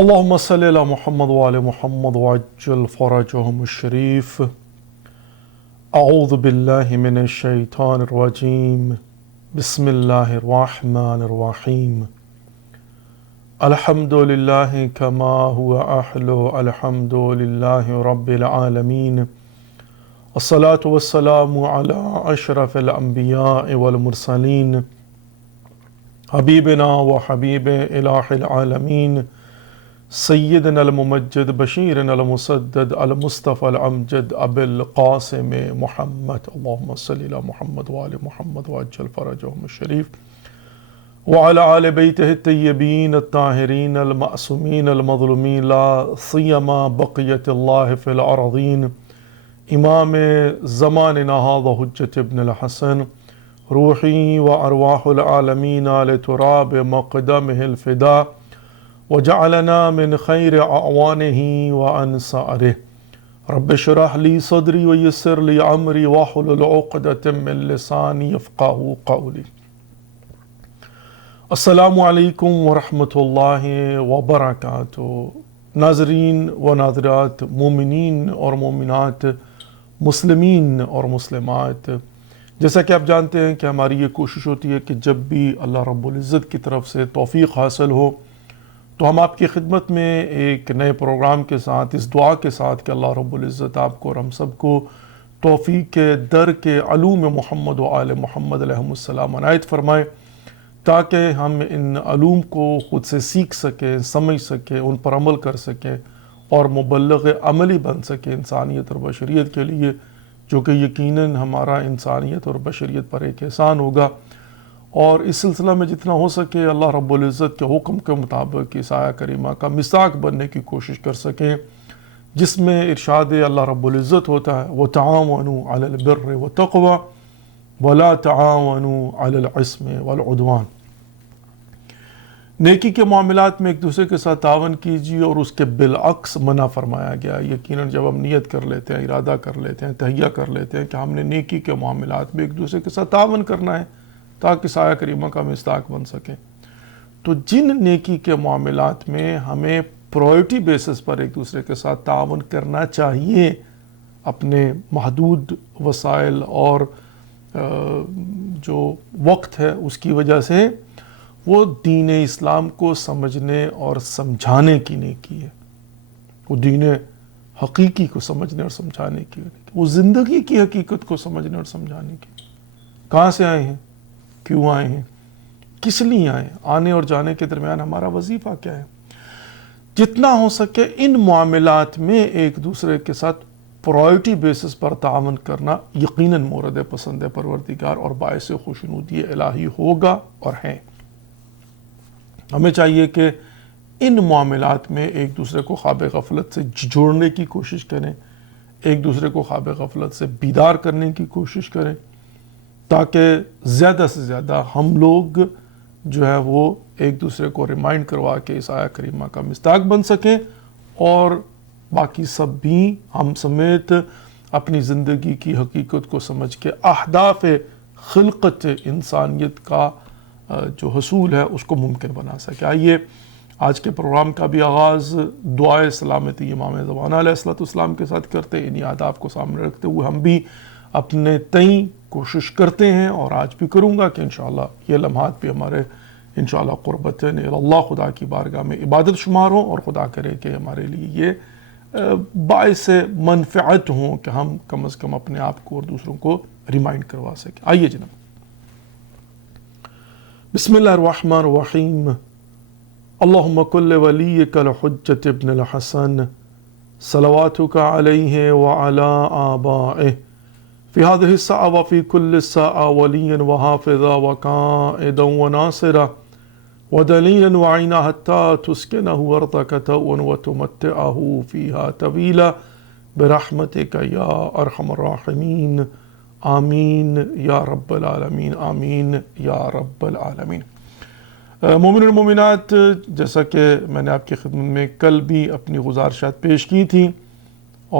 اللهم صل على محمد وعلى محمد وعجل فرجهم الشريف. أعوذ بالله من الشيطان الرجيم. بسم الله الرحمن الرحيم. الحمد لله كما هو أحلى الحمد لله رب العالمين. الصلاة والسلام على أشرف الأنبياء والمرسلين حبيبنا وحبيب إله العالمين سيدنا الممجد بشيرنا المسدد المصطفى الأمجد أبي القاسم محمد. اللهم صل على محمد وآل محمد وعجل فرجهم الشريف وعلى آل بيته الطيبين الطاهرين المعصومين المظلومين لا سيما بقية الله في الأرضين إمام زماننا هذا حجة ابن الحسن روحي وأرواح العالمين لتراب مقدمه الفداء وجعلنا من خير أعوانه وأنصاره. رب اشرح لي صدري ويسر لي أمري واحلل عقدة من لساني يفقهوا قولي. السلام علیکم ورحمۃ اللہ وبرکاتہ. ناظرین و ناظرات، مومنین اور مومنات، مسلمین اور مسلمات، جیسا کہ آپ جانتے ہیں کہ ہماری یہ کوشش ہوتی ہے کہ جب بھی اللہ رب العزت کی طرف سے توفیق حاصل ہو تو ہم آپ کی خدمت میں ایک نئے پروگرام کے ساتھ اس دعا کے ساتھ کہ اللہ رب العزت آپ کو اور ہم سب کو توفیق کے در کے علوم محمد و آل محمد علیہ السلام عنایت فرمائے، تاکہ ہم ان علوم کو خود سے سیکھ سکیں، سمجھ سکیں، ان پر عمل کر سکیں اور مبلغ عملی بن سکیں انسانیت اور بشریت کے لیے، جو کہ یقیناً ہمارا انسانیت اور بشریت پر ایک احسان ہوگا. اور اس سلسلہ میں جتنا ہو سکے اللہ رب العزت کے حکم کے مطابق اس آیہ کریمہ کا مصداق بننے کی کوشش کر سکیں، جس میں ارشاد اللہ رب العزت ہوتا ہے وَتَعَاوَنُوا عَلَى الْبِرِّ وَالتَّقْوَى وَلَا تَعَاوَنُوا عَلَى الْإِثْمِ وَالْعُدْوَانِ. نیکی کے معاملات میں ایک دوسرے کے ساتھ تعاون کیجیے اور اس کے بالعکس منع فرمایا گیا. یقیناً جب ہم نیت کر لیتے ہیں، ارادہ کر لیتے ہیں، تہیہ کر لیتے ہیں کہ ہم نے نیکی کے معاملات میں ایک دوسرے کے ساتھ تعاون کرنا ہے تاکہ آیہ کریمہ کا مصداق بن سکے، تو جن نیکی کے معاملات میں ہمیں پرائرٹی بیسس پر ایک دوسرے کے ساتھ تعاون کرنا چاہیے اپنے محدود وسائل اور جو وقت ہے اس کی وجہ سے، وہ دین اسلام کو سمجھنے اور سمجھانے کی نیکی ہے. وہ دین حقیقی کو سمجھنے اور سمجھانے کی نیکی، وہ زندگی کی حقیقت کو سمجھنے اور سمجھانے کی. کہاں سے آئے ہیں، کیوں آئے ہیں، کس لیے آئے ہیں، آنے اور جانے کے درمیان ہمارا وظیفہ کیا ہے. جتنا ہو سکے ان معاملات میں ایک دوسرے کے ساتھ پرائرٹی بیسس پر تعاون کرنا یقیناً مورد پسند پروردگار اور باعث خوشنودی الہی ہوگا اور ہے. ہمیں چاہیے کہ ان معاملات میں ایک دوسرے کو خواب غفلت سے جوڑنے کی کوشش کریں، ایک دوسرے کو خواب غفلت سے بیدار کرنے کی کوشش کریں، تاکہ زیادہ سے زیادہ ہم لوگ جو ہے وہ ایک دوسرے کو ریمائنڈ کروا کے اس آیہ کریمہ کا مصداق بن سکیں اور باقی سب بھی ہم سمیت اپنی زندگی کی حقیقت کو سمجھ کے اہداف خلقت انسانیت کا جو حصول ہے اس کو ممکن بنا سکے. آئیے آج کے پروگرام کا بھی آغاز دعائے سلامتی امام زمانہ علیہ السلام کے ساتھ کرتے، انہی آداب کو سامنے رکھتے ہوئے ہم بھی اپنے تئیں کوشش کرتے ہیں اور آج بھی کروں گا کہ انشاءاللہ یہ لمحات بھی ہمارے انشاءاللہ قربتین اللہ خدا کی بارگاہ میں عبادت شمار ہوں، اور خدا کرے کہ ہمارے لیے یہ باعث منفعت ہوں کہ ہم کم از کم اپنے آپ کو اور دوسروں کو ریمائنڈ کروا سکیں. آئیے جناب، بسم اللہ الرحمن الرحیم. اللہم کل ولیک الحجۃ ابن الحسن صلواتک علیہ وعلی آبائہ فی هذه الساعة وفي كل الساعة وليا وحافظا وقائدا وناصرا ودليلا وعينا حتى تسكنه أرضك توءا وتمتعه فيها طويلا برحمتك يا أرحم الراحمين آمین یا رب العالمین، آمین یا رب العالمین. مومن اور مومنات، جیسا کہ میں نے آپ کی خدمت میں کل بھی اپنی گزارشات پیش کی تھی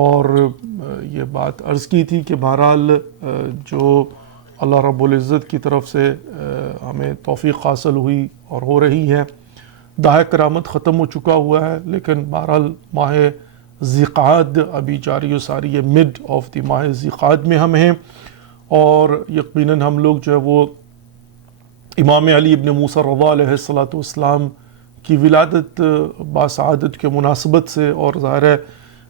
اور یہ بات عرض کی تھی کہ بہرحال جو اللہ رب العزت کی طرف سے ہمیں توفیق حاصل ہوئی اور ہو رہی ہے، داہ کرامت ختم ہو چکا ہوا ہے، لیکن بہرحال ماہ ذیقعد ابھی جاری و ساری ہے، مڈ آف دی ماہ ذیقعد میں ہم ہیں، اور یقیناً ہم لوگ جو ہے وہ امام علی ابن موسیٰ الرضا علیہ السلام کی ولادت باسعادت کے مناسبت سے، اور ظاہر ہے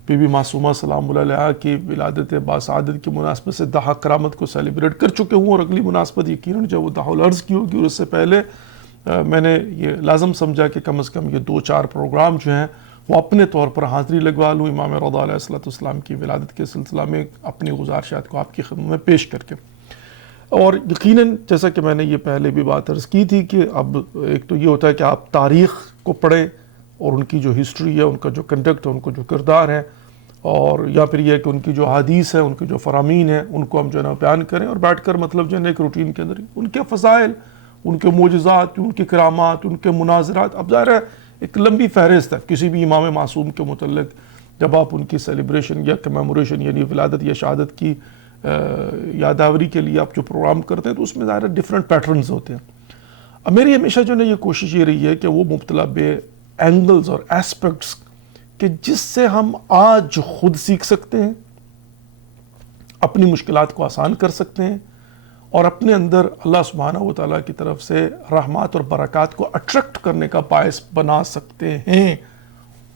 بی بی معصومہ سلام اللہ علیہا کی ولادت باسعادت کی مناسبت سے داہ کرامت کو سیلیبریٹ کر چکے ہوں، اور اگلی مناسبت یقیناً جو وہ داہ الارض کی ہوگی، اور اس سے پہلے میں نے یہ لازم سمجھا کہ کم از کم یہ 2-4 پروگرام جو ہیں وہ اپنے طور پر حاضری لگوا لوں امام رضا علیہ السلام کی ولادت کے سلسلہ میں، اپنی گزارشات کو آپ کی خدمت میں پیش کر کے۔ اور یقیناً جیسا کہ میں نے یہ پہلے بھی بات عرض کی تھی کہ اب ایک تو یہ ہوتا ہے کہ آپ تاریخ کو پڑھیں اور ان کی جو ہسٹری ہے، ان کا جو کنڈکٹ ہے، ان کو جو کردار ہے، اور یا پھر یہ کہ ان کی جو حدیث ہے، ان کے جو فرامین ہیں، ان کو ہم جو ہے نا بیان کریں، اور بیٹھ کر مطلب جو ہے نا ایک روٹین کے اندر ان کے فضائل، ان کے معجزات، ان کی کرامات، ان کے مناظرات، اب ظاہر ہے ایک لمبی فہرست ہے کسی بھی امام معصوم کے متعلق، جب آپ ان کی سیلیبریشن یا کمیموریشن یعنی ولادت یا شہادت کی یادآوری کے لیے آپ جو پروگرام کرتے ہیں تو اس میں ظاہر ہے ڈیفرنٹ پیٹرنز ہوتے ہیں۔ اب میری ہمیشہ جو ہے یہ کوشش یہ رہی ہے کہ وہ مبتلا بے اینگلز اور ایسپیکٹس کہ جس سے ہم آج خود سیکھ سکتے ہیں، اپنی مشکلات کو آسان کر سکتے ہیں، اور اپنے اندر اللہ سبحانہ و تعالیٰ کی طرف سے رحمات اور برکات کو اٹریکٹ کرنے کا باعث بنا سکتے ہیں،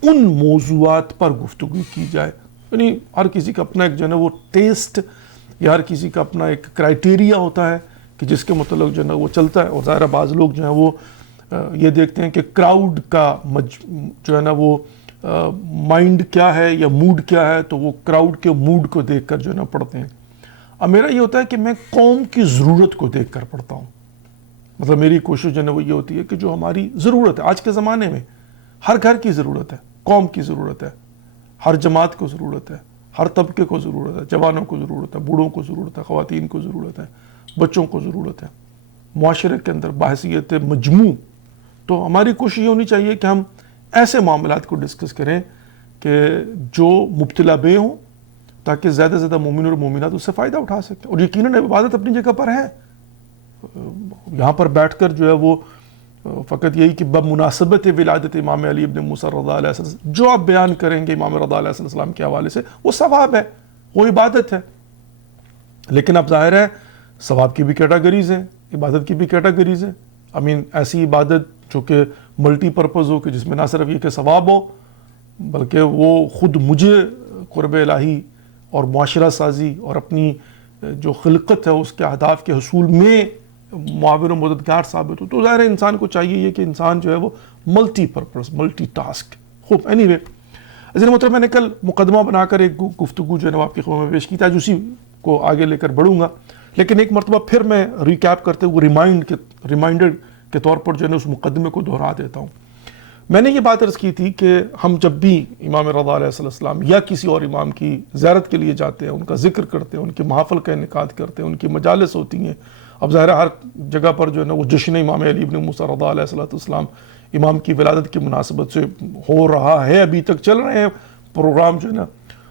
ان موضوعات پر گفتگو کی جائے۔ یعنی ہر کسی کا اپنا ایک جو ہے نا وہ ٹیسٹ یا ہر کسی کا اپنا ایک کرائٹیریا ہوتا ہے کہ جس کے متعلق جو ہے نا وہ چلتا ہے، اور ظاہر بعض لوگ جو ہیں وہ یہ دیکھتے ہیں کہ کراؤڈ کا جو ہے نا وہ مائنڈ کیا ہے یا موڈ کیا ہے، تو وہ کراؤڈ کے موڈ کو دیکھ کر جو ہے نا پڑھتے ہیں۔ اب میرا یہ ہوتا ہے کہ میں قوم کی ضرورت کو دیکھ کر پڑھتا ہوں، مطلب میری کوشش جو ہے نا وہ یہ ہوتی ہے کہ جو ہماری ضرورت ہے آج کے زمانے میں، ہر گھر کی ضرورت ہے، قوم کی ضرورت ہے، ہر جماعت کو ضرورت ہے، ہر طبقے کو ضرورت ہے، جوانوں کو ضرورت ہے، بوڑھوں کو ضرورت ہے، خواتین کو ضرورت ہے، بچوں کو ضرورت ہے، معاشرے کے اندر بحیثیت مجموع۔ تو ہماری کوشش یہ ہونی چاہیے کہ ہم ایسے معاملات کو ڈسکس کریں کہ جو مبتلا بے ہوں، تاکہ زیادہ سے زیادہ مومن اور مومنات اس سے فائدہ اٹھا سکیں۔ اور یقیناً عبادت اپنی جگہ پر ہے، یہاں پر بیٹھ کر جو ہے وہ فقط یہی کہ بمناسبت ولادت امام علی ابن موسیٰ الرضا علیہ السلام جو آپ بیان کریں گے امام رضا علیہ السلام کے حوالے سے، وہ ثواب ہے، وہ عبادت ہے۔ لیکن اب ظاہر ہے ثواب کی بھی کیٹاگریز ہیں، عبادت کی بھی کیٹاگریز ہیں۔ ایسی عبادت جو کہ ملٹی پرپز ہو، کہ جس میں نہ صرف یہ کہ ثواب ہو بلکہ وہ خود مجھے قرب الہی اور معاشرہ سازی اور اپنی جو خلقت ہے اس کے اہداف کے حصول میں معاون و مددگار ثابت ہو، تو ظاہر ہے انسان کو چاہیے یہ کہ انسان جو ہے وہ ملٹی پرپز، ملٹی ٹاسک۔ خوب اینی وے، عزیز محترم، میں نے کل مقدمہ بنا کر ایک گفتگو جو ہے نا آپ کی خدمت میں پیش کی تھی، آج اسی کو آگے لے کر بڑھوں گا، لیکن ایک مرتبہ پھر میں ریکیپ کرتے ہوئے ریمائنڈر کے طور پر جو ہے نا اس مقدمے کو دہرا دیتا ہوں۔ میں نے یہ بات عرض کی تھی کہ ہم جب بھی امام رضا علیہ السلام یا کسی اور امام کی زیارت کے لیے جاتے ہیں، ان کا ذکر کرتے ہیں، ان کی محافل کا انعقاد کرتے ہیں، ان کی مجالس ہوتی ہیں۔ اب ظاہر ہر جگہ پر جو ہے نا وہ جشن امام علی ابن موسیٰ رضا علیہ السلام امام کی ولادت کی مناسبت سے ہو رہا ہے، ابھی تک چل رہے ہیں پروگرام جو ہے نا،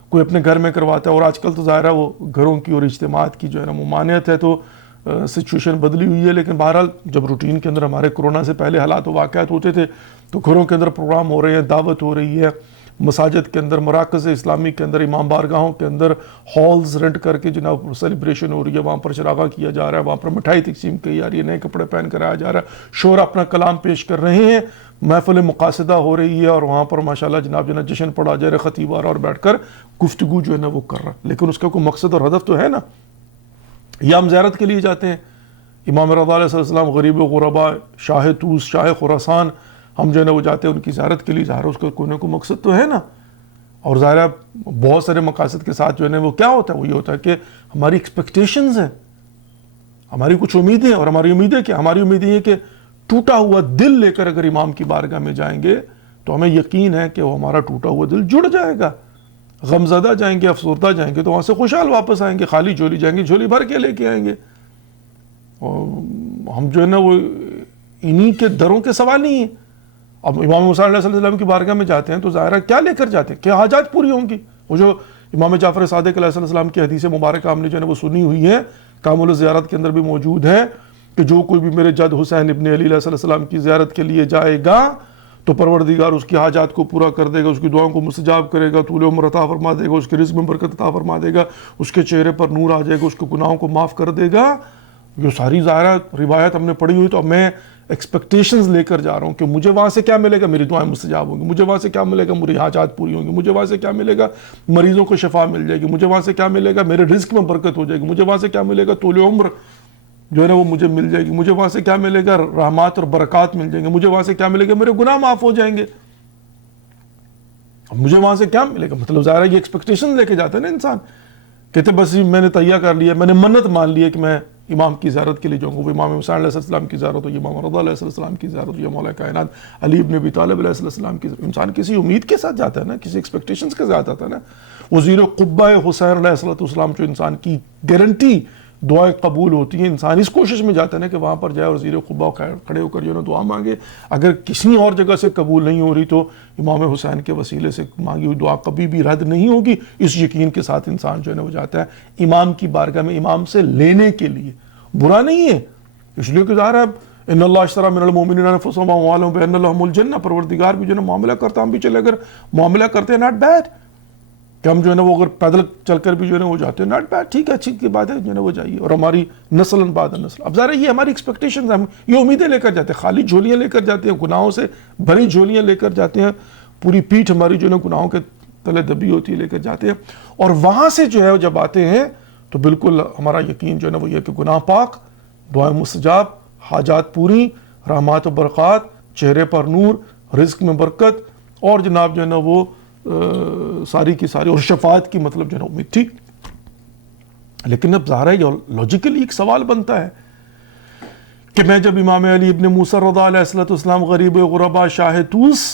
کوئی اپنے گھر میں کرواتا ہے، اور آج کل تو ظاہر ہے وہ گھروں کی اور اجتماعات کی جو ہے نا ممانعت ہے، تو سچویشن بدلی ہوئی ہے۔ لیکن بہرحال جب روٹین کے اندر ہمارے کورونا سے پہلے حالات و واقعات ہوتے تھے تو گھروں کے اندر پروگرام ہو رہے ہیں، دعوت ہو رہی ہے، مساجد کے اندر، مراکز اسلامی کے اندر، امام بارگاہوں کے اندر ہالز رینٹ کر کے جناب سیلیبریشن ہو رہی ہے، وہاں پر چراغاں کیا جا رہا ہے، وہاں پر مٹھائی تقسیم کی جا رہی ہے، نئے کپڑے پہن کر آیا جا رہا ہے، شور اپنا کلام پیش کر رہے ہیں، محفل مقاصدہ ہو رہی ہے، اور وہاں پر ماشاءاللہ جناب جشن پڑھا جا رہا ہے، خطیب آ رہا اور بیٹھ کر گفتگو جو ہے نا وہ کر رہا ہے، لیکن اس کا کوئی مقصد اور ہدف تو ہے نا۔ یا ہم زیارت کے لیے جاتے ہیں، امام رضا علیہ السلام غریب و غربا، شاہ طوس، شاہ خراسان، ہم جو ہے نا وہ جاتے ہیں ان کی زیارت کے لیے، ظاہر اس کا کوئی نہ کوئی مقصد تو ہے نا۔ اور ظاہر بہت سارے مقاصد کے ساتھ جو ہے نا وہ کیا ہوتا ہے، وہ یہ ہوتا ہے کہ ہماری ایکسپیکٹیشنز ہیں، ہماری کچھ امیدیں، اور ہماری امیدیں کیا، ہماری امیدیں یہ کہ ٹوٹا ہوا دل لے کر اگر امام کی بارگاہ میں جائیں گے تو ہمیں یقین ہے کہ وہ ہمارا ٹوٹا ہوا دل جڑ جائے گا، غم زدہ جائیں گے، افسردہ جائیں گے تو وہاں سے خوشحال واپس آئیں گے، خالی جھولی جائیں گے، جھولی بھر کے لے کے آئیں گے۔ ہم جو ہے نا وہ انہی کے دروں کے سوال نہیں ہیں۔ اب امام موسیٰ علیہ السلام کی بارگاہ میں جاتے ہیں تو ظاہر ہے کیا لے کر جاتے ہیں، کیا حاجات پوری ہوں گی۔ وہ جو امام جعفر صادق علیہ السلام کی حدیث مبارکہ ہم نے جو ہے وہ سنی ہوئی ہے، کامل الزیارت کے اندر بھی موجود ہے کہ جو کوئی بھی میرے جد حسین ابن علی علیہ السلام کی زیارت کے لیے جائے گا تو پروردگار اس کی حاجات کو پورا کر دے گا، اس کی دعاؤں کو مستجاب کرے گا، طول عمر عطا فرما دے گا، اس کے رزق میں برکت عطا فرما دے گا، اس کے چہرے پر نور آ جائے گا، اس کے گناہوں کو معاف کر دے گا. یہ ساری ظاہرہ روایت ہم نے پڑھی ہوئی، تو اب میں ایکسپیکٹیشنز لے کر جا رہا ہوں کہ مجھے وہاں سے کیا ملے گا، میری دعائیں مستجاب ہوں گی، مجھے وہاں سے کیا ملے گا، میری حاجات پوری ہوں گی، مجھے وہاں سے کیا ملے گا، مریضوں کو شفا مل جائے گی، مجھے وہاں سے کیا ملے گا، میرے رزق میں برکت ہو جائے گی، مجھے وہاں سے کیا ملے گا، طول عمر جو ہے نا وہ مجھے مل جائے گی، مجھے وہاں سے کیا ملے گا، رحمات اور برکات مل جائیں گے، مجھے وہاں سے کیا ملے گا، میرے گناہ معاف ہو جائیں گے. مجھے وہاں سے کیا ملے گا، مطلب ظاہر ہے یہ ایکسپیکٹیشن لے کے جاتا ہے نا انسان. کہتے بس میں نے تیار کر لیا، میں نے منت مان لی ہے کہ میں امام کی زیارت کے لیے جاؤں گا. وہ امام حسین علیہ السلام کی زیارت ہو، یہ امام رضا علیہ السلام کی زیارت ہو، یا مولا کائنات علی ابن ابی طالب علیہ السلام کی زیارت. انسان کسی امید کے ساتھ جاتا ہے نا، کسی ایکسپیکٹیشنز کے ساتھ جاتا ہے نا. وہ زیر قبہ حسین علیہ السلام جو انسان کی گارنٹی دعائیں قبول ہوتی ہیں، انسان اس کوشش میں جاتا ہے نا کہ وہاں پر جائے اور زیر قبہ کھڑے ہو کر جو ہے نا دعا مانگے. اگر کسی اور جگہ سے قبول نہیں ہو رہی تو امام حسین کے وسیلے سے مانگی ہوئی دعا کبھی بھی رد نہیں ہوگی. اس یقین کے ساتھ انسان جو ہے نا وہ جاتا ہے امام کی بارگاہ میں امام سے لینے کے لیے. برا نہیں ہے، اس لیے کہ ظاہر ہے ان اللہ اشتری من المؤمنین انفسهم واموالهم بان لهم الجنہ، پروردگار بھی جو ہے نا معاملہ کرتا، ہم بھی چلے اگر معاملہ کرتے ہیں ناٹ بیڈ، کہ ہم جو ہے نا وہ اگر پیدل چل کر بھی جو ہے نا وہ جاتے ہیں ناٹ بیڈ، ٹھیک ہے، اچھی بات ہے جو ہے نا وہ جائیے. اور ہماری نسل بعد نسل، اب ظاہر ہے یہ ہماری ایکسپیکٹیشنز، ہم یہ امیدیں لے کر جاتے ہیں، خالی جھولیاں لے کر جاتے ہیں، گناہوں سے بھری جھولیاں لے کر جاتے ہیں، پوری پیٹھ ہماری جو ہے نا گناہوں کے تلے دبی ہوتی ہے لے کر جاتے ہیں. اور وہاں سے جو ہے جب آتے ہیں تو بالکل ہمارا یقین جو ہے نا وہ یہ کہ گناہ پاک، دعائیں مستجاب، حاجات پوری، رحمات و برکات، چہرے پر نور، رزق میں برکت، اور جناب جو ہے نا وہ ساری کی ساری، اور شفاعت کی مطلب جو ہے نا امید. ٹھیک، لیکن اب ظاہر ہے یہ لاجیکلی ایک سوال بنتا ہے کہ میں جب امام علی ابن موسیٰ رضا علیہ السلام غریب غربا شاہ طوس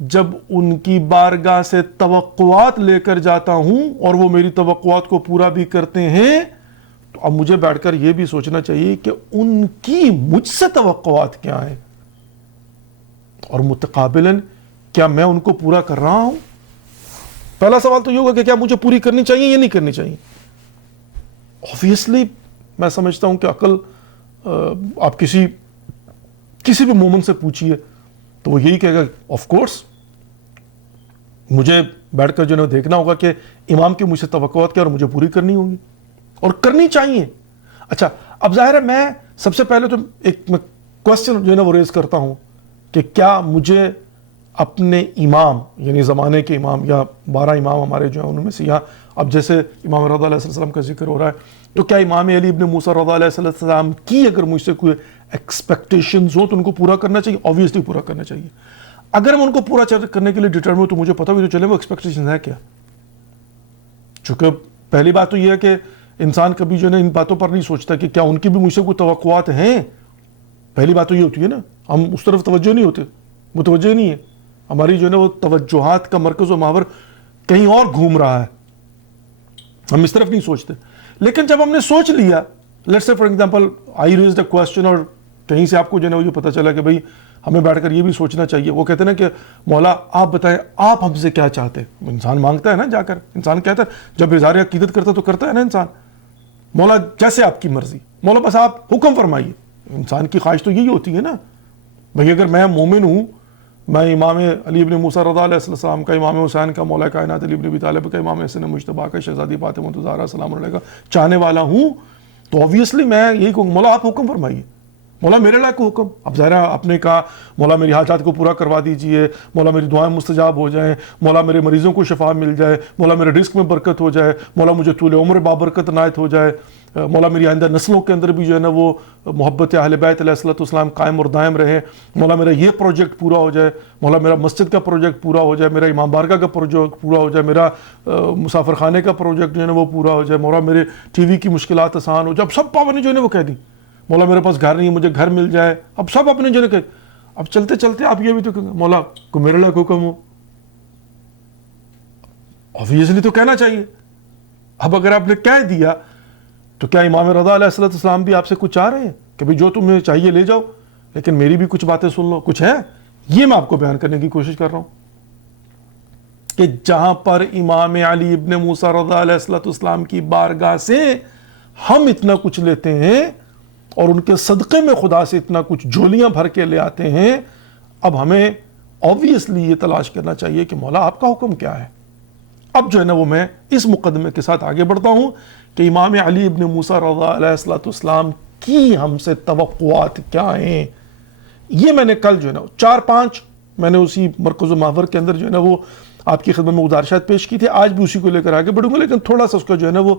جب ان کی بارگاہ سے توقعات لے کر جاتا ہوں اور وہ میری توقعات کو پورا بھی کرتے ہیں، تو اب مجھے بیٹھ کر یہ بھی سوچنا چاہیے کہ ان کی مجھ سے توقعات کیا ہیں، اور متقابلاً کیا میں ان کو پورا کر رہا ہوں. پہلا سوال تو یہ ہوگا کہ کیا مجھے پوری کرنی چاہیے یا نہیں کرنی چاہیے. آبویسلی میں سمجھتا ہوں کہ عقل، آپ کسی بھی مومن سے پوچھئے تو وہ یہی کہے گا آف کورس مجھے بیٹھ کر جو ہے دیکھنا ہوگا کہ امام کی مجھ سے توقعات کیا اور مجھے پوری کرنی ہوں گی اور کرنی چاہیے. اچھا، اب ظاہر ہے میں سب سے پہلے تو ایک کوسچن جو ہے نا وہ ریز کرتا ہوں کہ کیا مجھے اپنے امام، یعنی زمانے کے امام یا 12 امام ہمارے جو ہیں ان میں سے، یا اب جیسے امام رضا علیہ السلام کا ذکر ہو رہا ہے، تو کیا امام علی ابن موسیٰ رضا علیہ السلام کی اگر مجھ سے کوئی ایکسپیکٹیشنز ہو تو ان کو پورا کرنا چاہیے؟ آبویسلی پورا کرنا چاہیے. اگر ہم ان کو پورا کرنے کے لیے ڈٹرمن ہو تو مجھے پتہ بھی تو چلے وہ ایکسپیکٹیشن ہے کیا. چونکہ پہلی بات تو یہ ہے کہ انسان کبھی جو ہے نا ان باتوں پر نہیں سوچتا کہ کیا ان کی بھی مجھ سے کوئی توقعات ہیں. پہلی بات تو یہ ہوتی ہے نا، ہم اس طرف توجہ نہیں ہوتے، متوجہ نہیں ہے، ہماری جو ہے نا وہ توجہات کا مرکز و محور کہیں اور گھوم رہا ہے، ہم اس طرف نہیں سوچتے. لیکن جب ہم نے سوچ لیا، let's say for example I raised a question, اور کہیں سے آپ کو جو ہے نا یہ پتہ چلا کہ بھئی ہمیں بیٹھ کر یہ بھی سوچنا چاہیے. وہ کہتے ہیں نا کہ مولا آپ بتائیں آپ ہم سے کیا چاہتے ہیں. انسان مانگتا ہے نا جا کر، انسان کہتا ہے جب اظہار عقیدت کرتا تو کرتا ہے نا انسان، مولا جیسے آپ کی مرضی، مولا بس آپ حکم فرمائیے. انسان کی خواہش تو یہی ہوتی ہے نا بھئی. اگر میں مومن ہوں، میں امام علی ابن موسیٰ رضا علیہ السلام کا، امام حسین کا، مولا کائنات علی ابن ابی طالب کا، امام حسن مجتبیٰ کا، شہزادی فاطمہ الزہرا سلام علیہ کا چاہنے والا ہوں، تو obviously میں یہی کہوں مولا آپ حکم فرمائیے، مولا میرے لائق کو حکم. اب ظاہر آپ نے کہا مولا میری حاجات کو پورا کروا دیجئے، مولا میری دعائیں مستجاب ہو جائیں، مولا میرے مریضوں کو شفا مل جائے، مولا میرے رزق میں برکت ہو جائے، مولا مجھے طول عمر بابرکت عنایت ہو جائے، مولا میری آئندہ نسلوں کے اندر بھی جو ہے نا وہ محبت اہل بیت علیہ السلام قائم اور دائم رہے، مولا میرا یہ پروجیکٹ پورا ہو جائے، مولا میرا مسجد کا پروجیکٹ پورا ہو جائے، میرا امام بارگاہ کا پروجیکٹ پورا ہو جائے، میرا مسافر خانے کا پروجیکٹ جو ہے نا وہ پورا ہو جائے، مولا میرے ٹی وی کی مشکلات آسان ہو جائے. اب سب پابندی جو ہے نا وہ کہہ دی، مولا میرے پاس گھر نہیں ہے مجھے گھر مل جائے. اب سب اپنے جو ہے کہ اب چلتے چلتے آپ یہ بھی تو کہیں مولا کو میرے لائق حکم ہو. obviously تو کہنا چاہیے. اب اگر آپ نے کہہ دیا تو کیا امام رضا علیہ السلام بھی آپ سے کچھ چاہ رہے ہیں کہ بھئی جو تمہیں چاہیے لے جاؤ، لیکن میری بھی کچھ باتیں سن لو؟ کچھ ہے، یہ میں آپ کو بیان کرنے کی کوشش کر رہا ہوں کہ جہاں پر امام علی ابن موسیٰ رضا علیہ السلام کی بارگاہ سے ہم اتنا کچھ لیتے ہیں اور ان کے صدقے میں خدا سے اتنا کچھ جھولیاں بھر کے لے آتے ہیں، اب ہمیں obviously یہ تلاش کرنا چاہیے کہ مولا آپ کا حکم کیا ہے. اب جو ہے نا وہ میں اس مقدمے کے ساتھ آگے بڑھتا ہوں کہ امام علی ابن موسیٰ رضا علیہ السلام کی ہم سے توقعات کیا ہیں. یہ میں نے کل جو ہے نا 4-5 میں نے اسی مرکز و محور کے اندر جو ہے نا وہ آپ کی خدمت میں گزارشات پیش کی تھی. آج بھی اسی کو لے کر آگے بڑھوں گا، لیکن تھوڑا سا اس کا جو ہے نا وہ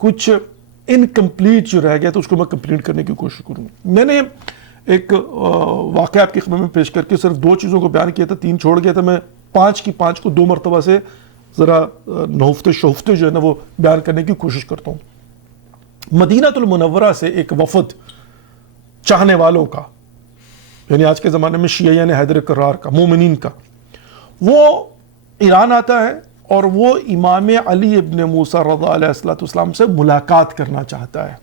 کچھ انکمپلیٹ جو رہ گیا تو اس کو میں کمپلیٹ کرنے کی کوشش کروں گا. میں نے ایک واقعہ آپ کی خدمت میں پیش کر کے صرف 2 چیزوں کو بیان کیا تھا، 3 چھوڑ گیا تھا. میں 5 کی 5 کو 2 مرتبہ سے ذرا نہفتے شہفتے جو ہے نا وہ بیان کرنے کی کوشش کرتا ہوں. مدینہ المنورہ سے ایک وفد چاہنے والوں کا، یعنی آج کے زمانے میں شیعیان حیدر کرار کا، مومنین کا، وہ ایران آتا ہے اور وہ امام علی ابن موسیٰ رضا علیہ السلام سے ملاقات کرنا چاہتا ہے.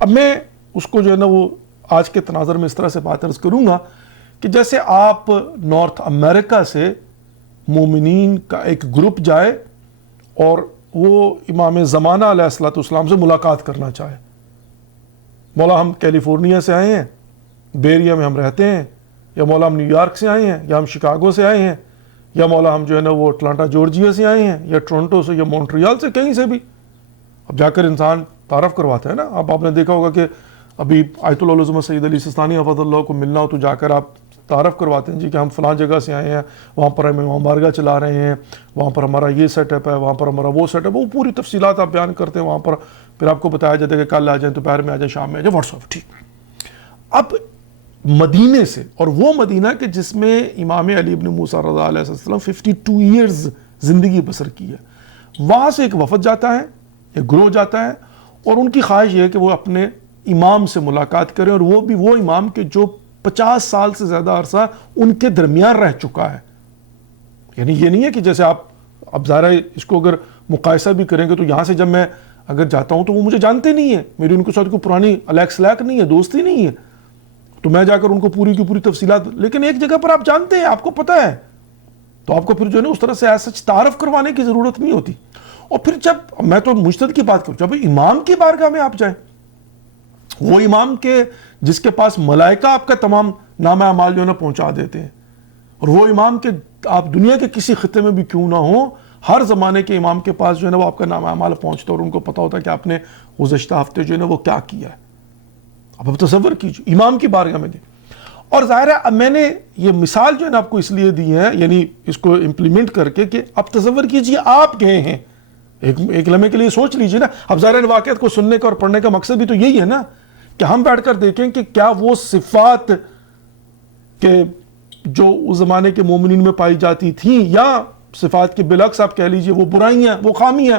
اب میں اس کو جو ہے نا وہ آج کے تناظر میں اس طرح سے بات عرض کروں گا کہ جیسے آپ نارتھ امریکہ سے مومنین کا ایک گروپ جائے اور وہ امام زمانہ علیہ السلام سے ملاقات کرنا چاہے. مولا ہم کیلیفورنیا سے آئے ہیں، بیریا میں ہم رہتے ہیں، یا مولا ہم نیو یارک سے آئے ہیں، یا ہم شکاگو سے آئے ہیں، یا مولا ہم جو ہے نا وہ اٹلانٹا جورجیا سے آئے ہیں، یا ٹورنٹو سے، یا مونٹریال سے، کہیں سے بھی. اب جا کر انسان تعارف کرواتا ہے نا. اب آپ نے دیکھا ہوگا کہ ابھی آیت اللہ عظمت سید علی سستانی حفظ اللہ کو ملنا ہو تو جا کر آپ تعارف کرواتے ہیں جی کہ ہم فلاں جگہ سے آئے ہیں، وہاں پر ہم امام بارگاہ چلا رہے ہیں، وہاں پر ہمارا یہ سیٹ اپ ہے، وہاں پر ہمارا وہ سیٹ اپ ہے. وہ پوری تفصیلات آپ بیان کرتے ہیں وہاں پر. پھر آپ کو بتایا جاتا ہے کہ کل آ جائیں، دوپہر میں آ جائیں، شام میں آ جائیں، واٹس ایپ. ٹھیک. اب مدینے سے، اور وہ مدینہ کہ جس میں امام علی ابن موسیٰ رضا علیہ السلام 52 ایئرز زندگی بسر کی ہے، وہاں سے ایک وفد جاتا ہے، ایک گروہ جاتا ہے، اور ان کی خواہش یہ ہے کہ وہ اپنے امام سے ملاقات کریں، اور وہ بھی وہ امام کہ جو 50 سال سے زیادہ عرصہ ان کے درمیان رہ چکا ہے. یعنی یہ نہیں ہے کہ جیسے آپ اب ظاہر ہے اس کو اگر مقایسہ بھی کریں گے تو یہاں سے جب میں اگر جاتا ہوں تو وہ مجھے جانتے نہیں ہیں، میری ان کے ساتھ کوئی پرانی الیک سلیک نہیں ہے، دوستی نہیں ہے، تو میں جا کر ان کو پوری کی پوری تفصیلات. لیکن ایک جگہ پر آپ جانتے ہیں، آپ کو پتہ ہے، تو آپ کو پھر جو ہے نا اس طرح سے ایسا تعارف کروانے کی ضرورت نہیں ہوتی. اور پھر جب میں تو مجتہد کی بات کروں، جب امام کی بارگاہ میں آپ جائیں، وہ امام کے جس کے پاس ملائکہ آپ کا تمام نامہ اعمال جو ہے نا پہنچا دیتے ہیں، اور وہ امام کے آپ دنیا کے کسی خطے میں بھی کیوں نہ ہوں، ہر زمانے کے امام کے پاس جو ہے نا وہ آپ کا نامہ اعمال پہنچتا ہے اور ان کو پتہ ہوتا ہے کہ آپ نے گزشتہ ہفتے جو ہے نا وہ کیا کیا ہے. اب تصور کیجیے امام کی بارگاہ میں گئے. اور ظاہر ہے اب میں نے یہ مثال جو ہے نا آپ کو اس لیے دی ہے، یعنی اس کو امپلیمنٹ کر کے، کہ اب تصور کیجیے آپ گئے ہیں، ایک لمحے کے لیے سوچ لیجیے نا. اب ظاہر ہے واقعات کو سننے کا اور پڑھنے کا مقصد بھی تو یہی ہے نا کہ ہم بیٹھ کر دیکھیں کہ کیا وہ صفات کہ جو اس زمانے کے مومنین میں پائی جاتی تھیں، یا صفات کے بالعکس آپ کہہ لیجئے وہ برائیاں، وہ خامیاں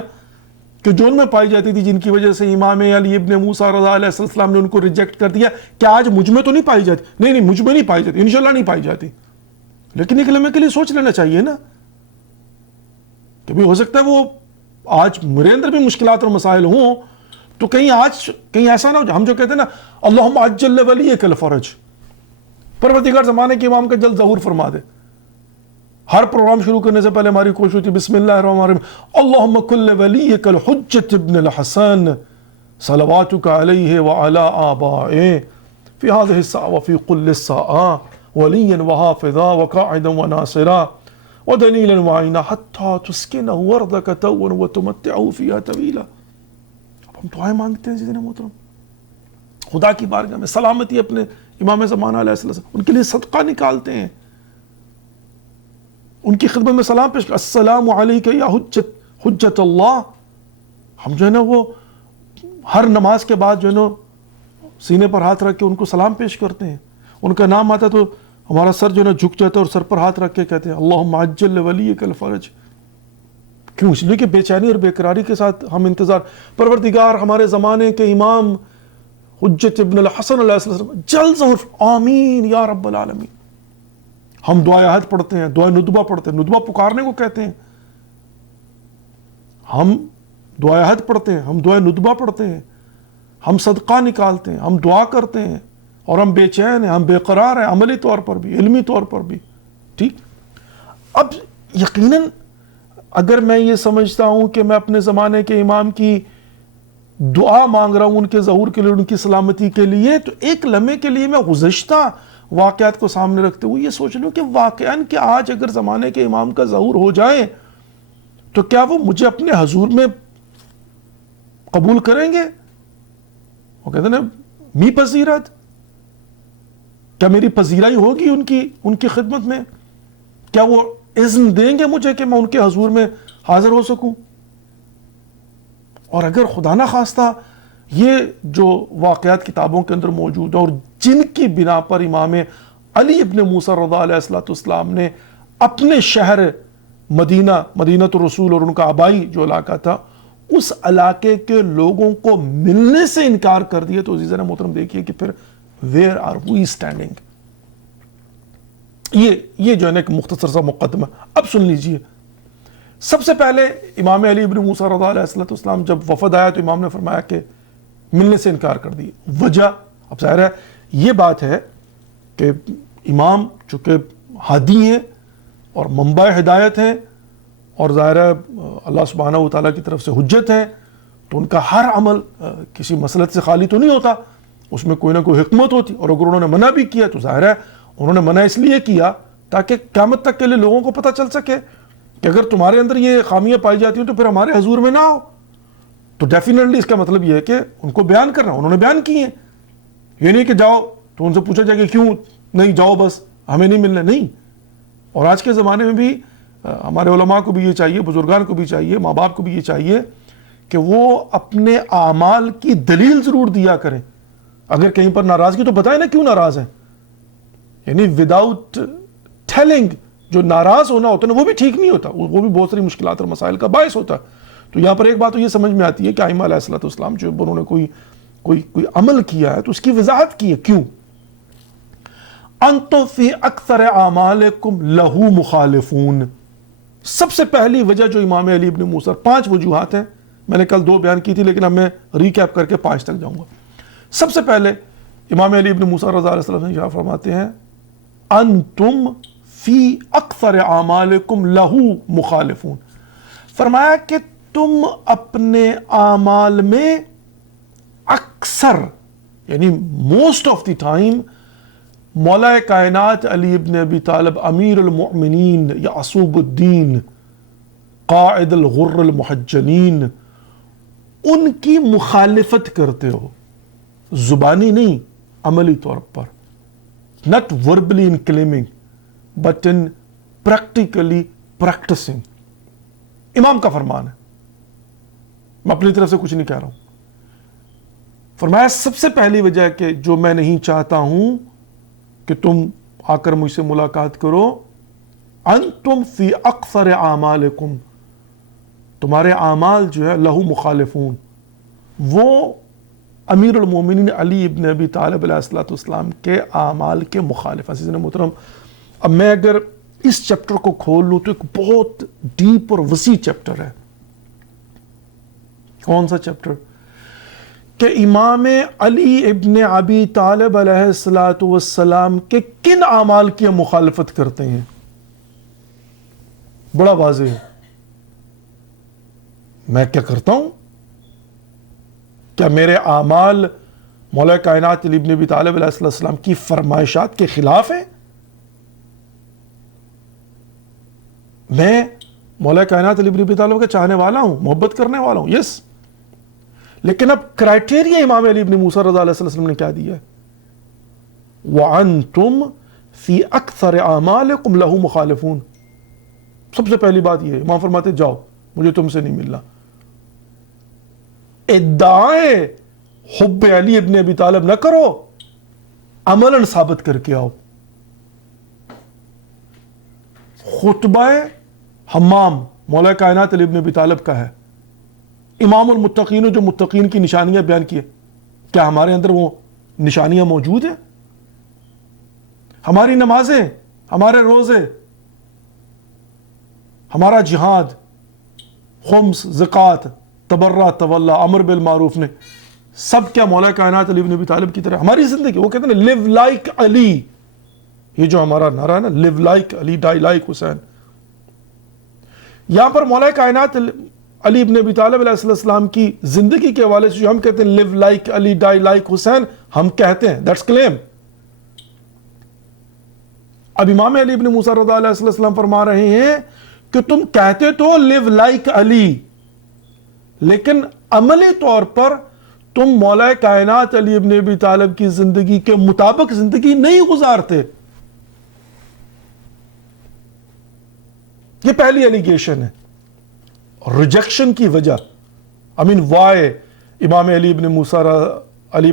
کہ جو ان میں پائی جاتی تھی، جن کی وجہ سے امام علی ابن موسیٰ رضا علیہ السلام نے ان کو ریجیکٹ کر دیا، کیا آج مجھ میں تو نہیں پائی جاتی؟ نہیں، مجھ میں نہیں پائی جاتی، انشاءاللہ نہیں پائی جاتی. لیکن ایک لمحے کے لیے سوچ لینا چاہیے نا کہ بھی ہو سکتا ہے وہ آج میرے اندر بھی مشکلات اور مسائل ہوں، تو کہیں ایسا نہ ہو ہم جو کہتے ہیں نا اللہم عجل ولیک الفرج، پروردگار زمانے کے امام کا جلد ظہور فرما دے. ہر پروگرام شروع کرنے سے پہلے ہماری کوشش ہوتی ہے بسم اللہ الرحمن الرحیم اللہم کل ولیک الحجت ابن الحسن صلواتک علیہ وعلی آبائہ فی هذه الساعة وفی قل الساعة ولیا وحافظا وقاعدا وناصرا ودلیلا وعینا حتی تسکنہ وردک توا وتمتعہ فیہا طویلا. اب ہم دعائیں مانگتے ہیں جتنے محترم خدا کی بارگاہ میں، سلامتی اپنے امام زمانہ علیہ السلام، ان کے لیے صدقہ نکالتے ہیں، ان کی خدمت میں سلام پیش، السلام علیکہ یا حجت اللہ. ہم جو ہے نا وہ ہر نماز کے بعد جو ہے نا سینے پر ہاتھ رکھ کے ان کو سلام پیش کرتے ہیں. ان کا نام آتا ہے تو ہمارا سر جو ہے نا جھک جاتا ہے اور سر پر ہاتھ رکھ کے کہتے ہیں اللہم عجل ولیک الفرج. کیوں؟ اس لیے کہ بے چینی اور بے قراری کے ساتھ ہم انتظار، پروردگار ہمارے زمانے کے امام حجت ابن الحسن علیہ السلام جلد ظہور، آمین یا رب العالمین. ہم دعائے عہد پڑھتے ہیں، دعائے ندبہ پڑھتے ہیں، ندبہ پکارنے کو کہتے ہیں. ہم دعائے عہد پڑھتے ہیں، ہم دعائے ندبہ پڑھتے ہیں، ہم صدقہ نکالتے ہیں، ہم دعا کرتے ہیں، اور ہم بے چین ہیں، ہم بے قرار ہیں، عملی طور پر بھی، علمی طور پر بھی. ٹھیک. اب یقیناً اگر میں یہ سمجھتا ہوں کہ میں اپنے زمانے کے امام کی دعا مانگ رہا ہوں ان کے ظہور کے لیے، ان کی سلامتی کے لیے، تو ایک لمحے کے لیے میں گزشتہ واقعات کو سامنے رکھتے ہوئے یہ سوچ لوں کہ واقعاً کہ آج اگر زمانے کے امام کا ظہور ہو جائے تو کیا وہ مجھے اپنے حضور میں قبول کریں گے؟ وہ کہتے ہیں می پذیرت، کیا میری پذیرائی ہوگی ان کی خدمت میں؟ کیا وہ اذن دیں گے مجھے کہ میں ان کے حضور میں حاضر ہو سکوں؟ اور اگر خدا نہ خواستہ یہ جو واقعات کتابوں کے اندر موجود ہیں اور جن کی بنا پر امام علی ابن موسیٰ رضا علیہ السلام نے اپنے شہر مدینہ الرسول اور ان کا آبائی جو علاقہ تھا اس علاقے کے لوگوں کو ملنے سے انکار کر دیا، تو عزیزانا محترم دیکھیے کہ پھر ویئر آر وی اسٹینڈنگ. یہ جو ہے نا ایک مختصر سا مقدمہ. اب سن لیجئے. سب سے پہلے امام علی ابن موسیٰ رضا علیہ السلام جب وفد آیا تو امام نے فرمایا کہ ملنے سے انکار کر دی. وجہ اب ظاہر ہے یہ بات ہے کہ امام چونکہ ہادی ہیں اور منبع ہدایت ہیں اور ظاہر ہے اللہ سبحانہ و تعالیٰ کی طرف سے حجت ہے، تو ان کا ہر عمل کسی مسلط سے خالی تو نہیں ہوتا، اس میں کوئی نہ کوئی حکمت ہوتی. اور اگر انہوں نے منع بھی کیا تو ظاہر ہے انہوں نے منع اس لیے کیا تاکہ قیامت تک کے لیے لوگوں کو پتہ چل سکے کہ اگر تمہارے اندر یہ خامیاں پائی جاتی ہیں تو پھر ہمارے حضور میں نہ آؤ. تو ڈیفینیٹلی اس کا مطلب یہ ہے کہ ان کو بیان کرنا، انہوں نے بیان کی ہیں. یہ نہیں کہ جاؤ تو ان سے پوچھا جائے کہ کیوں نہیں جاؤ، بس ہمیں نہیں ملنا، نہیں. اور آج کے زمانے میں بھی ہمارے علماء کو بھی یہ چاہیے، بزرگان کو بھی چاہیے، ماں باپ کو بھی یہ چاہیے کہ وہ اپنے اعمال کی دلیل ضرور دیا کریں. اگر کہیں پر ناراضگی تو بتائیں نا کیوں ناراض ہیں، یعنی وداؤٹ ٹیلنگ جو ناراض ہونا ہوتا ہے نا وہ بھی ٹھیک نہیں ہوتا، وہ بھی بہت ساری مشکلات اور مسائل کا باعث ہوتا ہے. تو یہاں پر ایک بات تو یہ سمجھ میں آتی ہے کہ ائمہ علیہ السلام جو انہوں نے کوئی عمل کیا ہے تو اس کی وضاحت کی ہے. کیوں؟ انتم فی اکثر اعمالکم لہو مخالفون. سب سے پہلی وجہ جو امام علی ابن موسیٰ، 5 وجوہات ہیں، میں نے کل 2 بیان کی تھی لیکن اب میں ریکیپ کر کے 5 تک جاؤں گا. سب سے پہلے امام علی ابن موسیٰ رضی اللہ عنہ یہ فرماتے ہیں انتم فی اکثر اعمالکم لہو مخالفون. فرمایا کہ تم اپنے اعمال میں اکثر یعنی موسٹ آف دی ٹائم مولا کائنات علی ابن ابی طالب امیر المؤمنین یعصوب الدین قائد الغر المحجلین ان کی مخالفت کرتے ہو، زبانی نہیں، عملی طور پر. not verbally in claiming but in practically practicing. امام کا فرمان ہے، میں اپنی طرف سے کچھ نہیں کہہ رہا ہوں. فرمایا سب سے پہلی وجہ ہے کہ جو میں نہیں چاہتا ہوں کہ تم آ کر مجھ سے ملاقات کرو، انتم فی اکثر اعمالکم، تمہارے اعمال جو ہے لہو مخالفون، وہ امیر المومنین علی ابن ابی طالب علیہ السلام کے اعمال کے مخالف. عزیزان محترم، اب میں اگر اس چیپٹر کو کھول لوں تو ایک بہت ڈیپ اور وسیع چیپٹر ہے. کون سا چیپٹر؟ کہ امام علی ابن ابی طالب علیہ السلام کے کن اعمال کی ہم مخالفت کرتے ہیں. بڑا واضح ہے. میں کیا کرتا ہوں؟ کیا میرے اعمال مولا کائنات علی ابن ابی طالب علیہ السلام کی فرمائشات کے خلاف ہیں؟ میں مولا کائنات علی ابن ابی طالب کا چاہنے والا ہوں، محبت کرنے والا ہوں، یس. لیکن اب کرائٹیریا امام علی ابن موسیٰ رضی اللہ علیہ وسلم نے کیا دیا ہے؟ وَأَنْتُمْ فِي أَكْثَرِ أَعْمَالِكُمْ لَهُ مُخَالِفُونَ. سب سے پہلی بات یہ ہے، امام فرماتے جاؤ مجھے تم سے نہیں ملنا. ادعائے حب علی ابن ابی طالب نہ کرو، عملاً ثابت کر کے آؤ. خطبہ حمام مولا کائنات علی ابن ابی طالب کا ہے. امام المتقین جو متقین کی نشانیاں بیان کیے، کیا ہمارے اندر وہ نشانیاں موجود ہیں؟ ہماری نمازیں، ہمارے روزے، ہمارا جہاد، خمس، زکوٰۃ، تبرع، تولا، امر بالمعروف نے سب کیا مولا کائنات علی ابن ابی طالب کی طرح ہماری زندگی؟ وہ کہتے ہیں لیو لائک علی، یہ جو ہمارا نعرہ ہے نا، لیو لائک علی ڈائی لائک حسین. یہاں پر مولا کائنات علی ابن ابی طالب علیہ السلام کی زندگی کے حوالے سے جو ہم کہتے ہیں لیو لائک علی ڈائی لائک حسین، ہم کہتے ہیں دیٹس کلیم. اب امام علی ابن موسیٰ رضی اللہ علیہ وسلم فرما رہے ہیں کہ تم کہتے تو live like علی، لیکن عملی طور پر تم مولا کائنات علی ابن ابی طالب کی زندگی کے مطابق زندگی نہیں گزارتے. یہ پہلی ایلیگیشن ہے ریجیکشن کی وجہ. وائی امام علی ابن موسیٰ رضی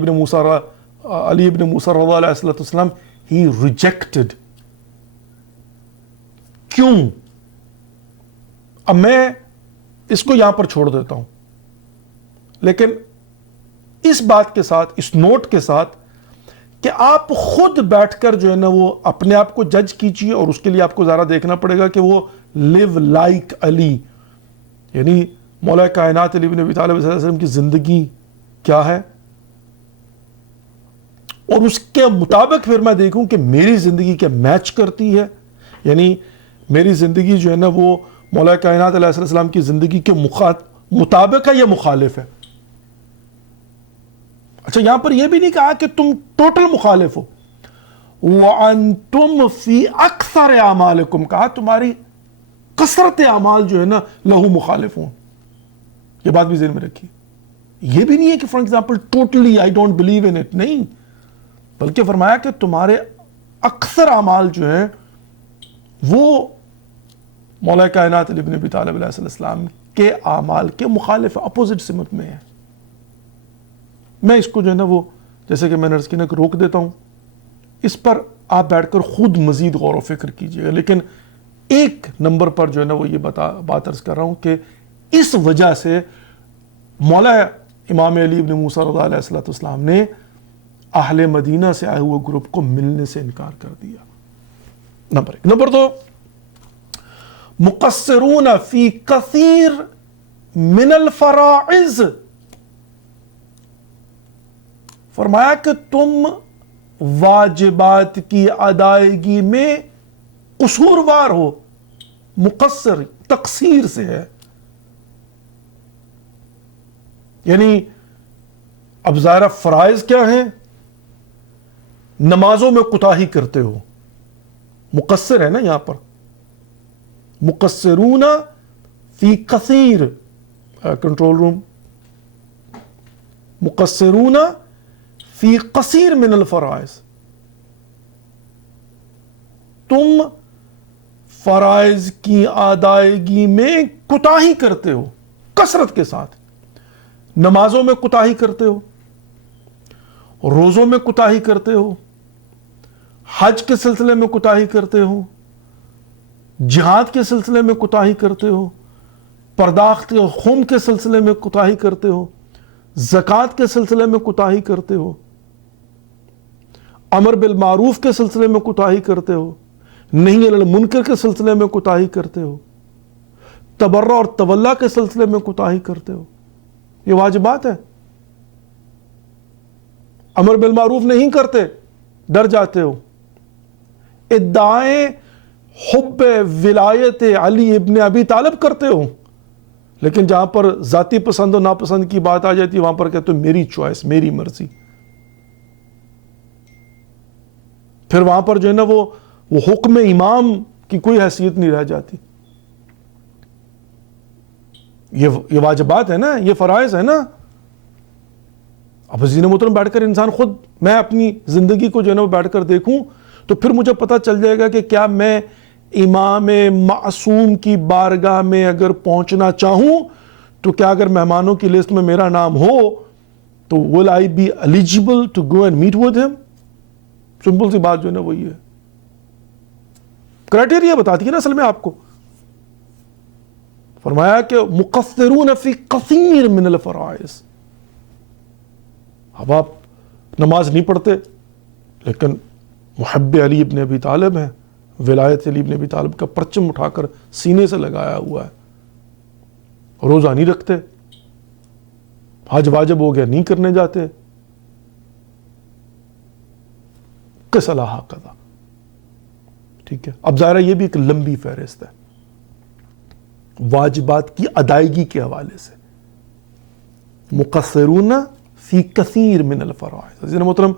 اللہ علیہ وسلم ہی ریجیکٹڈ. کیوں؟ اب میں اس کو یہاں پر چھوڑ دیتا ہوں، لیکن اس بات کے ساتھ، اس نوٹ کے ساتھ کہ آپ خود بیٹھ کر جو ہے نا وہ اپنے آپ کو جج کیجئے، اور اس کے لیے آپ کو ذرا دیکھنا پڑے گا کہ وہ live like علی، یعنی مولا کائنات علی بن ابی طالب صلی اللہ علیہ وسلم کی زندگی کیا ہے، اور اس کے مطابق پھر میں دیکھوں کہ میری زندگی کیا میچ کرتی ہے، یعنی میری زندگی جو ہے نا وہ مولا کائنات علیہ السلام کی زندگی کے مطابق ہے یا مخالف ہے. اچھا، یہاں پر یہ بھی نہیں کہا کہ تم ٹوٹل مخالف ہو. وَأَنْتُمْ فِي أَكْثَرِ أَعْمَالِكُمْ، کہا تمہاری کثرت اعمال جو ہے نا لہو مخالف ہوں. یہ بات بھی ذہن میں رکھیے. یہ بھی نہیں ہے کہ for example totally I don't believe in it, نہیں، بلکہ فرمایا کہ تمہارے اکثر اعمال جو ہیں وہ مولا کائنات علی بن ابی طالب علیہ السلام کے اعمال کے مخالف اپوزٹ سمت میں ہے. میں اس کو جو ہے نا وہ جیسے کہ میں نے عرض کیا کہ روک دیتا ہوں، اس پر آپ بیٹھ کر خود مزید غور و فکر کیجئے گا. لیکن ایک نمبر پر جو ہے نا وہ یہ بات عرض کر رہا ہوں کہ اس وجہ سے مولا امام علی ابن موسیٰ رضی اللہ علیہ السلام نے اہل مدینہ سے آئے ہوئے گروپ کو ملنے سے انکار کر دیا. نمبر ایک. نمبر دو، مقصرون فی کثیر من الفرائض، فرمایا کہ تم واجبات کی ادائیگی میں قصوروار ہو. مقصر تقصیر سے ہے، یعنی اب ظاہرہ فرائض کیا ہیں؟ نمازوں میں کوتاہی کرتے ہو، مقصر ہے نا یہاں پر. مقصرون فی کثیر، کنٹرول روم، مقصرون فی کثیر من الفرائض، تم فرائض کی ادائیگی میں کوتاہی کرتے ہو کثرت کے ساتھ. نمازوں میں کوتاہی کرتے ہو، روزوں میں کوتاہی کرتے ہو، حج کے سلسلے میں کوتاہی کرتے ہو، جہاد کے سلسلے میں کوتاہی کرتے ہو، پرداخت خم کے سلسلے میں کوتاہی کرتے ہو، زکوٰۃ کے سلسلے میں کوتاہی کرتے ہو، امر بالمعروف کے سلسلے میں کوتاہی کرتے ہو، نہی عن المنکر کے سلسلے میں کوتاہی کرتے ہو، تبرع اور تولا کے سلسلے میں کوتاہی کرتے ہو. یہ واجبات ہے. امر بالمعروف نہیں کرتے، ڈر جاتے ہو. ادعائیں حب ولایت علی ابن ابی طالب کرتے ہو، لیکن جہاں پر ذاتی پسند و ناپسند کی بات آ جاتی ہے وہاں پر کہتے ہو میری چوائس، میری مرضی. پھر وہاں پر جو ہے نا وہ حکم امام کی کوئی حیثیت نہیں رہ جاتی. یہ واجبات ہے نا، یہ فرائض ہے نا. اب عزیز محترم بیٹھ کر انسان خود، میں اپنی زندگی کو جو ہے نا وہ بیٹھ کر دیکھوں تو پھر مجھے پتہ چل جائے گا کہ کیا میں امام معصوم کی بارگاہ میں اگر پہنچنا چاہوں تو کیا اگر مہمانوں کی لسٹ میں میرا نام ہو تو will I be eligible to go and meet with him؟ Simple سی بات جو ہے نا وہ یہ ہے. کرائٹیریا بتاتی ہے نا اصل میں آپ کو. فرمایا کہ مقصرون فی کثیر من الفرائض. اب آپ نماز نہیں پڑھتے لیکن محب علی ابن ابی طالب ہیں، ولایت علی ابن ابی طالب کا پرچم اٹھا کر سینے سے لگایا ہوا ہے. روزہ نہیں رکھتے، حج واجب ہو گیا نہیں کرنے جاتے. کسلا قضا. ٹھیک ہے، اب ظاہر یہ بھی ایک لمبی فہرست ہے واجبات کی ادائیگی کے حوالے سے. مقصرون فی کثیر من الفرائض. عزیز محترم،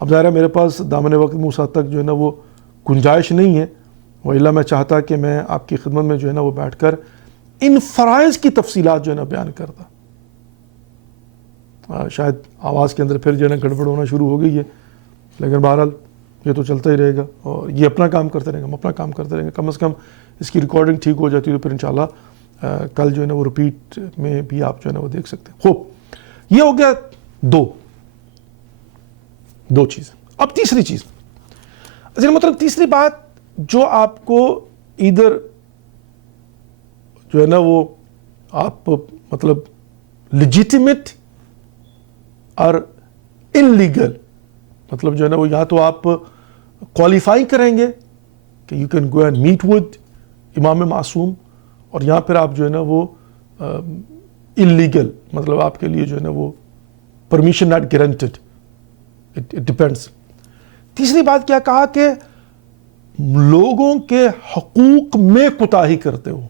اب ظاہر میرے پاس دامن وقت موسیٰ تک جو ہے نا وہ گنجائش نہیں ہے، وإلا میں چاہتا کہ میں آپ کی خدمت میں جو ہے نا وہ بیٹھ کر ان فرائض کی تفصیلات جو ہے نا بیان کرتا. شاید آواز کے اندر پھر جو ہے نا گڑبڑ ہونا شروع ہو گئی ہے، لیکن بہرحال یہ تو چلتا ہی رہے گا، اور یہ اپنا کام کرتے رہیں گے، ہم اپنا کام کرتے رہیں گے. کم از کم اس کی ریکارڈنگ ٹھیک ہو جاتی ہے تو پھر انشاءاللہ کل جو ہے نا وہ ریپیٹ میں بھی آپ جو ہے نا وہ دیکھ سکتے ہیں. خوب، یہ ہو گیا دو چیزیں. اب تیسری چیز، مطلب تیسری بات جو آپ کو ادھر جو ہے نا وہ آپ مطلب لیجیٹیمیٹ اور انلیگل، مطلب جو ہے نا وہ یا تو آپ کوالیفائی کریں گے کہ you can go and meet with امام معصوم، اور یہاں پھر آپ جو ہے نا وہ انلیگل، مطلب آپ کے لیے جو ہے نا وہ permission not guaranteed, it depends. تیسری بات کیا کہا کہ لوگوں کے حقوق میں کوتاہی کرتے ہو.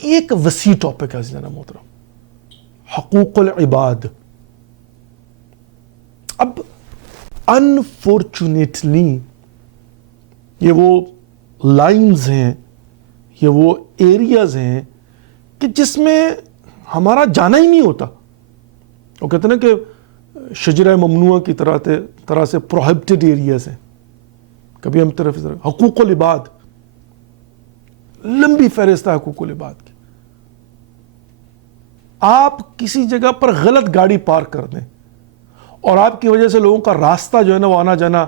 ایک وسیع ٹاپک ہے عزیزان محترم، حقوق العباد. اب انفارچونیٹلی یہ وہ لائنز ہیں، یہ وہ ایریاز ہیں کہ جس میں ہمارا جانا ہی نہیں ہوتا. وہ کہتے ہیں نا کہ شجرہ ممنوعہ کی طرح سے پروہیبٹڈ ایریاز ہیں. کبھی ہم طرف حقوق العباد، لمبی فہرست ہے حقوق العباد کی. آپ کسی جگہ پر غلط گاڑی پارک کر دیں اور آپ کی وجہ سے لوگوں کا راستہ جو ہے نا وہ آنا جانا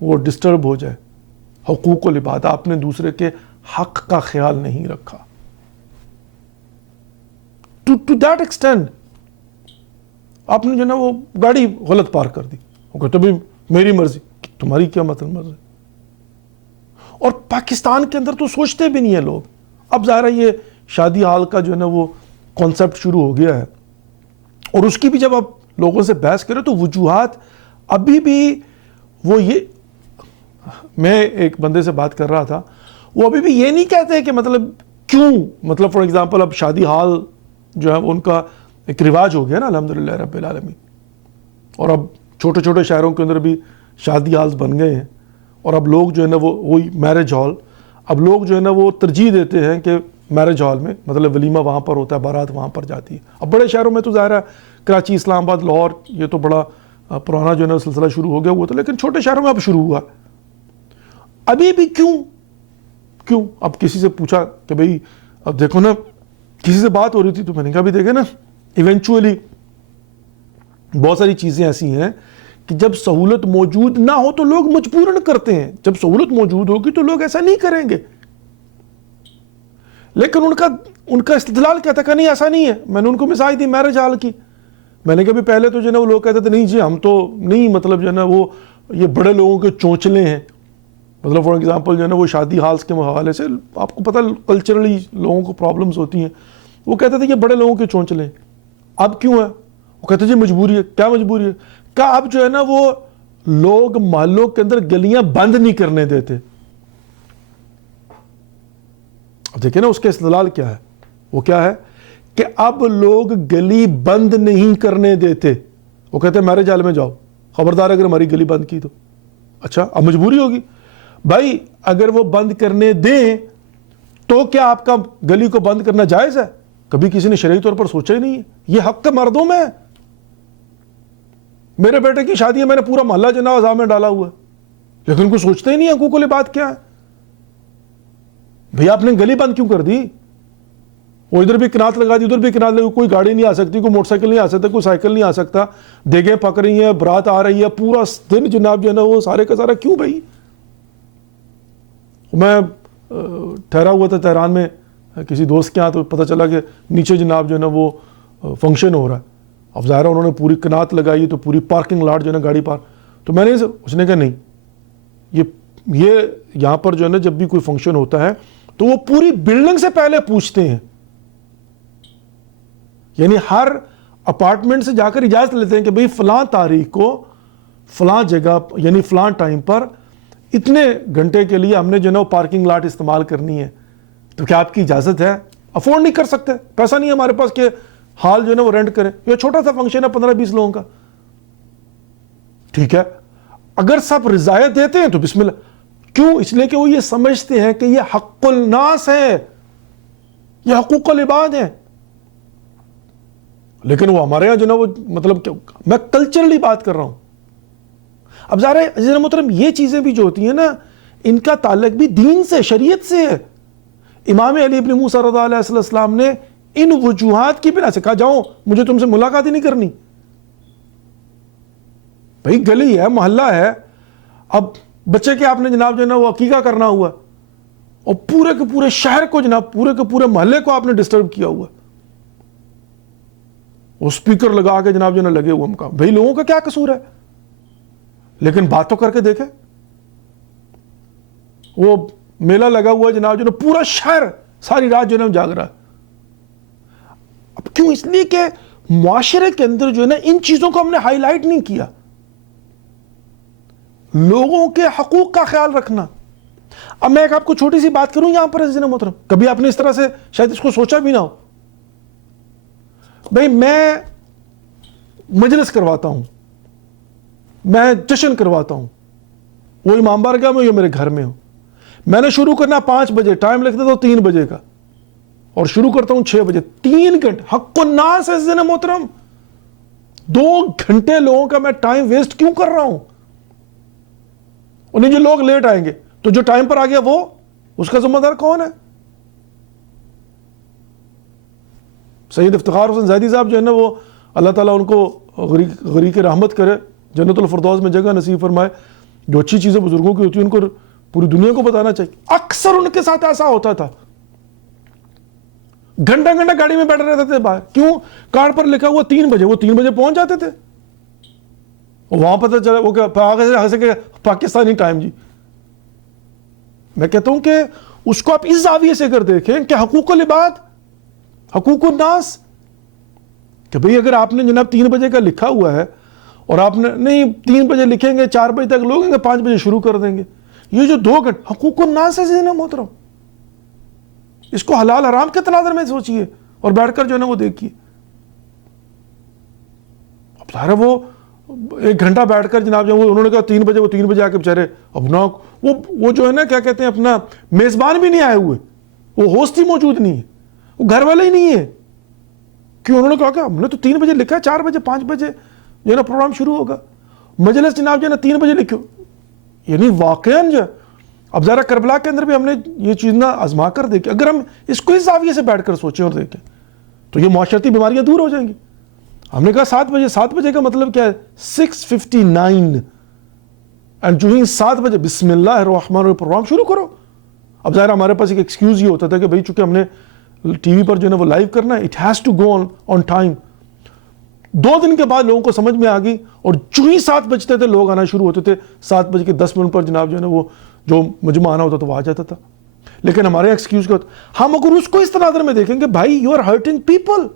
وہ ڈسٹرب ہو جائے، حقوق العباد، آپ نے دوسرے کے حق کا خیال نہیں رکھا. ٹو دیٹ ایکسٹینڈ آپ نے جو ہے نا وہ گاڑی غلط پارک کر دی، وہ کہتے بھی میری مرضی، تمہاری کیا مطلب مرضی. اور پاکستان کے اندر تو سوچتے بھی نہیں ہیں لوگ. اب ظاہر ہے یہ شادی ہال کا جو ہے نا وہ کانسیپٹ شروع ہو گیا ہے، اور اس کی بھی جب آپ لوگوں سے بحث کریں تو وجوہات ابھی بھی وہ یہ، میں ایک بندے سے بات کر رہا تھا، وہ ابھی بھی یہ نہیں کہتے کہ مطلب کیوں، مطلب فار ایگزامپل اب شادی ہال جو ہے ان کا ایک رواج ہو گیا نا الحمدللہ رب العالمین، اور اب چھوٹے چھوٹے شہروں کے اندر بھی شادی ہالز بن گئے ہیں، اور اب لوگ جو ہے نا وہ وہی میرج ہال، اب لوگ جو ہے نا وہ ترجیح دیتے ہیں کہ میرج ہال میں مطلب ولیمہ وہاں پر ہوتا ہے، بارات وہاں پر جاتی ہے. اب بڑے شہروں میں تو ظاہر ہے کراچی، اسلام آباد، لاہور، یہ تو بڑا پرانا جو ہے نا سلسلہ شروع ہو گیا ہوا تھا، لیکن چھوٹے شہروں میں اب شروع ہوا. ابھی بھی کیوں؟ اب کسی سے پوچھا کہ بھئی اب دیکھو نا، کسی سے بات ہو رہی تھی تو میں نے کہا بھی دیکھیں نا، ایونچولی بہت ساری چیزیں ایسی ہیں کہ جب سہولت موجود نہ ہو تو لوگ مجبوراً کرتے ہیں، جب سہولت موجود ہوگی تو لوگ ایسا نہیں کریں گے. لیکن ان کا استدلال کیا تھا کہ نہیں ایسا نہیں ہے. میں نے ان کو مثال دی میرج ہال کی. میں نے کہا بھی پہلے تو جو ہے نا وہ لوگ کہتے تھے نہیں جی ہم تو نہیں، مطلب جو ہے نا وہ یہ بڑے لوگوں کے چونچلے ہیں. مطلب فار ایگزامپل جو ہے نا وہ شادی ہالس کے حوالے سے آپ کو پتہ کلچرلی لوگوں کو پرابلمز ہوتی ہیں، وہ کہتے تھے یہ بڑے لوگوں کے چونچلے ہیں. اب کیوں ہے؟ وہ کہتے جی مجبوری ہے. کیا مجبوری ہے؟ کہ اب جو ہے نا وہ لوگ محلوں کے اندر گلیاں بند نہیں کرنے دیتے. اب دیکھیں نا اس کے استدلال کیا ہے، وہ کیا ہے کہ اب لوگ گلی بند نہیں کرنے دیتے. وہ کہتے ہیں میرج ہال میں جاؤ، خبردار اگر ہماری گلی بند کی تو. اچھا اب مجبوری ہوگی بھائی، اگر وہ بند کرنے دیں تو کیا آپ کا گلی کو بند کرنا جائز ہے؟ کبھی کسی نے شرعی طور پر سوچا ہی نہیں ہے. یہ حق مردوں میں ہے. میرے بیٹے کی شادی ہے، میں نے پورا محلہ جناب عذاب میں ڈالا ہوا ہے، لیکن کوئی سوچتے ہی نہیں حقوق العباد کیا ہے. بھئی آپ نے گلی بند کیوں کر دی؟ وہ ادھر بھی کنات لگا دی، ادھر بھی کنات لگا دی، کوئی گاڑی نہیں آ سکتی، کوئی موٹر سائیکل نہیں آ سکتا، کوئی سائیکل نہیں آ سکتا، دیگیں پک رہی ہیں، برات آ رہی ہے، پورا دن جناب جو ہے نا وہ سارے کا سارا. کیوں بھائی؟ میں ٹھہرا ہوا تھا تہران میں کسی دوست کے ہاں، تو پتہ چلا کہ نیچے جناب جو ہے نا وہ فنکشن ہو رہا ہے. اب ظاہر انہوں نے پوری کنات لگائی تو پوری پارکنگ لاٹ جو ہے نا گاڑی پارک. تو میں نے اس نے کہا نہیں، یہ یہاں پر جو ہے نا جب بھی کوئی فنکشن ہوتا ہے تو وہ پوری بلڈنگ سے پہلے پوچھتے ہیں، یعنی ہر اپارٹمنٹ سے جا کر اجازت لیتے ہیں کہ بھئی فلاں تاریخ کو فلاں جگہ یعنی فلاں ٹائم پر اتنے گھنٹے کے لیے ہم نے جو ہے نا پارکنگ لاٹ استعمال کرنی ہے، تو کیا آپ کی اجازت ہے؟ افورڈ نہیں کر سکتے، پیسہ نہیں ہے ہمارے پاس کہ ہال جو ہے نا وہ رینٹ کریں. یہ چھوٹا سا فنکشن ہے 15-20 لوگوں کا، ٹھیک ہے. اگر سب رضایت دیتے ہیں تو بسم اللہ. کیوں؟ اس لیے کہ وہ یہ سمجھتے ہیں کہ یہ حق الناس ہے، یہ حقوق العباد ہیں. لیکن وہ ہمارے یہاں جو نا وہ مطلب کہ میں کلچرلی بات کر رہا ہوں. اب ظاہر ہے عزیز محترم یہ چیزیں بھی جو ہوتی ہیں نا ان کا تعلق بھی دین سے، شریعت سے ہے. امام علی ابن موسیٰ رضی اللہ علیہ السلام نے ان وجوہات کی بنا سے کہا جاؤ مجھے تم سے ملاقات ہی نہیں کرنی. بھائی گلی ہے، محلہ ہے، اب بچے کے آپ نے جناب جو ہے نا وہ عقیقہ کرنا ہوا اور پورے کے پورے شہر کو جناب پورے کے پورے محلے کو آپ نے ڈسٹرب کیا ہوا، وہ سپیکر لگا کے جناب جو ہے نا لگے ہوئے. ہم کہا بھائی لوگوں کا کیا قصور ہے؟ لیکن بات تو کر کے دیکھیں. وہ میلہ لگا ہوا جناب جو ہے نا پورا شہر ساری رات جو ہے نا جاگ رہا ہے. اب کیوں؟ اس لیے کہ معاشرے کے اندر جو ہے نا ان چیزوں کو ہم نے ہائی لائٹ نہیں کیا. لوگوں کے حقوق کا خیال رکھنا. اب میں ایک آپ کو چھوٹی سی بات کروں یہاں پر عزیز محترم، کبھی آپ نے اس طرح سے شاید اس کو سوچا بھی نہ ہو. بھائی میں مجلس کرواتا ہوں، میں جشن کرواتا ہوں، وہ امام بارگاہ میں یا میرے گھر میں ہو. میں نے شروع کرنا 5 بجے، ٹائم لکھ دیتا ہوں 3 بجے کا، اور شروع کرتا ہوں 6 بجے. 3 گھنٹے حق الناس ہے عزیز محترم. 2 گھنٹے لوگوں کا میں ٹائم ویسٹ کیوں کر رہا ہوں؟ انہیں جو لوگ لیٹ آئیں گے تو جو ٹائم پر آ گیا وہ اس کا ذمہ دار کون ہے؟ سید افتخار حسین زیدی صاحب جو ہے نا وہ اللہ تعالیٰ ان کو غریق رحمت کرے، جنت الفردوس میں جگہ نصیب فرمائے. جو اچھی چیزیں بزرگوں کی ہوتی ہیں ان کو پوری دنیا کو بتانا چاہیے. اکثر ان کے ساتھ ایسا ہوتا تھا، گھنٹہ گھنٹہ گاڑی میں بیٹھے رہتے تھے باہر. کیوں؟ کارڈ پر لکھا ہوا 3 بجے، وہ 3 بجے پہنچ جاتے تھے. وہاں پتہ چلا وہ کہ پاکستانی ٹائم جی. میں کہتا ہوں کہ اس کو آپ اس زاویے سے اگر دیکھیں کہ حقوق العباد، حقوق الناس، کہ بھئی اگر آپ نے جناب 3 بجے کا لکھا ہوا ہے اور آپ نے نہیں 3 بجے لکھیں گے، 4 بجے تک لوگ ہیں گے، 5 بجے شروع کر دیں گے. یہ جو 2 گھنٹے حقوق الناس ہے عزیز محترم، اس کو حلال حرام کے تناظر میں سوچئے اور بیٹھ کر جو ہے نا وہ دیکھیے. اب ظاہر ہے وہ 1 گھنٹہ بیٹھ کر جناب جو انہوں نے کہا 3 بجے، وہ 3 بجے آ کے بچارے اپنا وہ جو ہے نا کیا کہتے ہیں اپنا میزبان بھی نہیں آئے ہوئے، وہ ہوسٹ ہی موجود نہیں ہے، وہ گھر والے ہی نہیں ہے. کیوں؟ انہوں نے کہا کہ ہم نے تو 3 بجے لکھا ہے، 4 بجے 5 بجے جو ہے نا پروگرام شروع ہوگا. مجلس جناب جو ہے نا 3 بجے لکھو، یعنی واقعاً جو اب ذرا کربلا کے اندر بھی ہم نے یہ چیز نہ آزما کر دیکھی. اگر ہم اس کو اس زاویے سے بیٹھ کر سوچیں اور دیکھیں تو یہ معاشرتی بیماریاں دور ہو جائیں گی. ہم نے کہا 7 بجے، 7 بجے کا مطلب کیا ہے؟ 6:59، اینڈ جو ہی 7 بجے بسم اللہ الرحمن الرحیم پروگرام شروع کرو. اب ظاہر ہمارے پاس ایک ایکسکیوز یہ ہوتا تھا کہ بھئی چونکہ ہم نے ٹی وی پر جو ہے نا وہ لائیو کرنا ہے، it has to go on time. 2 دن کے بعد لوگوں کو سمجھ میں آ گئی اور جو ہی 7 بجتے تھے لوگ آنا شروع ہوتے تھے. 7 بجے کے 10 منٹ پر جناب جو ہے نا وہ جو مجمع آنا ہوتا تو وہ آ جاتا تھا. لیکن ہمارے ایکسکیوز کیا ہوتا؟ ہم اگر اس کو اس تناظر میں دیکھیں گے بھائی یو آر ہرٹنگ پیپل.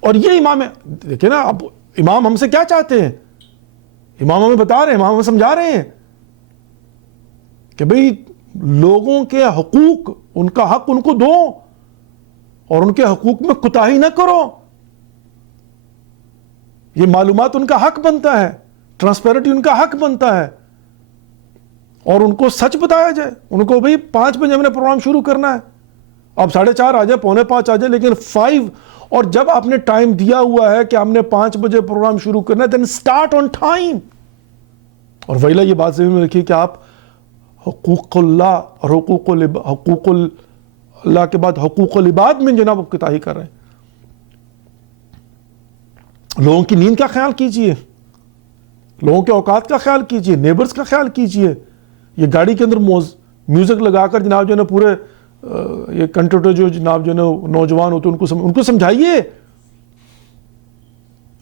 اور یہ امام ہے، دیکھیں نا اب امام ہم سے کیا چاہتے ہیں؟ امام ہمیں بتا رہے ہیں، امام ہمیں سمجھا رہے ہیں کہ بھئی لوگوں کے حقوق، ان کا حق ان کو دو اور ان کے حقوق میں کوتاہی نہ کرو. یہ معلومات ان کا حق بنتا ہے، ٹرانسپیرنٹی ان کا حق بنتا ہے، اور ان کو سچ بتایا جائے. ان کو بھئی 5 بجے ہم نے پروگرام شروع کرنا ہے، اب 4:30 آ جائے، 4:45 آ جائے، لیکن 5. اور جب آپ نے ٹائم دیا ہوا ہے کہ ہم نے 5 بجے پروگرام شروع کرنا ہے then start on time. اور ویلا یہ بات ذہن میں رکھیے کہ آپ حقوق اللہ اور حقوق اللہ کے بعد حقوق العباد میں جناب کوتاہی کر رہے ہیں. لوگوں کی نیند کا خیال کیجئے، لوگوں کے اوقات کا خیال کیجئے، نیبرز کا خیال کیجئے. یہ گاڑی کے اندر میوزک لگا کر جناب جو ہے نا پورے یہ کنٹرکٹر جو جناب جو ہے نا نوجوان ہوتے ہیں ان کو سمجھائیے.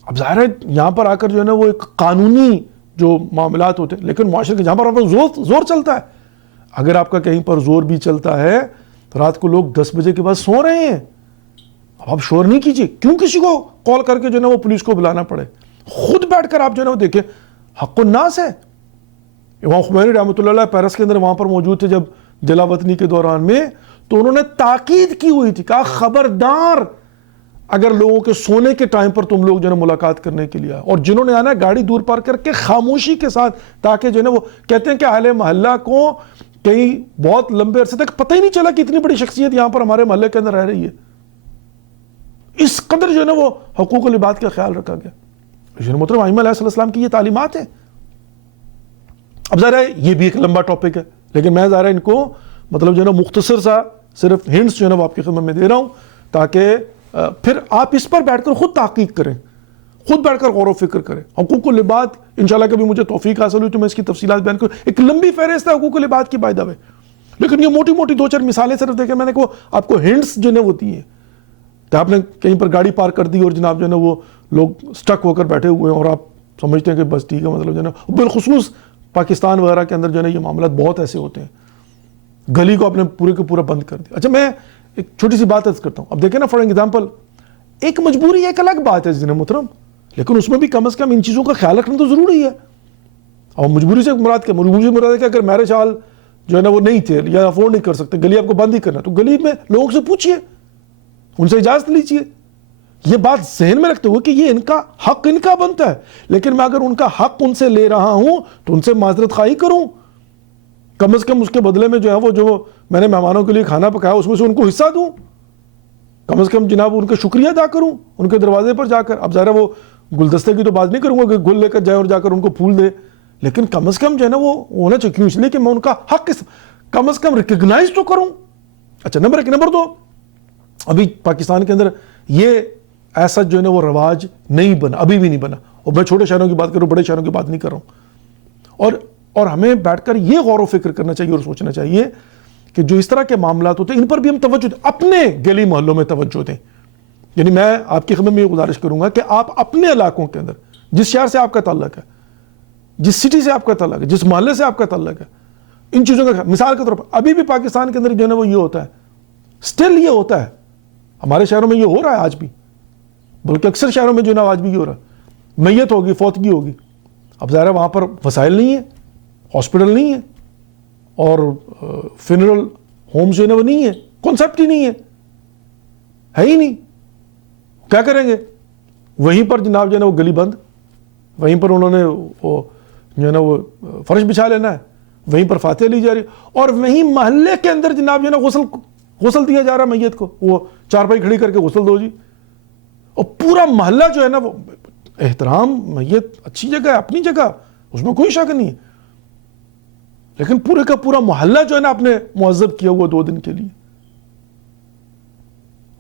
اب ظاہر ہے یہاں پر آ کر جو ہے نا وہ ایک قانونی جو معاملات ہوتے ہیں، لیکن معاشرے کے جہاں پر آپ کا زور چلتا ہے، اگر آپ کا کہیں پر زور بھی چلتا ہے تو رات کو لوگ 10 بجے کے بعد سو رہے ہیں، اب آپ شور نہیں کیجیے. کیوں کسی کو کال کر کے جو ہے نا وہ پولیس کو بلانا پڑے؟ خود بیٹھ کر آپ جو ہے نا وہ دیکھیں حق الناس ہے. امام خمینی رحمۃ اللہ علیہ پیرس کے اندر وہاں پر موجود تھے جب جلا وطنی کے دوران میں، تو انہوں نے تاکید کی ہوئی تھی، کہا خبردار اگر لوگوں کے سونے کے ٹائم پر تم لوگ جو ہے ملاقات کرنے کے لیے آئے، اور جنہوں نے آنا ہے گاڑی دور پار کر کے خاموشی کے ساتھ، تاکہ جو ہے نا وہ کہتے ہیں کہ اہل محلہ کو کہیں بہت لمبے عرصے تک پتہ ہی نہیں چلا کہ اتنی بڑی شخصیت یہاں پر ہمارے محلے کے اندر رہ رہی ہے. اس قدر جو ہے نا وہ حقوق العباد کا خیال رکھا گیا. محترم ائمہ علیہ السلام کی یہ تعلیمات ہیں. اب ظاہر ہے یہ بھی ایک لمبا ٹاپک ہے، لیکن میں ظاہر ہے ان کو مطلب جو ہے نا مختصر سا صرف ہنٹس جو ہے نا وہ آپ کی خدمت میں دے رہا ہوں، تاکہ پھر آپ اس پر بیٹھ کر خود تحقیق کریں، خود بیٹھ کر غور و فکر کریں. حقوق العباد انشاءاللہ کبھی مجھے توفیق حاصل ہوئی تو میں اس کی تفصیلات بیان کروں. ایک لمبی فہرست ہے حقوق العباد کی بائی دا وے، لیکن یہ موٹی موٹی دو چار مثالیں صرف دیکھیں میں نے کو آپ کو ہنٹس جو ہے وہ دی ہیں. تو آپ نے کہیں پر گاڑی پارک کر دی اور جناب جو ہے نا وہ لوگ سٹک ہو کر بیٹھے ہوئے ہیں اور آپ سمجھتے ہیں کہ بس ٹھیک ہے، مطلب جو ہے نا بالخصوص پاکستان وغیرہ کے اندر جو ہے نا یہ معاملات بہت ایسے ہوتے ہیں، گلی کو آپ نے پورے کے پورا بند کر دیا. اچھا میں ایک چھوٹی سی بات عرض کرتا ہوں. اب دیکھیں نا فار ایگزامپل ایک مجبوری ایک الگ بات ہے جناب محترم، لیکن اس میں بھی کم از کم ان چیزوں کا خیال رکھنا تو ضروری ہے. اور مجبوری سے مراد کیا؟ مجبوری سے مراد ہے کہ اگر میرج ہال جو ہے نا وہ نہیں تھے یا افورڈ نہیں کر سکتے، گلی آپ کو بند ہی کرنا، تو گلی میں لوگوں سے پوچھیے، ان سے اجازت لیجیے. یہ بات ذہن میں رکھتے ہوئے کہ یہ ان کا حق ان کا بنتا ہے، لیکن میں اگر ان کا حق ان سے لے رہا ہوں تو ان سے معذرت خواہی کروں، کم از کم اس کے بدلے میں جو ہے وہ جو میں نے مہمانوں کے لیے کھانا پکایا اس میں سے ان کو حصہ دوں، کم از کم جناب ان کا شکریہ ادا کروں ان کے دروازے پر جا کر. اب ظاہر ہے وہ گلدستے کی تو بات نہیں کروں گا کہ گل لے کر جائے اور جا کر ان کو پھول دے، لیکن کم از کم جو ہے نا وہ ہونا چاہیے. کیوں؟ اس لیے کہ میں ان کا حق کم از کم ریکگنائز تو کروں. اچھا نمبر ایک. نمبر دو، ابھی پاکستان کے اندر یہ ایسا جو ہے نا وہ رواج نہیں بنا، ابھی بھی نہیں بنا. اور میں چھوٹے شہروں کی بات کروں، بڑے شہروں کی بات نہیں کر رہا ہوں. اور ہمیں بیٹھ کر یہ غور و فکر کرنا چاہیے اور سوچنا چاہیے کہ جو اس طرح کے معاملات ہوتے ہیں ان پر بھی ہم توجہ دیں، اپنے گلی محلوں میں توجہ دیں. یعنی میں آپ کی خدمت میں یہ گزارش کروں گا کہ آپ اپنے علاقوں کے اندر، جس شہر سے آپ کا تعلق ہے، جس سٹی سے آپ کا تعلق ہے، جس محلے سے آپ کا تعلق ہے، ان چیزوں کا مثال کے طور پر ابھی بھی پاکستان کے اندر جو ہے نا وہ یہ ہوتا ہے، سٹل یہ ہوتا ہے. ہمارے شہروں میں یہ ہو رہا ہے آج بھی، بلکہ اکثر شہروں میں جو ہے نا آج بھی یہ ہو رہا ہے. میت ہوگی، فوتگی ہوگی، اب ظاہر ہے وہاں پر وسائل نہیں ہے، ہاسپٹل نہیں ہے، اور فنرل ہومز جو ہے نا وہ نہیں ہے، کنسیپٹ ہی نہیں ہے ہی نہیں. کیا کریں گے؟ وہیں پر جناب جو ہے نا وہ گلی بند، وہیں پر انہوں نے وہ جو ہے نا وہ فرش بچھا لینا ہے، وہیں پر فاتحہ لی جا رہی، اور وہیں محلے کے اندر جناب جو ہے نا غسل دیا جا رہا ہے میت کو. وہ چارپائی کھڑی کر کے غسل دو جی، اور پورا محلہ جو ہے نا وہ احترام، میت اچھی جگہ ہے، اپنی جگہ، اس میں کوئی شک نہیں ہے، لیکن پورے کا پورا محلہ جو ہے نا آپ نے معذب کیا ہوا 2 دن کے لیے.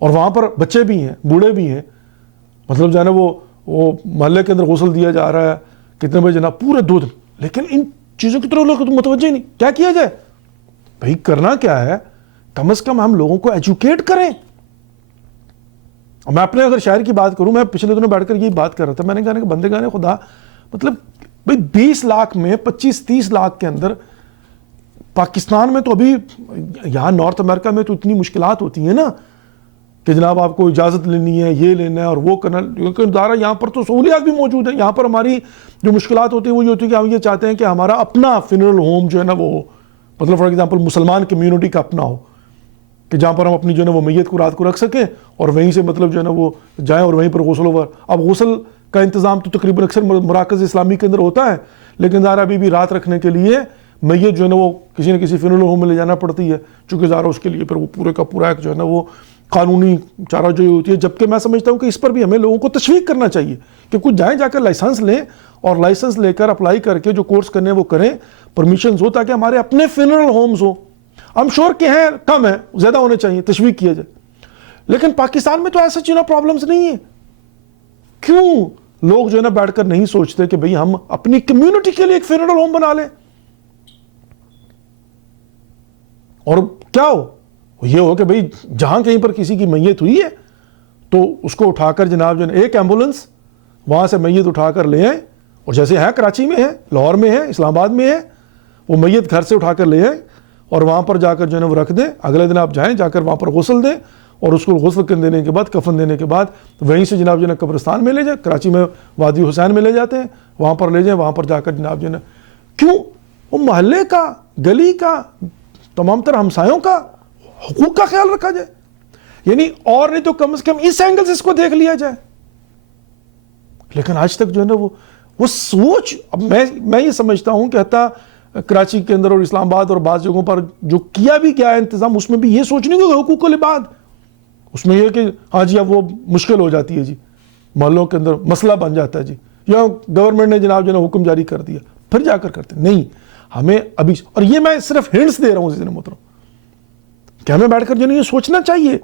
اور وہاں پر بچے بھی ہیں، بوڑھے بھی ہیں، مطلب جو ہے نا وہ محلے کے اندر غسل دیا جا رہا ہے کتنے بجے جناب، پورے 2 دن. لیکن ان چیزوں کی طرف لوگ متوجہ نہیں. کیا کیا جائے بھائی؟ کرنا کیا ہے؟ کم از کم ہم لوگوں کو ایجوکیٹ کریں. میں اپنے اگر شہر کی بات کروں، میں پچھلے دنوں بیٹھ کر یہی بات کر رہا تھا، میں نے کہا کہ بندے گانے خدا، مطلب بھائی 20 لاکھ میں 25-30 لاکھ کے اندر پاکستان میں تو ابھی یہاں نارتھ امریکہ میں تو اتنی مشکلات ہوتی ہیں نا کہ جناب آپ کو اجازت لینی ہے، یہ لینا ہے اور وہ کرنا، کیونکہ ادارہ یہاں پر تو سہولیات بھی موجود ہیں. یہاں پر ہماری جو مشکلات ہوتی ہیں وہ یہ ہوتی ہے کہ ہم یہ چاہتے ہیں کہ ہمارا اپنا فنرل ہوم جو ہے نا وہ ہو، مطلب فار ایگزامپل مسلمان کمیونٹی کا اپنا ہو، کہ جہاں پر ہم اپنی جو ہے نا وہ میت کو رات کو رکھ سکیں اور وہیں سے مطلب جو ہے نا وہ جائیں اور وہیں پر غسل ہو. اب غسل کا انتظام تو تقریباً اکثر مراکز اسلامی کے اندر ہوتا ہے، لیکن ظاہر ابھی بھی رات رکھنے کے لیے میت جو ہے نا وہ کسی نہ کسی فنرل ہوم میں لے جانا پڑتی ہے، چونکہ ظاہر اس کے لیے پھر وہ پورے کا پورا ایک جو ہے نا وہ قانونی چارہ جو ہوتی ہے. جبکہ میں سمجھتا ہوں کہ اس پر بھی ہمیں لوگوں کو تشویق کرنا چاہیے کہ کچھ جائیں، جا کر لائسنس لیں اور لائسنس لے کر اپلائی کر کے جو کورس کرنے وہ کریں، پرمیشنز ہو، تاکہ ہمارے اپنے فنرل ہومز ہوں. ہم شور کے ہیں، کم ہیں، زیادہ ہونے چاہیے، تشویق کیا جائے. لیکن پاکستان میں تو ایسا چیزیں پرابلمز نہیں ہیں. کیوں لوگ جو ہے نا بیٹھ کر نہیں سوچتے کہ بھئی ہم اپنی کمیونٹی کے لیے ایک فنرل ہوم بنا لیں؟ اور کیا ہو یہ ہو کہ بھئی جہاں کہیں پر کسی کی میت ہوئی ہے تو اس کو اٹھا کر جناب جو ہے ایک ایمبولنس وہاں سے میت اٹھا کر لے آئیں، اور جیسے ہے کراچی میں ہے، لاہور میں ہے، اسلام آباد میں ہے، وہ میت گھر سے اٹھا کر لے آئیں اور وہاں پر جا کر جو ہے نا وہ رکھ دیں. اگلے دن آپ جائیں، جا کر وہاں پر غسل دیں، اور اس کو غسل دینے کے بعد، کفن دینے کے بعد وہیں سے جناب جو ہے نا قبرستان میں لے جائیں. کراچی میں وادی حسین میں لے جاتے ہیں، وہاں پر لے جائیں، وہاں پر جا کر جناب جو ہے نا، کیوں وہ محلے کا، گلی کا، تمام تر ہمسایوں کا حقوق کا خیال رکھا جائے. یعنی اور نہیں تو کم از کم اس اینگل سے اس کو دیکھ لیا جائے. لیکن آج تک جو ہے نا وہ سوچ, اب میں یہ سمجھتا ہوں کہ حتیٰ کراچی کے اندر اور اسلام آباد اور بعض جگہوں پر جو کیا بھی گیا ہے انتظام, اس میں بھی یہ سوچ نہیں کہ حقوق العباد, اس میں یہ کہ ہاں جی اب وہ مشکل ہو جاتی ہے جی, محلوں کے اندر مسئلہ بن جاتا ہے جی, یا گورنمنٹ نے جناب جو ہے حکم جاری کر دیا پھر جا کر کرتے نہیں. ہمیں ابھی, اور یہ میں صرف ہنٹس دے رہا ہوں عزیزان محترم, کہ ہمیں بیٹھ کر جو ہے یہ سوچنا چاہیے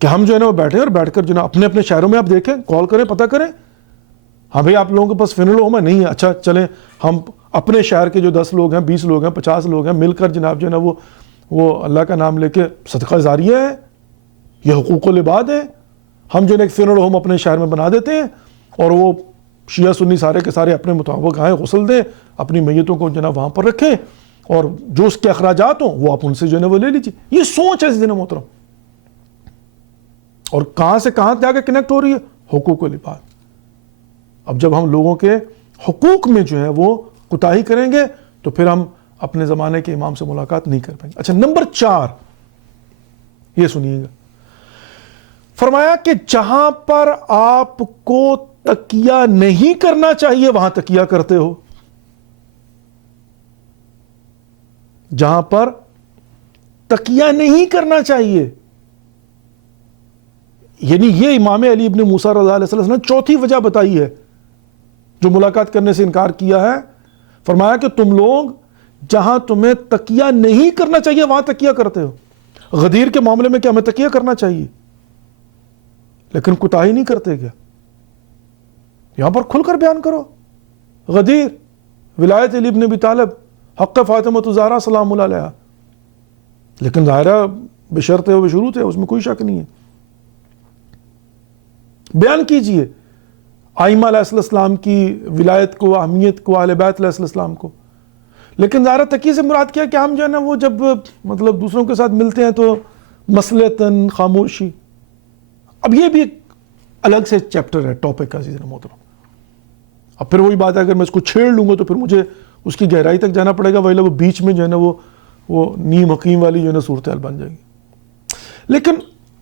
کہ ہم جو ہے نا وہ بیٹھیں اور بیٹھ کر جو ہے نا اپنے اپنے شہروں میں آپ دیکھیں, کال کریں, پتہ کریں, ہاں بھئی آپ لوگوں کے پاس فنل ہوم ہے نہیں ہے, اچھا چلیں ہم اپنے شہر کے جو 10 لوگ ہیں, 20 لوگ ہیں, 50 لوگ ہیں, مل کر جناب جو ہے نا وہ اللہ کا نام لے کے صدقہ جاریہ ہے, یہ حقوق العباد ہے, ہم جو ہے ایک فنل ہوم اپنے شہر میں بنا دیتے ہیں اور وہ شیعہ سنی سارے کے سارے اپنے مطابق آئیں, غسل دیں, اپنی میتوں کو جناب وہاں پر رکھیں, اور جو اس کے اخراجات ہوں وہ آپ ان سے جو ہے وہ لے لیجیے. یہ سوچ ہے عزیزان محترم, اور کہاں سے کہاں جا کے کنیکٹ ہو رہی ہے, حقوق العباد. اب جب ہم لوگوں کے حقوق میں جو ہے وہ کوتاہی کریں گے تو پھر ہم اپنے زمانے کے امام سے ملاقات نہیں کر پائیں گے. اچھا نمبر 4 یہ سنیے گا, فرمایا کہ جہاں پر آپ کو تکیہ نہیں کرنا چاہیے وہاں تکیہ کرتے ہو. جہاں پر تکیہ نہیں کرنا چاہیے, یعنی یہ امام علی ابن موسیٰ رضی اللہ عنہ نے چوتھی وجہ بتائی ہے جو ملاقات کرنے سے انکار کیا ہے. فرمایا کہ تم لوگ جہاں تمہیں تکیہ نہیں کرنا چاہیے وہاں تکیہ کرتے ہو. غدیر کے معاملے میں کیا ہمیں تکیہ کرنا چاہیے, لیکن کوتاہی نہیں کرتے کیا؟ یہاں پر کھل کر بیان کرو. غدیر, ولایت علی ابن ابی طالب, حق فاطمہ الزہرا سلام اللہ علیہا, لیکن ظاہرہ بشرط ہے و بشروط ہے, اس میں کوئی شک نہیں ہے. بیان کیجئے آئمہ علیہ السلام کی ولایت کو, اہمیت کو, اہل بیت علیہ السلام کو. لیکن ظاہرہ تقیہ سے مراد کیا کہ ہم جو ہے نا وہ جب مطلب دوسروں کے ساتھ ملتے ہیں تو مصلحتاً خاموشی. اب یہ بھی ایک الگ سے چیپٹر ہے, ٹاپک کا عزیزان محترم. اب پھر وہی بات ہے, اگر میں اس کو چھیڑ لوں گا تو پھر مجھے اس کی گہرائی تک جانا پڑے گا, وہی وہ بیچ میں جو ہے نا وہ نیم حکیم والی جو ہے نا صورتحال بن جائے گی. لیکن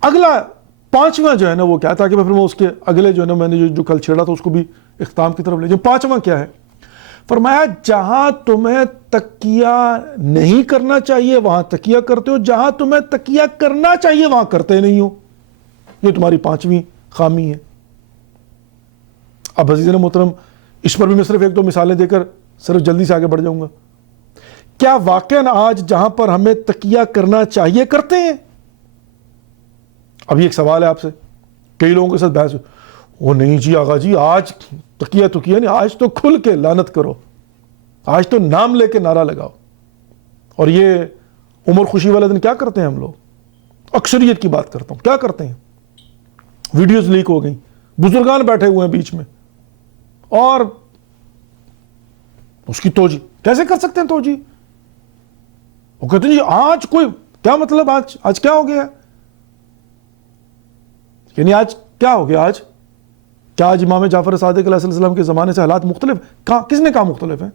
اگلا 5واں جو ہے نا وہ کیا, تاکہ پھر میں اس کے اگلے جو ہے نا میں نے جو کل چھیڑا تھا اس کو بھی اختتام کی طرف لے جاؤں. 5واں کیا ہے, فرمایا جہاں تمہیں تکیہ نہیں کرنا چاہیے وہاں تکیہ کرتے ہو, جہاں تمہیں تکیہ کرنا چاہیے وہاں کرتے نہیں ہو. یہ تمہاری 5ویں خامی ہے. اب عزیزان محترم اس پر بھی میں صرف 1-2 مثالیں دے کر صرف جلدی سے آگے بڑھ جاؤں گا. کیا واقعاً آج جہاں پر ہمیں تکیہ کرنا چاہیے کرتے ہیں؟ اب یہ ایک سوال ہے آپ سے, کئی لوگوں کے ساتھ بحث, وہ نہیں جی آغا جی آج تکیہ نہیں, آج تو کھل کے لعنت کرو, آج تو نام لے کے نعرہ لگاؤ. اور یہ عمر خوشی والے دن کیا کرتے ہیں ہم لوگ, اکثریت کی بات کرتا ہوں, کیا کرتے ہیں, ویڈیوز لیک ہو گئی, بزرگان بیٹھے ہوئے ہیں بیچ میں, اور اس کی توجیہ کیسے کر سکتے ہیں توجیہ؟ وہ کہتے ہیں جی آج کوئی کیا مطلب, آج کیا ہو گیا, یعنی آج کیا ہو گیا, آج کیا آج امام جعفر صادق علیہ السلام کے زمانے سے حالات مختلف؟ کس نے کہا مختلف ہیں؟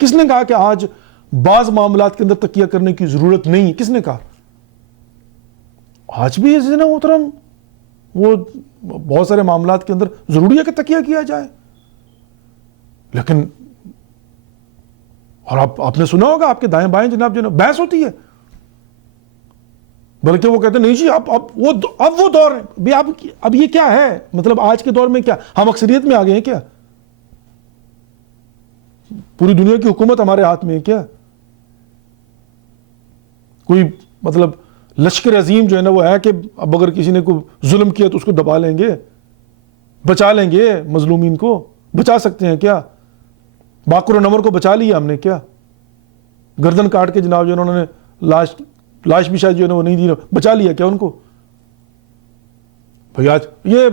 کس نے کہا کہ آج بعض معاملات کے اندر تکیہ کرنے کی ضرورت نہیں؟ کس نے کہا؟ آج بھی عزیزان محترم وہ بہت سارے معاملات کے اندر ضروری ہے کہ تکیہ کیا جائے. لیکن اور آپ نے سنا ہوگا آپ کے دائیں بائیں جناب بحث ہوتی ہے, بلکہ وہ کہتے ہیں نہیں جی اب وہ دور ہے, اب یہ کیا ہے, مطلب آج کے دور میں کیا ہم اکثریت میں آ گئے ہیں کیا؟ پوری دنیا کی حکومت ہمارے ہاتھ میں ہے کیا؟ کوئی مطلب لشکر عظیم جو ہے نا وہ ہے کہ اب اگر کسی نے کوئی ظلم کیا تو اس کو دبا لیں گے, بچا لیں گے, مظلومین کو بچا سکتے ہیں کیا؟ باقر و نمر کو بچا لیا ہم نے کیا؟ گردن کاٹ کے جناب جو انہوں نے لاش بھی شاید جو ہے نا وہ نہیں دی, بچا لیا کیا ان کو؟ بھئی آج یہ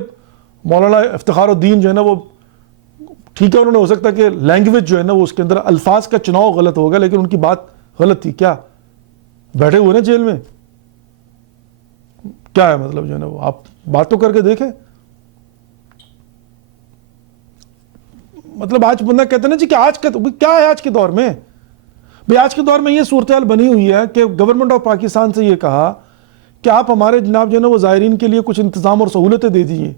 مولانا افتخار الدین جو ہے نا وہ ٹھیک ہے, انہوں نے ہو سکتا ہے کہ لینگویج جو ہے نا وہ اس کے اندر الفاظ کا چناؤ غلط ہوگا, لیکن ان کی بات غلط تھی کیا؟ بیٹھے ہوئے نا جیل میں, کیا ہے مطلب جو ہے نا وہ آپ بات تو کر کے دیکھیں. مطلب آج بندہ کہتے ہیں نا جی کہ آج کیا ہے آج کے دور میں, بھئی آج کے دور میں یہ صورتحال بنی ہوئی ہے کہ گورنمنٹ آف پاکستان سے یہ کہا کہ آپ ہمارے جناب جو ہے نا وہ زائرین کے لیے کچھ انتظام اور سہولتیں دے دیجیے.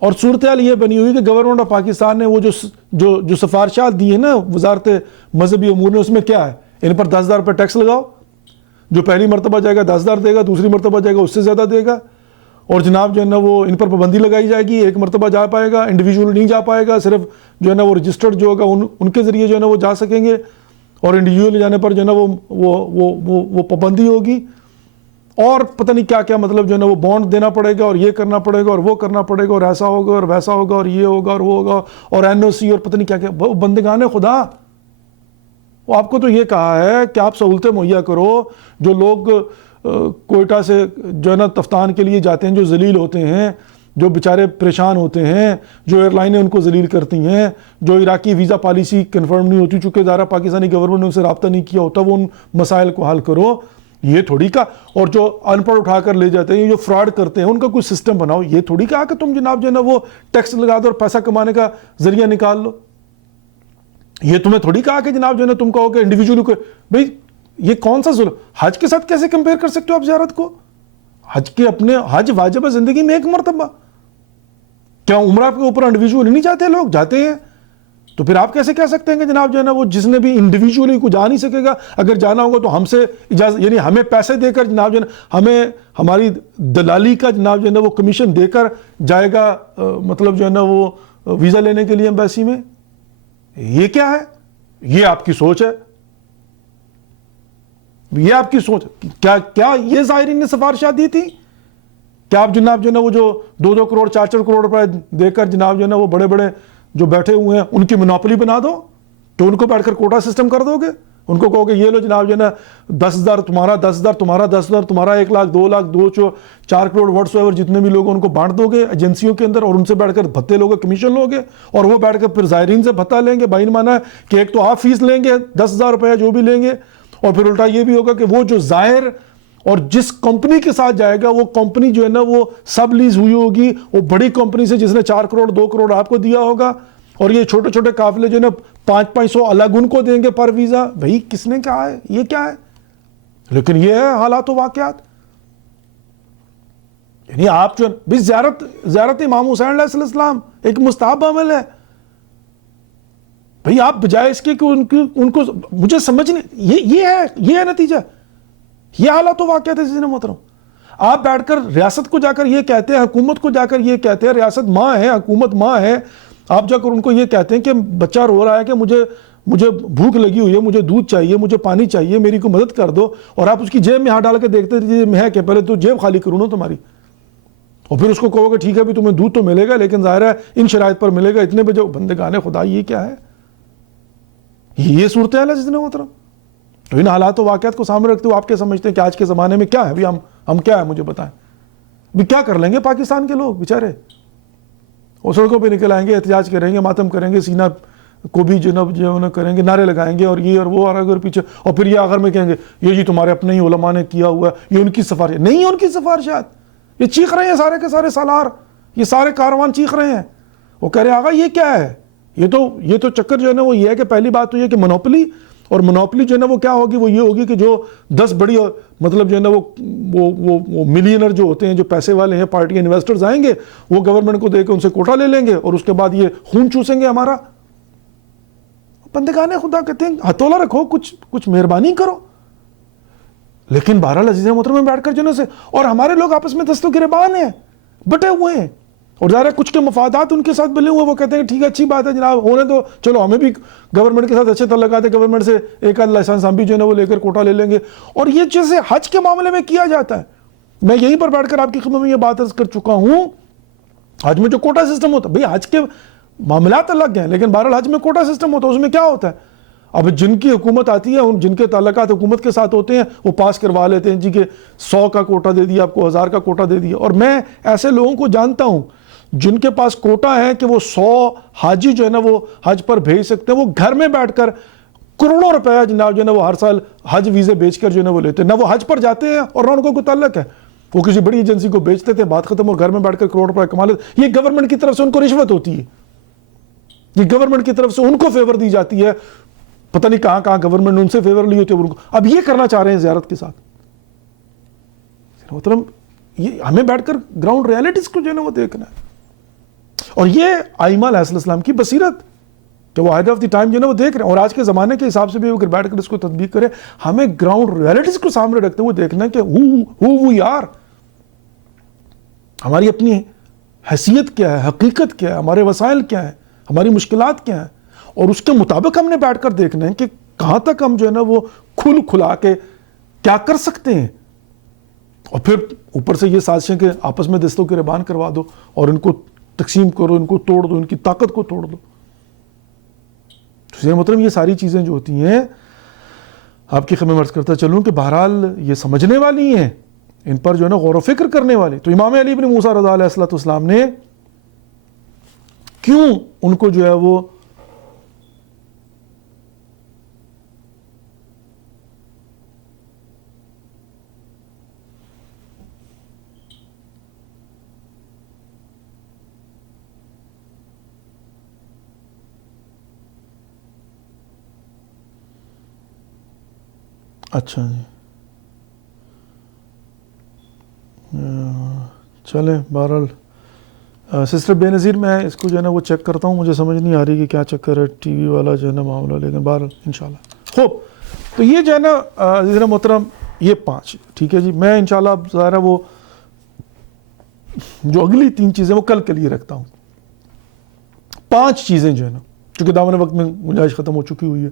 اور صورتحال یہ بنی ہوئی کہ گورنمنٹ آف پاکستان نے وہ جو سفارشات دی ہیں نا وزارت مذہبی امور نے، اس میں کیا ہے، ان پر 10,000 روپے ٹیکس لگاؤ. جو پہلی مرتبہ جائے گا 10,000 دے گا، دوسری مرتبہ جائے گا اس سے زیادہ دے گا. اور جناب جو ہے نا وہ ان پر پابندی لگائی جائے گی، ایک مرتبہ جا پائے گا، انڈیویجول نہیں جا پائے گا، صرف جو ہے نا وہ رجسٹرڈ جو ہوگا ان کے ذریعے جو ہے نا وہ جا سکیں گے. اور انڈیویجول جانے پر جو ہے نا وہ پابندی ہوگی. اور پتہ نہیں کیا کیا مطلب جو ہے نا وہ بانڈ دینا پڑے گا، اور یہ کرنا پڑے گا، اور وہ کرنا پڑے گا، اور ایسا ہوگا اور ویسا ہوگا، اور یہ ہوگا اور وہ ہوگا، اور NOC اور پتہ نہیں کیا کیا. بندگان خدا، وہ آپ کو تو یہ کہا ہے کہ آپ سہولتیں مہیا کرو. جو لوگ کوئٹہ سے جو ہے نا تفتان کے لیے جاتے ہیں، جو ذلیل ہوتے ہیں، جو بیچارے پریشان ہوتے ہیں، جو ایئر لائنیں ان کو ذلیل کرتی ہیں، جو عراقی ویزا پالیسی کنفرم نہیں ہوتی چونکہ ذرا پاکستانی گورنمنٹ نے ان سے رابطہ نہیں کیا ہوتا، وہ ان مسائل کو حل کرو. یہ تھوڑی کا، اور جو ان پڑھ اٹھا کر لے جاتے ہیں، جو فراڈ کرتے ہیں، ان کا کوئی سسٹم بناؤ. یہ تھوڑی کہا کہ تم جناب جو ہے نا وہ ٹیکس لگا دو اور پیسہ کمانے کا ذریعہ نکال لو. یہ تمہیں تھوڑی کہا کہ جناب جو ہے نا تم کہو کہ انڈیویجول کو. بھئی یہ کون سا ظلم؟ حج کے ساتھ کیسے کمپیئر کر سکتے ہو آپ زیارت کو؟ حج کے اپنے حج واجب ہے زندگی میں ایک مرتبہ. کیا عمرہ کے اوپر انڈیویجول نہیں جاتے؟ لوگ جاتے ہیں. تو پھر آپ کیسے کہہ سکتے ہیں کہ جناب جو ہے نا وہ جس نے بھی انڈیویجولی کو جا نہیں سکے گا، اگر جانا ہوگا تو ہم سے اجازت، یعنی ہمیں پیسے دے کر جناب جو ہے نا ہمیں ہماری دلالی کا جناب جو ہے نا وہ کمیشن دے کر جائے گا مطلب جو ہے نا وہ ویزا لینے کے لیے ایمبیسی میں. یہ کیا ہے؟ یہ آپ کی سوچ ہے. یہ آپ کی سوچ. کیا یہ زائرین نے سفارشات دی تھی کہ آپ جناب جو ہے نا وہ جو 2-2 کروڑ 4-4 کروڑ روپے دے کر جناب جو ہے نا وہ بڑے بڑے جو بیٹھے ہوئے ہیں ان کی منوپلی بنا دو، تو ان کو بیٹھ کر کوٹا سسٹم کر دو گے؟ ان کو کہو کہ یہ لو جناب جو ہے نا 10,000 تمہارا، 10,000 تمہارا، 10,000 تمہارا، 1 لاکھ 2 لاکھ 4 کروڑ واٹس ایور جتنے بھی لوگ ان کو بانٹ دو گے ایجنسیوں کے اندر، اور ان سے بیٹھ کر بھتے لوگے، کمیشن لوگے، اور وہ بیٹھ کر پھر زائرین سے بھتا لیں گے. بائن مانا ہے کہ ایک تو آپ فیس لیں گے 10,000 روپے جو بھی لیں گے، اور پھر الٹا یہ بھی ہوگا کہ وہ جو زائر اور جس کمپنی کے ساتھ جائے گا وہ کمپنی جو ہے نا وہ سب لیز ہوئی ہوگی وہ بڑی کمپنی سے جس نے 4 کروڑ 2 کروڑ آپ کو دیا ہوگا، اور یہ چھوٹے چھوٹے قافلے جو ہے نا 500 الگ ان کو دیں گے پر ویزا. بھائی کس نے کہا ہے؟ یہ کیا ہے؟ لیکن یہ ہے حالات و واقعات. یعنی آپ جو بھی زیارت امام حسین علیہ السلام ایک مستحب عمل ہے. بھئی آپ بجائے اس کے کہ ان کو مجھے سمجھ نہیں، یہ ہے نتیجہ، یہ حالات و واقعات ہے. جس نے محترم آپ بیٹھ کر ریاست کو جا کر یہ کہتے ہیں، حکومت کو جا کر یہ کہتے ہیں، ریاست ماں ہے، حکومت ماں ہے، آپ جا کر ان کو یہ کہتے ہیں کہ بچہ رو رہا ہے کہ مجھے بھوک لگی ہوئی ہے، مجھے دودھ چاہیے، مجھے پانی چاہیے، میری کو مدد کر دو، اور آپ اس کی جیب میں ہاتھ ڈال کے دیکھتے رہیے ہے کہ پہلے تو جیب خالی کروں نا تمہاری، اور پھر اس کو کہو کہ ٹھیک ہے بھی تمہیں دودھ تو ملے گا لیکن ظاہر ہے ان شرائط پر ملے گا اتنے بجے. بندگان خدا یہ کیا ہے؟ یہ صورتحال ہے جس نے محترم. تو ان حالات و واقعات کو سامنے رکھتے ہوئے آپ کیا سمجھتے ہیں کہ آج کے زمانے میں کیا ہے؟ ابھی ہم کیا ہے مجھے بتائیں. ابھی کیا کر لیں گے پاکستان کے لوگ بیچارے؟ وہ سڑکوں پہ نکل آئیں گے، احتجاج کریں گے، ماتم کریں گے، سینہ کو بھی جو کریں گے، نعرے لگائیں گے، اور یہ اور وہ اور اگر پیچھے، اور پھر یہ آخر میں کہیں گے یہ جی تمہارے اپنے ہی علماء نے کیا ہوا ہے، یہ ان کی سفارش نہیں ہے. ان کی سفارشات یہ چیخ رہے ہیں سارے کے سارے سالار، یہ سارے کاروان چیخ رہے ہیں. وہ کہہ رہے آقا یہ کیا ہے؟ یہ تو چکر جو ہے نا وہ یہ ہے کہ پہلی بات تو یہ کہ منوپلی، اور منوپلی جو ہے نا وہ کیا ہوگی؟ وہ یہ ہوگی کہ جو 10 بڑی مطلب جو ہے نا وہ ملینر جو ہوتے ہیں، جو پیسے والے ہیں، پارٹی انویسٹرز آئیں گے، وہ گورنمنٹ کو دے کے ان سے کوٹا لے لیں گے، اور اس کے بعد یہ خون چوسیں گے ہمارا. بندگان خدا کہتے ہیں ہتھولا رکھو، کچھ مہربانی کرو. لیکن بہرحال عزیز محترم میں بیٹھ کر جو سے، اور ہمارے لوگ آپس میں دست و گریبان ہیں، بٹے ہوئے ہیں، اور ظاہر ہے کچھ کے مفادات ان کے ساتھ ملے ہوئے، وہ کہتے ہیں ٹھیک ہے اچھی بات ہے جناب ہونے دو، چلو ہمیں بھی گورنمنٹ کے ساتھ اچھے تعلقات ہے، گورنمنٹ سے ایک آدھ لائسنس ہم بھی جو ہے نا وہ لے کر کوٹا لے لیں گے. اور یہ جیسے حج کے معاملے میں کیا جاتا ہے، میں یہیں پر بیٹھ کر آپ کی خدمت میں یہ بات عرض کر چکا ہوں. حج میں جو کوٹا سسٹم ہوتا ہے، بھئی حج کے معاملات الگ ہیں لیکن بہرحال حج میں کوٹا سسٹم ہوتا ہے. اس میں کیا ہوتا ہے؟ اب جن کی حکومت آتی ہے، جن کے تعلقات حکومت کے ساتھ ہوتے ہیں، وہ پاس کروا لیتے ہیں جی کہ 100 کا کوٹا دے دیا آپ کو، 1000 کا کوٹا دے دیا. اور میں ایسے لوگوں کو جانتا ہوں جن کے پاس کوٹا ہے کہ وہ 100 حاجی جو ہے نا وہ حج پر بھیج سکتے ہیں. وہ گھر میں بیٹھ کر کروڑوں روپیہ جناب جو ہے نا وہ ہر سال حج ویزے بیچ کر جو ہے نا وہ لیتے ہیں. نہ وہ حج پر جاتے ہیں اور نہ ان کو کوئی تعلق ہے، وہ کسی بڑی ایجنسی کو بیچتے تھے، بات ختم، اور گھر میں بیٹھ کر کروڑ روپے کما لیتے. یہ گورنمنٹ کی طرف سے ان کو رشوت ہوتی ہے، یہ گورنمنٹ کی طرف سے ان کو فیور دی جاتی ہے. پتہ نہیں کہاں گورنمنٹ نے ان سے فیور لی ہوتی ہے. اب یہ کرنا چاہ رہے ہیں زیارت کے ساتھ. محترم یہ ہمیں بیٹھ کر گراؤنڈ ریالٹیز کو جو ہے نا وہ دیکھنا ہے. اور یہ آئمہ علیہ السلام کی بصیرت کہ وہ آئڈ آف دی ٹائم جو ہے نا وہ دیکھ رہے ہیں, اور آج کے زمانے کے حساب سے بھی اگر بیٹھ کر اس کو تطبیق کرے, ہمیں گراؤنڈ ریالٹیز کو سامنے رکھتے ہوئے دیکھنا ہے کہ who we are, ہماری اپنی حیثیت کیا ہے, حقیقت کیا ہے, ہمارے وسائل کیا ہیں, ہماری مشکلات کیا ہیں, اور اس کے مطابق ہم نے بیٹھ کر دیکھنا ہے کہ کہاں تک ہم جو ہے نا وہ کھلا کے کیا کر سکتے ہیں. اور پھر اوپر سے یہ سازشیں کہ آپس میں دستوں کے ریبان کروا دو اور ان کو تقسیم کرو, ان کو توڑ دو, ان کی طاقت کو توڑ دو. تو مطلب یہ ساری چیزیں جو ہوتی ہیں, آپ کی خدمت عرض کرتا چلوں کہ بہرحال یہ سمجھنے والی ہیں, ان پر جو ہے نا غور و فکر کرنے والی. تو امام علی بن موسیٰ رضا علیہ السلام نے کیوں ان کو جو ہے وہ اچھا جی چلیں بہرحال سسٹر بے نظیر میں اس کو جو ہے نا وہ چیک کرتا ہوں, مجھے سمجھ نہیں آ رہی کہ کیا چکر ہے ٹی وی والا جو ہے نا معاملہ, لیکن بہرحال انشاءاللہ. خوب, تو یہ جو ہے نا عزیزنا محترم یہ 5, ٹھیک ہے جی. میں انشاءاللہ اب ظاہر ہے وہ جو اگلی 3 چیزیں وہ کل کے لیے رکھتا ہوں. 5 چیزیں جو ہے نا, چونکہ دامن وقت میں گنجائش ختم ہو چکی ہوئی ہے,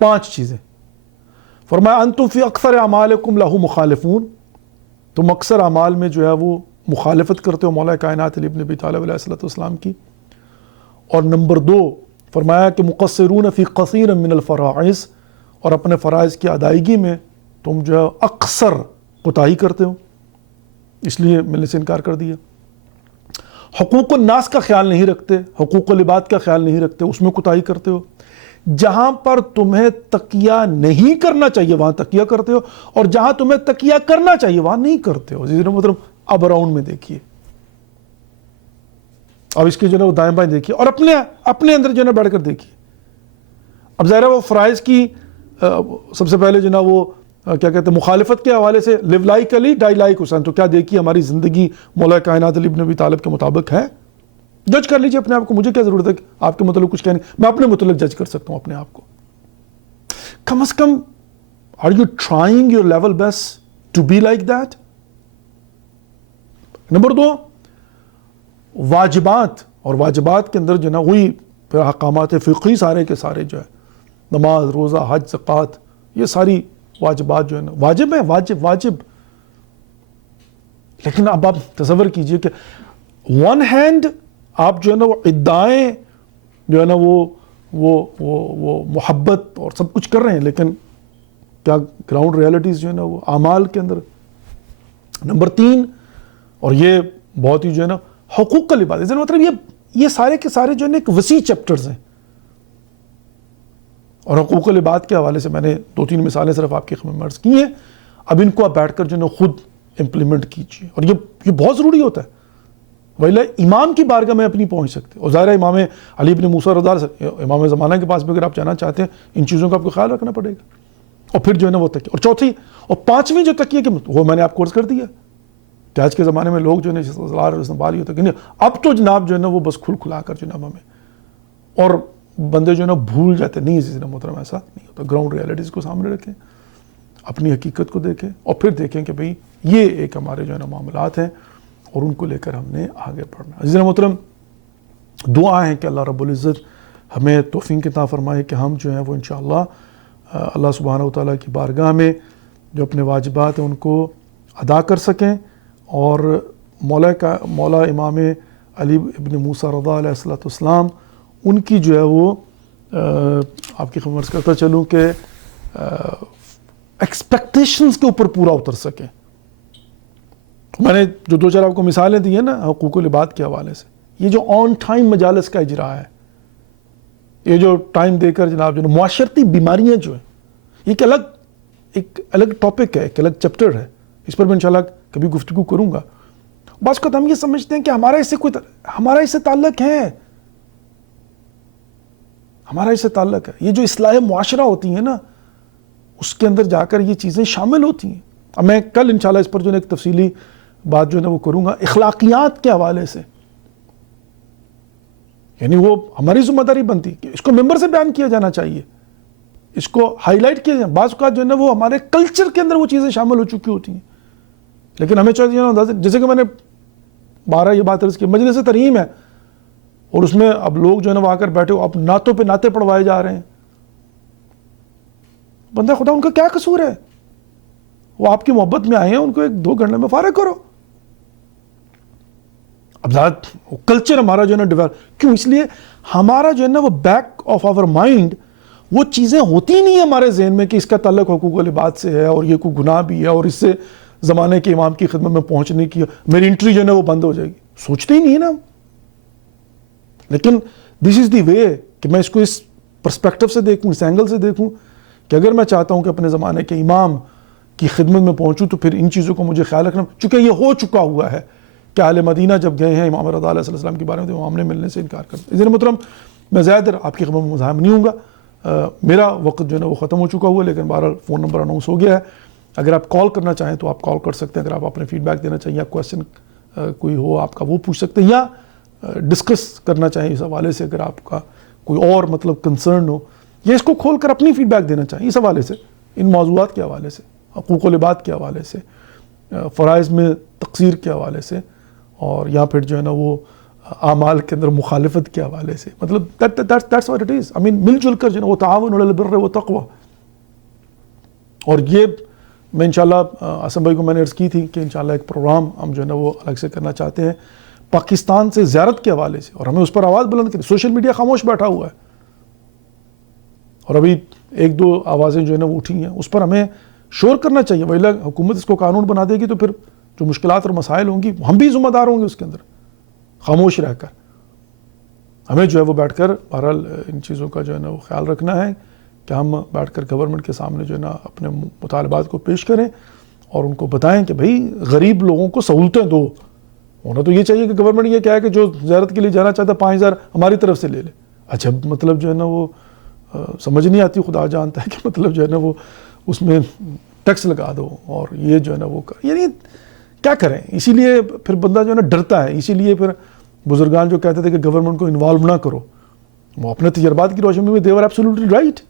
5 چیزیں فرمایا انتم فی اکثر اعمالکم لہ مخالفون, تم اکثر اعمال میں جو ہے وہ مخالفت کرتے ہو مولا کائنات علی بن ابی طالب علیہ السلام کی. اور نمبر 2 فرمایا کہ مقصرون فی کثیر من الفرائض, اور اپنے فرائض کی ادائیگی میں تم جو ہے اکثر کوتاہی کرتے ہو, اس لیے ملنے سے انکار کر دیا. حقوق الناس کا خیال نہیں رکھتے, حقوق العباد کا خیال نہیں رکھتے, اس میں کوتاہی کرتے ہو. جہاں پر تمہیں تقیہ نہیں کرنا چاہیے وہاں تقیہ کرتے ہو, اور جہاں تمہیں تقیہ کرنا چاہیے وہاں نہیں کرتے ہو. مطلب اب اراؤنڈ میں دیکھیے, اب اس کے جو ہے وہ دائیں بائیں دیکھیے, اور اپنے اندر جو ہے بیٹھ کر دیکھیے. اب ظاہر ہے وہ فرائض کی سب سے پہلے جو ہے وہ کیا کہتے ہیں مخالفت کے حوالے سے لیو لائک علی ڈائی لائک حسین, تو کیا دیکھیے ہماری زندگی مولا کائنات علی بن ابی طالب کے مطابق ہے؟ جج کر لیجیے اپنے آپ کو, مجھے کیا ضرورت ہے کہ آپ کے متعلق کچھ کہنے, میں اپنے متعلق جج کر سکتا ہوں اپنے آپ کو. کم از کم are you trying your level best to be like that? Number 2 واجبات, اور واجبات کے اندر جو ہے نا وہی پھر احکامات فقہی سارے کے سارے جو ہے نماز, روزہ, حج, زکوٰۃ, یہ ساری واجبات جو ہے نا واجب ہے, واجب. لیکن اب آپ تصور کیجئے کہ ون ہینڈ آپ جو ہے نا وہ ادعائیں جو ہے نا وہ محبت اور سب کچھ کر رہے ہیں, لیکن کیا گراؤنڈ ریالٹیز جو ہے نا وہ اعمال کے اندر. نمبر 3, اور یہ بہت ہی جو ہے نا حقوق کا لباس, مطلب یہ سارے کے سارے جو ہے نا ایک وسیع چیپٹرز ہیں, اور حقوق العباد کے حوالے سے میں نے 2-3 مثالیں صرف آپ کی خدمت میں عرض کی ہیں. اب ان کو آپ بیٹھ کر جو ہے نا خود امپلیمنٹ کیجیے, اور یہ بہت ضروری ہوتا ہے, ویلہ امام کی بارگاہ میں اپنی پہنچ سکتے. اور ظاہر ہے امام علی بن موسیٰ رضا امام زمانہ کے پاس بھی اگر آپ جانا چاہتے ہیں ان چیزوں کا آپ کو خیال رکھنا پڑے گا. اور پھر جو ہے نا وہ تکیہ, اور چوتھی اور 5ویں جو تکیہ کہ وہ میں نے آپ کو عرض کر دیا کہ آج کے زمانے میں لوگ جو ہے نا بال ہوتا ہے کہ اب تو جناب جو ہے نا وہ بس کھلا کر جناب ہمیں, اور بندے جو ہے نا بھول جاتے. نہیں عزیز محترم ایسا نہیں ہوتا. گراؤنڈ ریالٹیز کو سامنے رکھیں, اپنی حقیقت کو دیکھیں, اور پھر دیکھیں کہ بھئی یہ ایک ہمارے جو ہے نا معاملات ہیں, اور ان کو لے کر ہم نے آگے بڑھنا. عزیز محترم دعا ہے کہ اللہ رب العزت ہمیں توفیق عطا فرمائے کہ ہم جو ہیں وہ انشاءاللہ اللہ سبحانہ وتعالیٰ کی بارگاہ میں جو اپنے واجبات ہیں ان کو ادا کر سکیں, اور مولا امام علی ابن موسیٰ رضا علیہ السلام ان کی جو ہے وہ آپ کی خدمت کرتا چلوں کہ ایکسپیکٹیشنز کے اوپر پورا اتر سکیں. میں نے جو 2-4 آپ کو مثالیں دی ہیں نا حقوق العباد کے حوالے سے, یہ جو آن ٹائم مجالس کا اجراء ہے, یہ جو ٹائم دے کر جناب جو معاشرتی بیماریاں جو ہیں, یہ ایک الگ ٹاپک ہے, ایک الگ چیپٹر ہے, اس پر میں انشاءاللہ کبھی گفتگو کروں گا. بعض اوقات ہم یہ سمجھتے ہیں کہ ہمارا اس سے تعلق ہے, ہمارا اس سے تعلق ہے. یہ جو اصلاح معاشرہ ہوتی ہے نا اس کے اندر جا کر یہ چیزیں شامل ہوتی ہیں. اب میں کل انشاءاللہ اس پر جو ہے ایک تفصیلی بات جو ہے نا وہ کروں گا اخلاقیات کے حوالے سے. یعنی وہ ہماری ذمہ داری بنتی کہ اس کو ممبر سے بیان کیا جانا چاہیے, اس کو ہائی لائٹ کیا جائے. بعض اوقات جو ہے نا وہ ہمارے کلچر کے اندر وہ چیزیں شامل ہو چکی ہوتی ہیں, لیکن ہمیں چاہیے جیسے کہ میں نے 12 یہ بات عرض کی, مجلس ترحیم ہے اور اس میں اب لوگ جو ہے نا وہ آ کر بیٹھے ہو, اب نعتوں پہ نعتیں پڑھوائے جا رہے ہیں. بندہ خدا ان کا کیا قصور ہے؟ وہ آپ کی محبت میں آئے ہیں, ان کو 1-2 گھنٹے میں فارغ کرو. اب ذات کلچر ہمارا جو ہے نا ڈیولپ کیوں, اس لیے ہمارا جو ہے نا وہ بیک آف آور مائنڈ وہ چیزیں ہوتی نہیں ہیں ہمارے ذہن میں کہ اس کا تعلق حقوق العباد سے ہے اور یہ کوئی گناہ بھی ہے اور اس سے زمانے کے امام کی خدمت میں پہنچنے کی میری انٹری جو ہے نا وہ بند ہو جائے گی. سوچتے ہی نہیں ہے نا. لیکن دس از دی وے کہ میں اس کو اس پرسپیکٹو سے دیکھوں, اس اینگل سے دیکھوں کہ اگر میں چاہتا ہوں کہ اپنے زمانے کے امام کی خدمت میں پہنچوں تو پھر ان چیزوں کو مجھے خیال رکھنا, چونکہ یہ ہو چکا ہوا ہے کہ اہل مدینہ جب گئے ہیں امام رضا علیہ السلام کے بارے میں تو امام نے ملنے سے انکار کر دیا. عزیز محترم, میں زیادہ آپ کی خدمت میں مزاحم نہیں ہوں گا, میرا وقت جو ہے نا وہ ختم ہو چکا ہوا ہے, لیکن بہرحال فون نمبر اناؤنس ہو گیا ہے. اگر آپ کال کرنا چاہیں تو آپ کال کر سکتے ہیں, اگر آپ اپنے فیڈ بیک دینا چاہیں یا کویشچن کوئی ہو آپ کا وہ پوچھ سکتے ہیں, یا ڈسکس کرنا چاہیں اس حوالے سے, اگر آپ کا کوئی اور مطلب کنسرن ہو, یا اس کو کھول کر اپنی فیڈ بیک دینا چاہیں اس حوالے سے, ان موضوعات کے حوالے سے, حقوق العباد کے حوالے سے, فرائض میں تقصیر کے حوالے سے, اور یا پھر جو ہے نا وہ اعمال کے اندر مخالفت کے حوالے سے, مطلب that's what it is. I mean مل جل کر جو ہے نا وہ تعاون علی البر والتقوی. اور یہ میں انشاءاللہ اسم بھائی کو میں نے عرض کی تھی کہ انشاءاللہ ایک پروگرام ہم جو ہے نا وہ الگ سے کرنا چاہتے ہیں پاکستان سے زیارت کے حوالے سے, اور ہمیں اس پر آواز بلند کریں. سوشل میڈیا خاموش بیٹھا ہوا ہے, اور ابھی 1-2 آوازیں جو ہے نا وہ اٹھی ہیں, اس پر ہمیں شور کرنا چاہیے. وہی لگ حکومت اس کو قانون بنا دے گی تو پھر جو مشکلات اور مسائل ہوں گی ہم بھی ذمہ دار ہوں گے اس کے اندر. خاموش رہ کر ہمیں جو ہے وہ بیٹھ کر بہرحال ان چیزوں کا جو ہے نا وہ خیال رکھنا ہے کہ ہم بیٹھ کر گورنمنٹ کے سامنے جو ہے نا اپنے مطالبات کو پیش کریں اور ان کو بتائیں کہ بھئی غریب لوگوں کو سہولتیں دو. ہونا تو یہ چاہیے کہ گورنمنٹ یہ کہے کہ جو زیارت کے لیے جانا چاہتا ہے 5,000 ہماری طرف سے لے لے. اچھا مطلب جو ہے نا وہ سمجھ نہیں آتی, خدا جانتا ہے کہ مطلب جو ہے نا وہ اس میں ٹیکس لگا دو اور یہ جو ہے نا وہ یعنی کیا کریں. اسی لیے پھر بندہ جو ہے نا ڈرتا ہے. اسی لیے پھر بزرگان جو کہتے تھے کہ گورنمنٹ کو انوالو نہ کرو, وہ اپنے تجربات کی روشنی میں دے ور ایبسولوٹلی رائٹ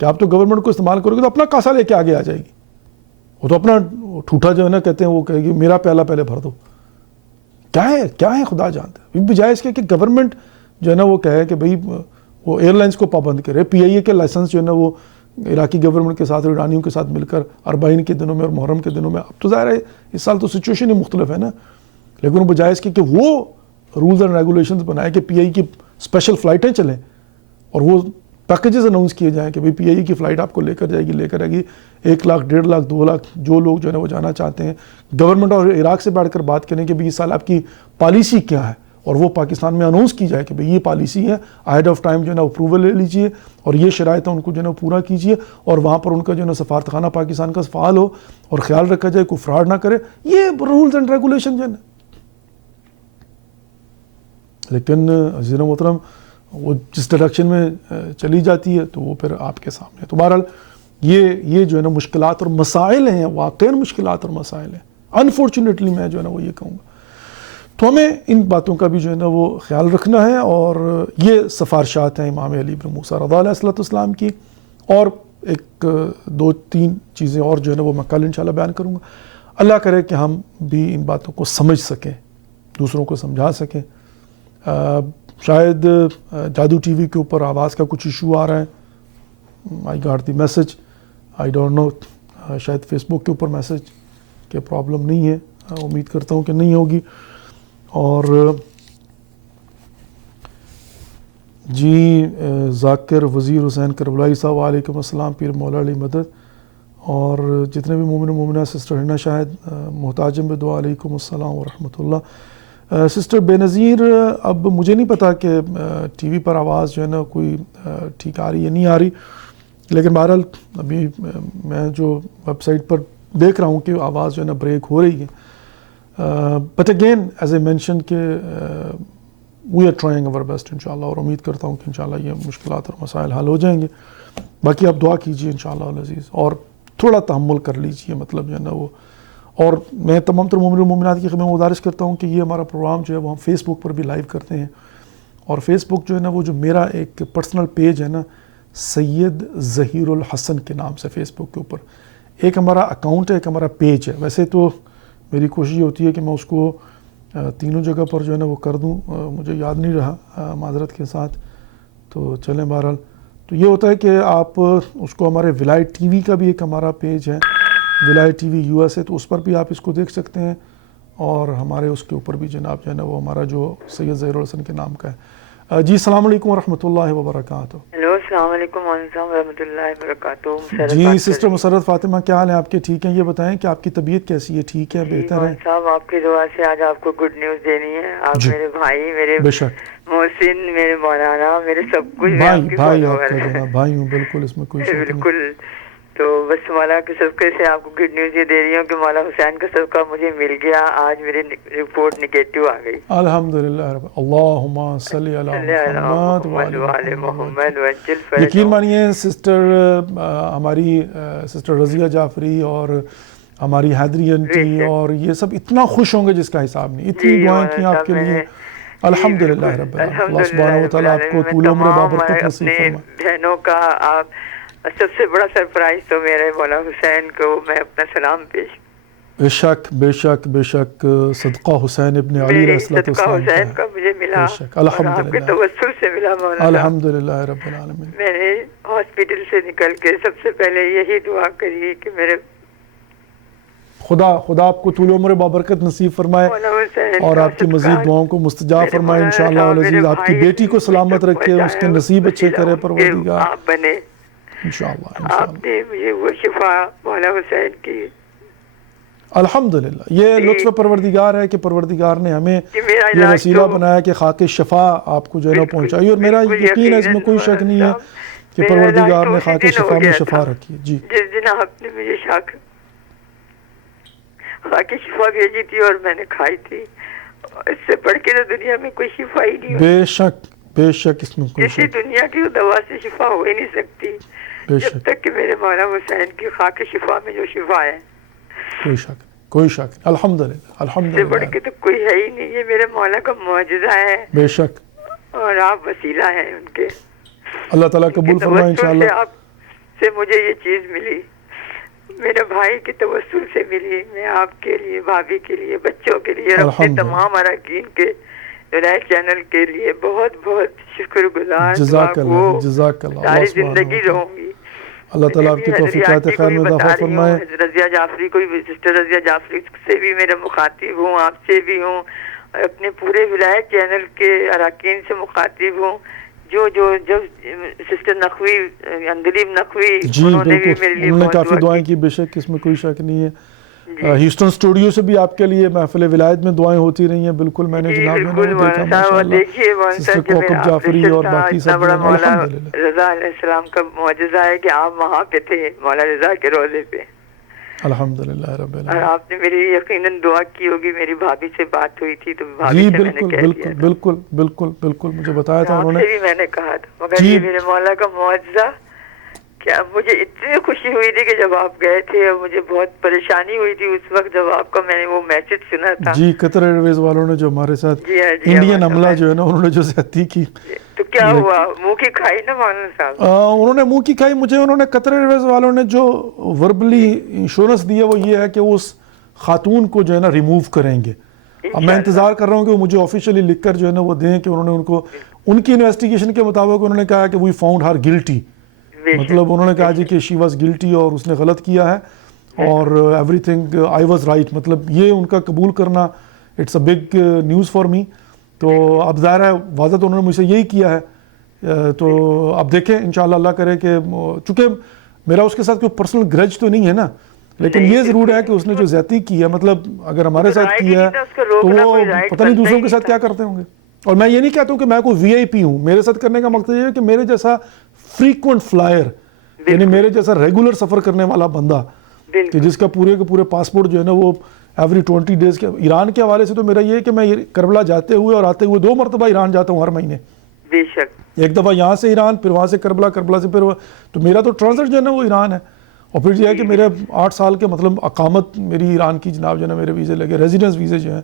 کہ آپ تو گورنمنٹ کو استعمال کرو گے تو اپنا کاسا لے کے آگے آ جائے گی. وہ تو اپنا ٹھوٹا جو ہے نا کہتے ہیں وہ کہے گی میرا پیالہ پہلے بھر دو. کیا ہے خدا جانتا ہے. بجائے اس کے کہ گورنمنٹ جو ہے نا وہ کہے کہ بھئی وہ ایئر لائنس کو پابند کرے, پی آئی اے کے لائسنس جو ہے نا وہ عراقی گورنمنٹ کے ساتھ ایرانیوں کے ساتھ مل کر اربعین کے دنوں میں اور محرم کے دنوں میں, اب تو ظاہر ہے اس سال تو سچویشن ہی مختلف ہے نا, لیکن بجائے اس کے کہ وہ رولز اینڈ ریگولیشنز بنائے کہ پی آئی کی اسپیشل فلائٹیں چلیں اور وہ پیکیجز اناؤنس کیے جائیں کہ بھئی پی آئی کی فلائٹ آپ کو لے کر آئے گی 1 لاکھ 1.5 لاکھ 2 لاکھ جو لوگ جو ہے نا وہ جانا چاہتے ہیں. گورنمنٹ اور عراق سے بیٹھ کر بات کریں کہ بھئی اس سال آپ کی پالیسی کیا ہے, اور وہ پاکستان میں اناؤنس کی جائے کہ بھئی یہ پالیسی ہے, آہیڈ آف ٹائم جو ہے نا اپروول لے لیجئے اور یہ شرائط ان کو جو ہے نا پورا کیجئے, اور وہاں پر ان کا جو ہے نا سفارت خانہ پاکستان کا فعال ہو اور خیال رکھا جائے کوئی فراڈ نہ کرے. یہ رولز اینڈ ریگولیشن جو ہے نا. لیکن عزیز محترم وہ جس ڈائریکشن میں چلی جاتی ہے تو وہ پھر آپ کے سامنے. تو بہرحال یہ جو ہے نا مشکلات اور مسائل ہیں, واقعی مشکلات اور مسائل ہیں, انفارچونیٹلی میں جو ہے نا وہ یہ کہوں گا. تو ہمیں ان باتوں کا بھی جو ہے نا وہ خیال رکھنا ہے, اور یہ سفارشات ہیں امام علی بن موسیٰ رضا علیہ السلام کی. اور 1-2-3 چیزیں اور جو ہے نا وہ میں کل انشاءاللہ بیان کروں گا. اللہ کرے کہ ہم بھی ان باتوں کو سمجھ سکیں, دوسروں کو سمجھا سکیں. شاید جادو ٹی وی کے اوپر آواز کا کچھ ایشو آ رہا ہے, I got the message, I don't know, شاید فیس بک کے اوپر میسج کے پرابلم نہیں ہے, امید کرتا ہوں کہ نہیں ہوگی. اور جی ذاکر وزیر حسین کربلائی صاحب وعلیکم السلام, پیر مولا علی مدد, اور جتنے بھی مومن و مومنہ سسٹر ہنا شاہد محتاجم بدعا علیکم السلام ورحمۃ اللہ. سسٹر بے نظیر, اب مجھے نہیں پتا کہ ٹی وی پر آواز جو ہے نا کوئی ٹھیک آ رہی ہے نہیں آ رہی, لیکن بہرحال ابھی میں جو ویب سائٹ پر دیکھ رہا ہوں کہ آواز جو ہے نا بریک ہو رہی ہے. But again as I mention کہ we are trying our best انشاءاللہ, اور امید کرتا ہوں کہ انشاءاللہ یہ مشکلات اور مسائل حل ہو جائیں گے. باقی آپ دعا کیجیے انشاءاللہ العزیز. اور تھوڑا تحمل کر لیجئے، مطلب جو ہے نا وہ. اور میں تمام تر مومنین و مومنات کی خدمت میں گزارش کرتا ہوں کہ یہ ہمارا پروگرام جو ہے وہ ہم فیس بک پر بھی لائیو کرتے ہیں. اور فیس بک جو ہے نا وہ جو میرا ایک پرسنل پیج ہے نا سید ظہیر الحسن کے نام سے فیس بک کے اوپر ایک ہمارا اکاؤنٹ ہے، ایک ہمارا پیج ہے. ویسے تو میری کوشش یہ ہوتی ہے کہ میں اس کو تینوں جگہ پر جو ہے نا وہ کر دوں، مجھے یاد نہیں رہا معذرت کے ساتھ. تو چلیں بہرحال تو یہ ہوتا ہے کہ آپ اس کو ہمارے ولایت ٹی وی کا بھی ایک ہمارا پیج ہے، ولایت T V U S A, تو اس پر بھی آپ اس کو دیکھ سکتے ہیں. اور ہمارے اس کے اوپر بھی جناب جو ہے نا وہ ہمارا جو سید ظہیر الحسن کے نام کا ہے. جی السلام علیکم ورحمۃ اللہ وبرکاتہ. ہیلو السلام علیکم ورحمۃ اللہ وبرکاتہ. جی سسٹر مسرت فاطمہ، کیا حال ہے آپ کے؟ ٹھیک ہیں؟ یہ بتائیں کہ آپ کی طبیعت کیسی ہے؟ ٹھیک ہے؟ بہتر ہے صاحب آپ کی دعا سے آج آپ کو گڈ نیوز دینی ہے. آپ میرے بھائی، میرے بے شک محسن، میرے مولانا، میرے سب کچھ بھائی آپ کا جناب بھائی ہوں، بالکل اس میں کوئی شک نہیں. بالکل. تو بس مولا کے صدقے سے آپ کو گڈ نیوز یہ دے رہی ہوں کہ مولا حسین کا صدقہ مجھے مل گیا. آج میری رپورٹ نگیٹو آ گئی. الحمدللہ رب. اللہم صلی علی محمد وعلی محمد. یقین مانیے سسٹر ہماری سسٹر رضیہ جعفری اور ہماری حیدری انٹی اور یہ سب اتنا خوش ہوں گے جس کا حساب نہیں. اتنی دعائیں کی آپ کے لیے. الحمدللہ رب العالمین. اللہ سبحانہ وتعالیٰ آپ کو طول عمر بابرکت نصیب فرمائے. بہنوں کا آپ سب سے بڑا سرپرائز تو میرے مولا حسین کو میں اپنا سلام پیش. بے شک بے شک بے شک. صدقہ حسین ابن علی علیہ السلام صدقہ حسین کا مجھے ملا. آپ کے توسل سے ملا مولانا. الحمدللہ رب العالمین. میں نے ہاسپٹل سے نکل کے سب سے پہلے یہی دعا کری کہ میرے خدا آپ کو طول عمر بابرکت نصیب فرمائے اور آپ کی مزید دعاؤں کو مستجاب فرمائے انشاءاللہ العزیز. آپ کی بیٹی کو سلامت رکھے، اس کے نصیب اچھے کرے پروردگار آپ بنے انشاءاللہ. آپ نے مجھے وہ شفا مولا حسین کی. الحمدللہ یہ لطف پروردگار ہے کہ پروردگار نے ہمیں یہ وسیلہ بنایا کہ خاک شفا آپ کو جو ہے نا پہنچائی. اور میرا یقین ہے اس میں کوئی شک نہیں ہے کہ پروردگار نے خاک شفا میں شفا رکھی ہے. جی جس دن آپ نے مجھے خاک شفا بھیجی تھی اور میں نے کھائی تھی، اس سے بڑھ کے تو دنیا میں کوئی شفا ہی نہیں. بے شک بے شک اس میں کوئی کسی دنیا کی دوا سے شفا ہو ہی نہیں سکتی جب تک کہ میرے مولا حسین کی خاک شفا میں جو شفا ہے. کوئی شک الحمدللہ الحمدللہ. سے بڑھ کے تو کوئی ہے ہی نہیں. یہ میرے مولا کا معجزہ ہے. بے شک. اور آپ وسیلہ ہیں ان کے. اللہ تعالیٰ قبول فرمائے انشاءاللہ. آپ سے مجھے یہ چیز ملی، میرے بھائی کے توسل سے ملی. میں آپ کے لیے، بھابھی کے لیے، بچوں کے لیے، اپنے تمام اراکین کے ولایت چینل کے لیے بہت بہت شکر گزار. جزاک اللہ جزاک اللہ. ساری زندگی رہوں گی. اللہ تعالیٰ آپ کی توفیقات خیر میں اضافہ فرمائے. رضیہ جعفری کو بھی، سسٹر رضیہ جعفری سے بھی میرا مخاطب ہوں، آپ سے بھی ہوں، اپنے پورے ولایت چینل کے اراکین سے مخاطب ہوں. جو سسٹر نقوی، اندلیب نقوی، انہوں نے بھی میرے لیے کافی دعائیں کی. بے شک اس میں کوئی شک نہیں ہے. ہیوسٹن اسٹوڈیو سے بھی آپ کے لیے محفل ولایت میں دعائیں ہوتی رہی ہیں. بالکل میں نے جناب نے دیکھا ماشاءاللہ سسٹر کوکب جعفری اور باقی سب. الحمدللہ رضا علیہ السلام کا معجزہ ہے کہ آپ وہاں پہ تھے مولا رضا کے روضے پہ. الحمدللہ رب العالمین. اور آپ نے میری یقیناً دعا کی ہوگی. میری بھابھی سے بات ہوئی تھی تو بھابھی سے میں نے کہہ دیا. بالکل بالکل بالکل مجھے بتایا تھا انہوں نے. بھی میں نے کہا تھا. مگر یہ میرے مولا کا معجزہ کیا. مجھے اتنی خوشی ہوئی تھی کہ جب آپ گئے تھے، اور مجھے بہت پریشانی ہوئی تھی اس وقت جب آپ کا میں نے وہ میسج سنا تھا. جی قطر ایئر ویز والوں نے جو ہمارے ساتھ انڈین حملہ جو ہے نا انہوں نے جو زیادتی کی تو کیا ہوا؟ منہ کی کھائی نا مولانا صاحب. انہوں نے منہ کی کھائی. مجھے انہوں نے قطر ایئر ویز والوں نے جو وربلی انشورنس دیا وہ یہ ہے کہ وہ اس خاتون کو جو ہے نا ریموو کریں گے. اب میں انتظار کر رہا ہوں کہ وہ مجھے آفیشیلی لکھ کر جو ہے نا وہ دیں کہ انہوں نے ان کو ان کی انویسٹیگیشن کے مطابق انہوں نے کہا کہ وی فاؤنڈ ہر گلٹی. مطلب انہوں نے کہا جی کہ شی واز گلٹی اور اس نے غلط کیا ہے اور everything I was right. مطلب یہ ان کا قبول کرنا it's a big news for me. تو اب ظاہر ہے واضح تو انہوں نے مجھ سے یہی کیا ہے. تو اب دیکھیں انشاءاللہ اللہ کرے کہ چونکہ میرا اس کے ساتھ کوئی پرسنل گرج تو نہیں ہے نا، لیکن یہ ضرور ہے کہ اس نے جو زیادتی کی ہے، مطلب اگر ہمارے ساتھ کیا ہے تو وہ پتہ نہیں دوسروں کے ساتھ کیا کرتے ہوں گے. اور میں یہ نہیں کہتا ہوں کہ میں کوئی وی آئی پی ہوں. میرے ساتھ کرنے کا مقصد یہ ہے کہ میرے جیسا فریکوینٹ فلائر، یعنی میرے جیسا ریگولر سفر کرنے والا بندہ کہ جس کا پورے کے پورے پاسپورٹ جو ہے نا وہ ایوری 20 ڈیز کے. ایران کے حوالے سے تو میرا یہ ہے کہ میں کربلا جاتے ہوئے اور آتے ہوئے 2 مرتبہ ایران جاتا ہوں ہر مہینے. بے شک. ایک دفعہ یہاں سے ایران، پھر وہاں سے کربلا، کربلا سے پھر تو میرا تو ٹرانزٹ جو ہے نا وہ ایران ہے. اور پھر یہ ہے کہ میرے 8 سال کے مطلب اقامت میری ایران کی جناب جو ہے نا میرے ویزے لگے, ریزیڈنس ویزے جو ہیں,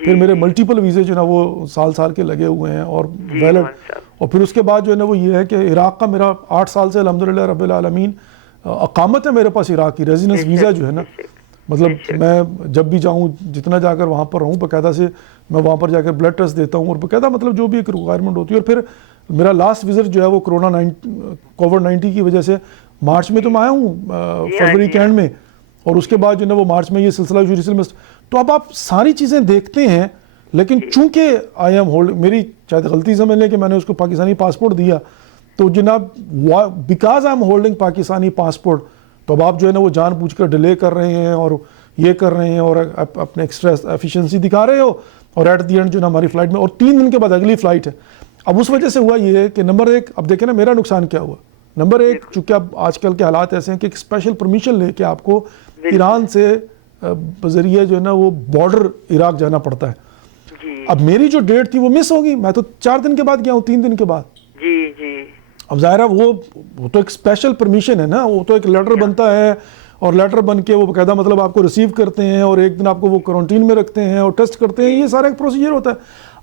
پھر میرے ملٹیپل ویزے جو ہے نا وہ سال کے لگے ہوئے ہیں اور ویلڈ. اور پھر اس کے بعد جو ہے نا وہ یہ ہے کہ عراق کا میرا 8 سال سے الحمدللہ رب العالمین اقامت ہے میرے پاس عراق کی, ریزیڈنس ویزا جو ہے نا, مطلب میں جب بھی جاؤں جتنا جا کر وہاں پر رہوں باقاعدہ سے میں وہاں پر جا کر بلڈ ٹیسٹ دیتا ہوں اور باقاعدہ مطلب جو بھی ایک ریکوائرمنٹ ہوتی ہے. اور پھر میرا لاسٹ وزٹ جو ہے وہ کووڈ-19 کی وجہ سے مارچ میں تو میں آیا ہوں فروری کے اینڈ میں, اور اس کے بعد جو ہے نا وہ مارچ میں یہ سلسلہ شروع. تو اب آپ ساری چیزیں دیکھتے ہیں, لیکن چونکہ آئی ایم ہولڈ, میری شاید غلطی سمجھ لیں کہ میں نے اس کو پاکستانی پاسپورٹ دیا, تو جناب because I am holding Pakistani passport, تو اب آپ جو ہے نا وہ جان بوجھ کر ڈیلے کر رہے ہیں اور یہ کر رہے ہیں اور اپنے ایکسٹرا ایفیشنسی دکھا رہے ہو, اور ایٹ دی اینڈ جو ہے نا ہماری فلائٹ میں اور 3 دن کے بعد اگلی فلائٹ ہے. اب اس وجہ سے ہوا یہ ہے کہ نمبر 1 اب دیکھیں نا میرا نقصان کیا ہوا. نمبر 1 چونکہ اب آج کل کے حالات ایسے ہیں کہ ایک اسپیشل پرمیشن لے کے آپ کو ایران سے بذریعہ جو ہے نا وہ بارڈر عراق جانا پڑتا ہے. اب میری جو ڈیٹ تھی وہ مس ہوگی, میں تو 4 دن کے بعد گیا ہوں, 3 دن کے بعد. اب ظاہر ہے وہ تو ایک اسپیشل پرمیشن ہے نا, وہ تو ایک لیٹر بنتا ہے اور لیٹر بن کے وہ باقاعدہ مطلب آپ کو ریسیو کرتے ہیں اور ایک دن آپ کو وہ کرنٹین میں رکھتے ہیں اور ٹیسٹ کرتے ہیں, یہ سارا ایک پروسیجر ہوتا ہے.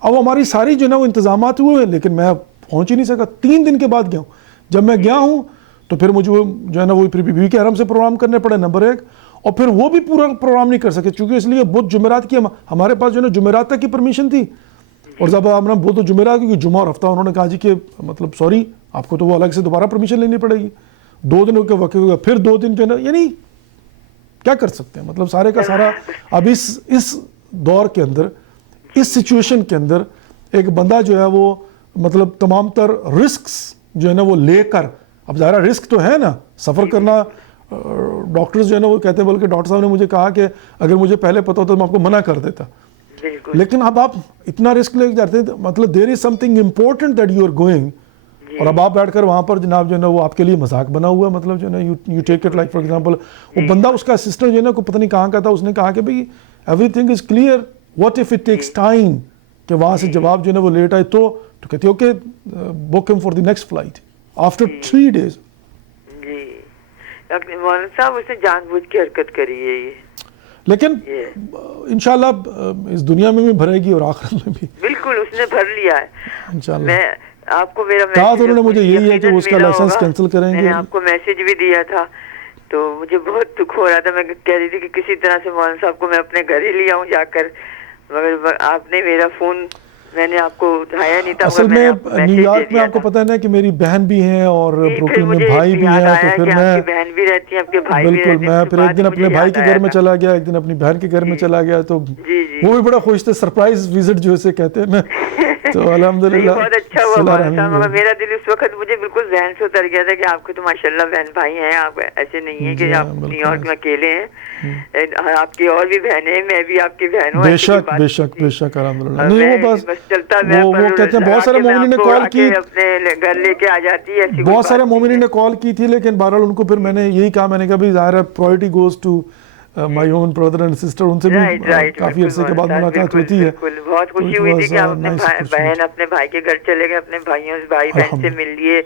اب ہماری ساری جو ہے نا وہ انتظامات ہوئے ہیں, لیکن میں پہنچ ہی نہیں سکا. 3 دن کے بعد گیا ہوں. جب میں گیا ہوں تو پھر مجھے جو ہے نا وہ پھر بی بی کے حرم سے پروگرام کرنے پڑے نمبر 1, اور پھر وہ بھی پورا پروگرام نہیں کر سکے چونکہ اس لیے بدھ جمعرات کی ہمارے پاس جو ہے نا جمعرات تک کی پرمیشن تھی, اور جب ہم نے بدھ جمعرات کی جمعہ اور ہفتہ انہوں نے کہا جی کہ مطلب سوری آپ کو تو وہ الگ سے دوبارہ پرمیشن لینی پڑے گی. 2 دنوں کے وقت ہوگا, پھر 2 دن جو ہے نا, یعنی کیا کر سکتے ہیں مطلب سارے کا سارا. اب اس دور کے اندر, اس سچویشن کے اندر ایک بندہ جو ہے وہ مطلب تمام تر رسکس جو ہے نا وہ لے کر, اب ظاہرہ رسک تو ہے نا سفر کرنا, ڈاکٹرز جو ہے نا وہ کہتے ہیں, بلکہ ڈاکٹر صاحب نے مجھے کہا کہ اگر مجھے پہلے پتا ہوتا تو میں آپ کو منع کر دیتا, لیکن اب آپ اتنا رسک لے کے جاتے ہیں مطلب there is something important that you are going, اور اب آپ بیٹھ کر وہاں پر جناب جو ہے نا وہ آپ کے لیے مذاق بنا ہوا ہے. مطلب جو ہے نا you take it like for example وہ بندہ اس کا اسسٹنٹ جو ہے نا کو پتہ نہیں کہاں کا تھا, اس نے کہا کہ بھائی every thing is clear, what if it takes time, کہ وہاں سے جواب جو ہے نا وہ لیٹ آئے تو کہتے اوکے بک ہم for the next flight after 3 days. جی مولانا صاحب اس نے جان بوجھ کے حرکت کری ہے یہ, لیکن انشاءاللہ اس دنیا میں بھی بھرے گی اور آخرت میں بھی. بالکل اس نے بھر لیا ہے انشاءاللہ. میں آپ کو میرا کہا تو انہوں نے مجھے یہی ہے کہ وہ اس کا لائسنس کینسل کریں گے. میں نے آپ کو میسج بھی دیا تھا تو مجھے بہت دکھ ہو رہا تھا, میں کہہ رہی تھی کہ کسی طرح سے مولانا صاحب کو میں اپنے گھر ہی لے آؤں جا کر, مگر آپ نے میرا فون میں نے آپ کو اٹھایا نہیں تھا. اصل میں نیو یارک میں آپ کو پتہ ہے نا کہ میری بہن بھی ہیں اور بروکلن میں بھائی بھی ہیں, تو پھر میں بہن بھی رہتی ہیں, آپ کے بھائی بھی رہتے ہیں. بالکل میں پھر ایک دن اپنے بھائی کے گھر میں چلا گیا, ایک دن اپنی بہن کے گھر میں چلا گیا, تو وہ بھی بڑا خوش تھے, سرپرائز وزٹ جو اسے کہتے ہیں نا, تو الحمدللہ بہت اچھا ہوا. مگر میرا دل اس وقت مجھے بالکل ذہن سے اتر گیا تھا کہ آپ کے تو ماشاءاللہ بہن بھائی ہیں, آپ ایسے نہیں ہیں کہ آپ نیو یارک میں اکیلے ہیں, آپ کی اور بھی بہنیں ہیں, میں بھی آپ کی بہن ہوں. بے شک بے شک بے شک الحمدللہ. نہیں وہ بس چلتا وہ کہتے ہیں بہت سارے مومنین نے کال کی, اپنے گھر لے کے آ جاتی ہے, بہت سارے مومنین نے کال کی تھی, لیکن بہرحال ان کو پھر میں نے یہی کہا, میں نے کہا بھائی ظاہر ہے priority goes to my own brother and sister, ان سے بھی کافی عرصے کے بعد ملاقات ہوتی ہے. بہت خوشی ہوئی تھی کہ آپ اپنے بہن اپنے بھائی کے گھر چلے گئے, اپنے بھائیوں بھائی بہن سے مل لیے,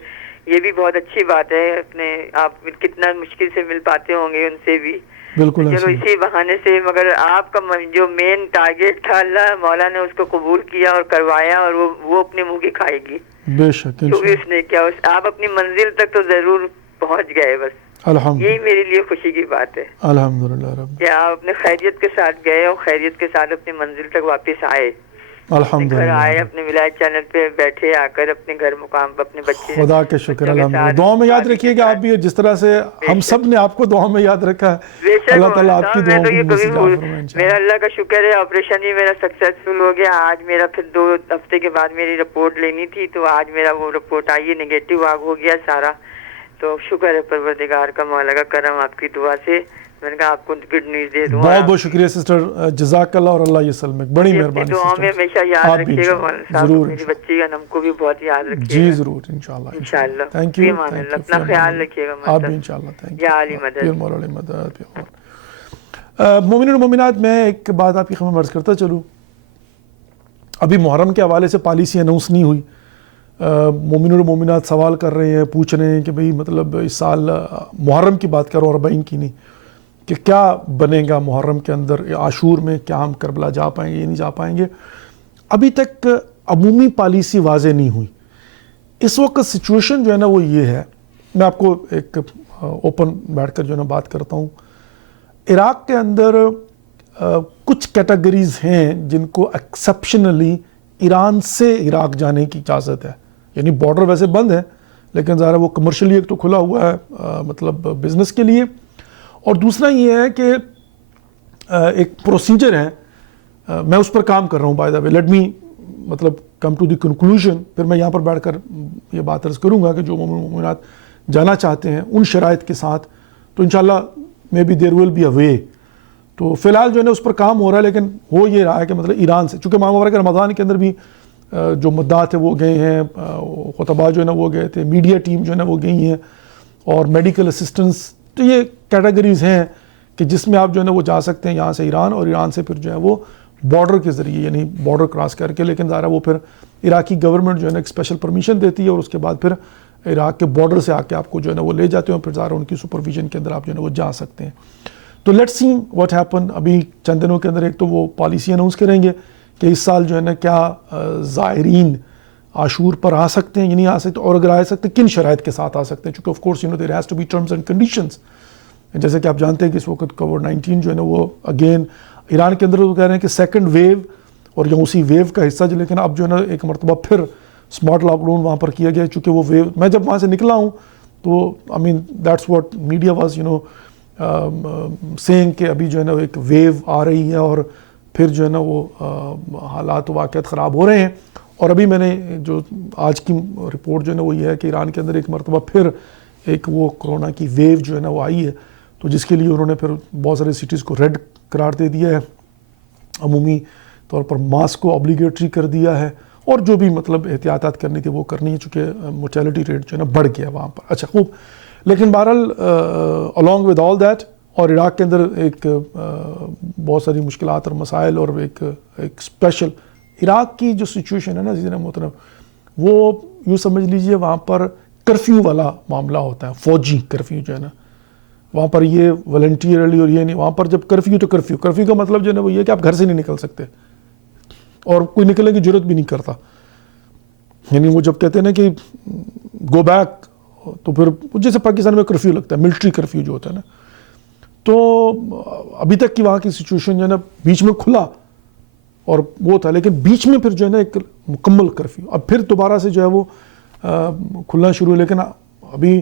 یہ بھی بہت اچھی بات ہے. اپنے آپ کتنا مشکل سے مل پاتے ہوں گے ان سے بھی, بالکل چلو اسی بہانے سے. مگر آپ کا جو مین ٹارگیٹ تھا, اللہ مولا نے اس کو قبول کیا اور کروایا, اور وہ اپنے منہ کی کھائے گی بے شک. جو بھی اس نے کیا, آپ اپنی منزل تک تو ضرور پہنچ گئے, بس یہی میرے لیے خوشی کی بات ہے الحمدللہ رب, کہ آپ اپنے خیریت کے ساتھ گئے اور خیریت کے ساتھ اپنی منزل تک واپس آئے, الحمدللہ گھر آئے, اپنے ولایت چینل پہ بیٹھے, آ کر اپنے گھر مقام پر اپنے بچے. خدا کے شکر الحمدللہ. دعا میں یاد رکھیے گا آپ بھی, جس طرح سے ہم سب نے آپ کو دعا میں یاد رکھا ہے, اللہ تعالیٰ آپ کی دعاؤں کو مستجاب فرمائے. میرا اللہ کا شکر ہے, آپریشن بھی میرا سکسیسفل ہو گیا. آج میرا پھر 2 ہفتے کے بعد میری رپورٹ لینی تھی, تو آج میرا وہ رپورٹ آئی ہے, نگیٹو ہو گیا سارا. تو شکر ہے پروردگار کا, مولا کا کرم, آپ کی دعا سے میں نے کہا آپ کو گڈ نیوز دے دوں. بہت بہت شکریہ سسٹر, جزاک اللہ, اور اللہ یسلمک, بڑی مہربانی. دعاؤں میں ہمیشہ یاد رکھیے گا مولانا صاحب, میری بچی کا نام کو بھی بہت یاد رکھیے گا. جی ضرور انشاءاللہ انشاءاللہ. تھینک یو, اپنا خیال رکھیے گا. آپ بھی انشاءاللہ. تھینک یا علی مدد, پھر مولا علی مدد. مومنین و مومنات, میں ایک بات آپ کی خدمت میں عرض کرتا چلوں. ابھی محرم کے حوالے سے پالیسی اناؤنس نہیں ہوئی, مومن اور مومنات سوال کر رہے ہیں, پوچھ رہے ہیں کہ بھئی مطلب اس سال محرم کی بات کرو, 40 کی نہیں, کہ کیا بنے گا محرم کے اندر, عاشور میں کیا ہم کربلا جا پائیں گے یا نہیں جا پائیں گے. ابھی تک عمومی پالیسی واضح نہیں ہوئی. اس وقت سچویشن جو ہے نا وہ یہ ہے, میں آپ کو ایک اوپن بیٹھ کر جو ہے نا بات کرتا ہوں. عراق کے اندر کچھ کیٹیگریز ہیں جن کو ایکسیپشنلی ایران سے عراق جانے کی اجازت ہے. یعنی بارڈر ویسے بند ہے لیکن ظاہر ہے وہ کمرشلی ایک تو کھلا ہوا ہے مطلب بزنس کے لیے, اور دوسرا یہ ہے کہ ایک پروسیجر ہے, میں اس پر کام کر رہا ہوں by the way, let me مطلب کم ٹو دی کنکلوژن, پھر میں یہاں پر بیٹھ کر یہ بات عرض کروں گا کہ جو مومنات جانا چاہتے ہیں ان شرائط کے ساتھ تو انشاءاللہ may be there will be اے وے. تو فی الحال جو ہے نا اس پر کام ہو رہا ہے, لیکن ہو یہ رہا ہے کہ مطلب ایران سے, چونکہ ماہ مبارک رمضان کے اندر بھی جو مدعا تھے وہ گئے ہیں, خطباء جو ہے نا وہ گئے تھے, میڈیا ٹیم جو ہے نا وہ گئی ہیں, اور میڈیکل اسسٹنس. تو یہ کیٹیگریز ہیں کہ جس میں آپ جو ہے نا وہ جا سکتے ہیں یہاں سے ایران, اور ایران سے پھر جو ہے وہ بارڈر کے ذریعے یعنی بارڈر کراس کر کے, لیکن ظاہر ہے وہ پھر عراقی گورنمنٹ جو ہے نا ایک اسپیشل پرمیشن دیتی ہے, اور اس کے بعد پھر عراق کے بارڈر سے آ کے آپ کو جو ہے نا وہ لے جاتے ہیں, پھر ظاہر ان کی سپرویژن کے اندر آپ جو ہے نا وہ جا سکتے ہیں. تو لیٹس سی واٹ ہیپن. ابھی چند دنوں کے اندر ایک تو وہ پالیسی اناؤنس کریں گے کہ اس سال جو ہے نا کیا زائرین عاشور پر آ سکتے ہیں یا نہیں آ سکتے, اور اگر آ سکتے کن شرائط کے ساتھ آ سکتے ہیں, چونکہ of course there has to be terms and conditions. جیسے کہ آپ جانتے ہیں کہ اس وقت کووڈ-19 جو ہے نا وہ اگین ایران کے اندر تو کہہ رہے ہیں کہ سیکنڈ ویو, اور یا اسی ویو کا حصہ جو, لیکن اب جو ہے نا ایک مرتبہ پھر اسمارٹ لاک ڈاؤن وہاں پر کیا گیا, چونکہ وہ ویو, میں جب وہاں سے نکلا ہوں تو آئی مین that's what media was saying کہ ابھی جو ہے نا ایک ویو آ رہی ہے, اور پھر جو ہے نا وہ حالات و واقعات خراب ہو رہے ہیں. اور ابھی میں نے جو آج کی رپورٹ جو ہے نا وہ یہ ہے کہ ایران کے اندر ایک مرتبہ پھر ایک وہ کرونا کی ویو جو ہے نا وہ آئی ہے, تو جس کے لیے انہوں نے پھر بہت سارے سٹیز کو ریڈ قرار دے دیا ہے, عمومی طور پر ماسک کو obligatory کر دیا ہے, اور جو بھی مطلب احتیاطات کرنی تھی وہ کرنی ہے, چونکہ mortality ریٹ جو ہے نا بڑھ گیا وہاں پر. اچھا خوب, لیکن بہرحال along with all that, اور عراق کے اندر ایک بہت ساری مشکلات اور مسائل, اور ایک اسپیشل عراق کی جو سچویشن ہے نا عزیزان محترم, وہ یوں سمجھ لیجئے وہاں پر کرفیو والا معاملہ ہوتا ہے, فوجی کرفیو جو ہے نا وہاں پر, یہ والنٹیئرلی اور یہ نہیں, وہاں پر جب کرفیو تو کرفیو کا مطلب جو ہے نا وہ یہ کہ آپ گھر سے نہیں نکل سکتے, اور کوئی نکلنے کی ضرورت بھی نہیں کرتا. یعنی وہ جب کہتے ہیں نا کہ گو بیک, تو پھر جیسے پاکستان میں کرفیو لگتا ہے, ملٹری کرفیو جو ہوتا ہے نا, تو ابھی تک کی وہاں کی سچویشن جو ہے نا بیچ میں کھلا اور وہ تھا, لیکن بیچ میں پھر جو ہے نا ایک مکمل کرفیو, اب پھر دوبارہ سے جو ہے وہ کھلنا شروع ہے. لیکن ابھی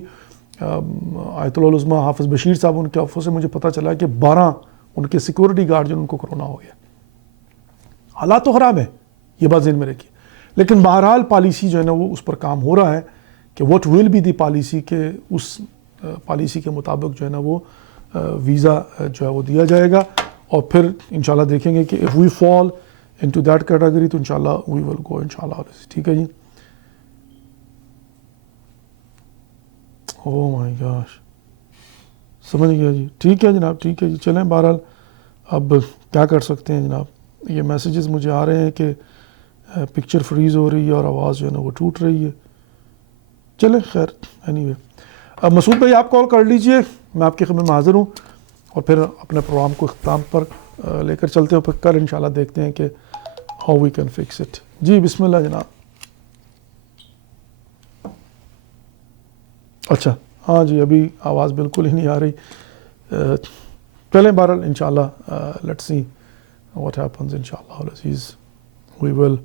آیت اللہ العظمیٰ حافظ بشیر صاحب, ان کے آفس سے مجھے پتہ چلا کہ 12 ان کے سیکورٹی گارڈ جو ان کو کرونا ہو گیا. حالات تو خراب ہیں, یہ بات ذہن میں رکھیے, لیکن بہرحال پالیسی جو ہے نا وہ اس پر کام ہو رہا ہے کہ what will be the policy, کہ اس پالیسی کے مطابق جو ہے نا وہ ویزا جو ہے وہ دیا جائے گا, اور پھر انشاءاللہ دیکھیں گے کہ if we fall into that category تو انشاءاللہ we will go انشاءاللہ. ٹھیک ہے جی, او مائی گاش, سمجھ گیا جی, ٹھیک ہے جناب, ٹھیک ہے جی, چلیں بہرحال اب کیا کر سکتے ہیں جناب. یہ میسیجز مجھے آ رہے ہیں کہ پکچر فریز ہو رہی ہے اور آواز جو ہے نا وہ ٹوٹ رہی ہے. چلیں خیر, اینی وے, اب مسعود بھائی آپ کال کر لیجئے, میں آپ کی خدمت میں حاضر ہوں, اور پھر اپنے پروگرام کو اختتام پر لے کر چلتے ہیں, پھر کل انشاءاللہ دیکھتے ہیں کہ how we can fix it. جی بسم اللہ جناب. اچھا ہاں جی, ابھی آواز بالکل ہی نہیں آ رہی. پہلے بہرحال انشاءاللہ لیٹس سی واٹ ہیپنز انشاءاللہ العزیز وی ول.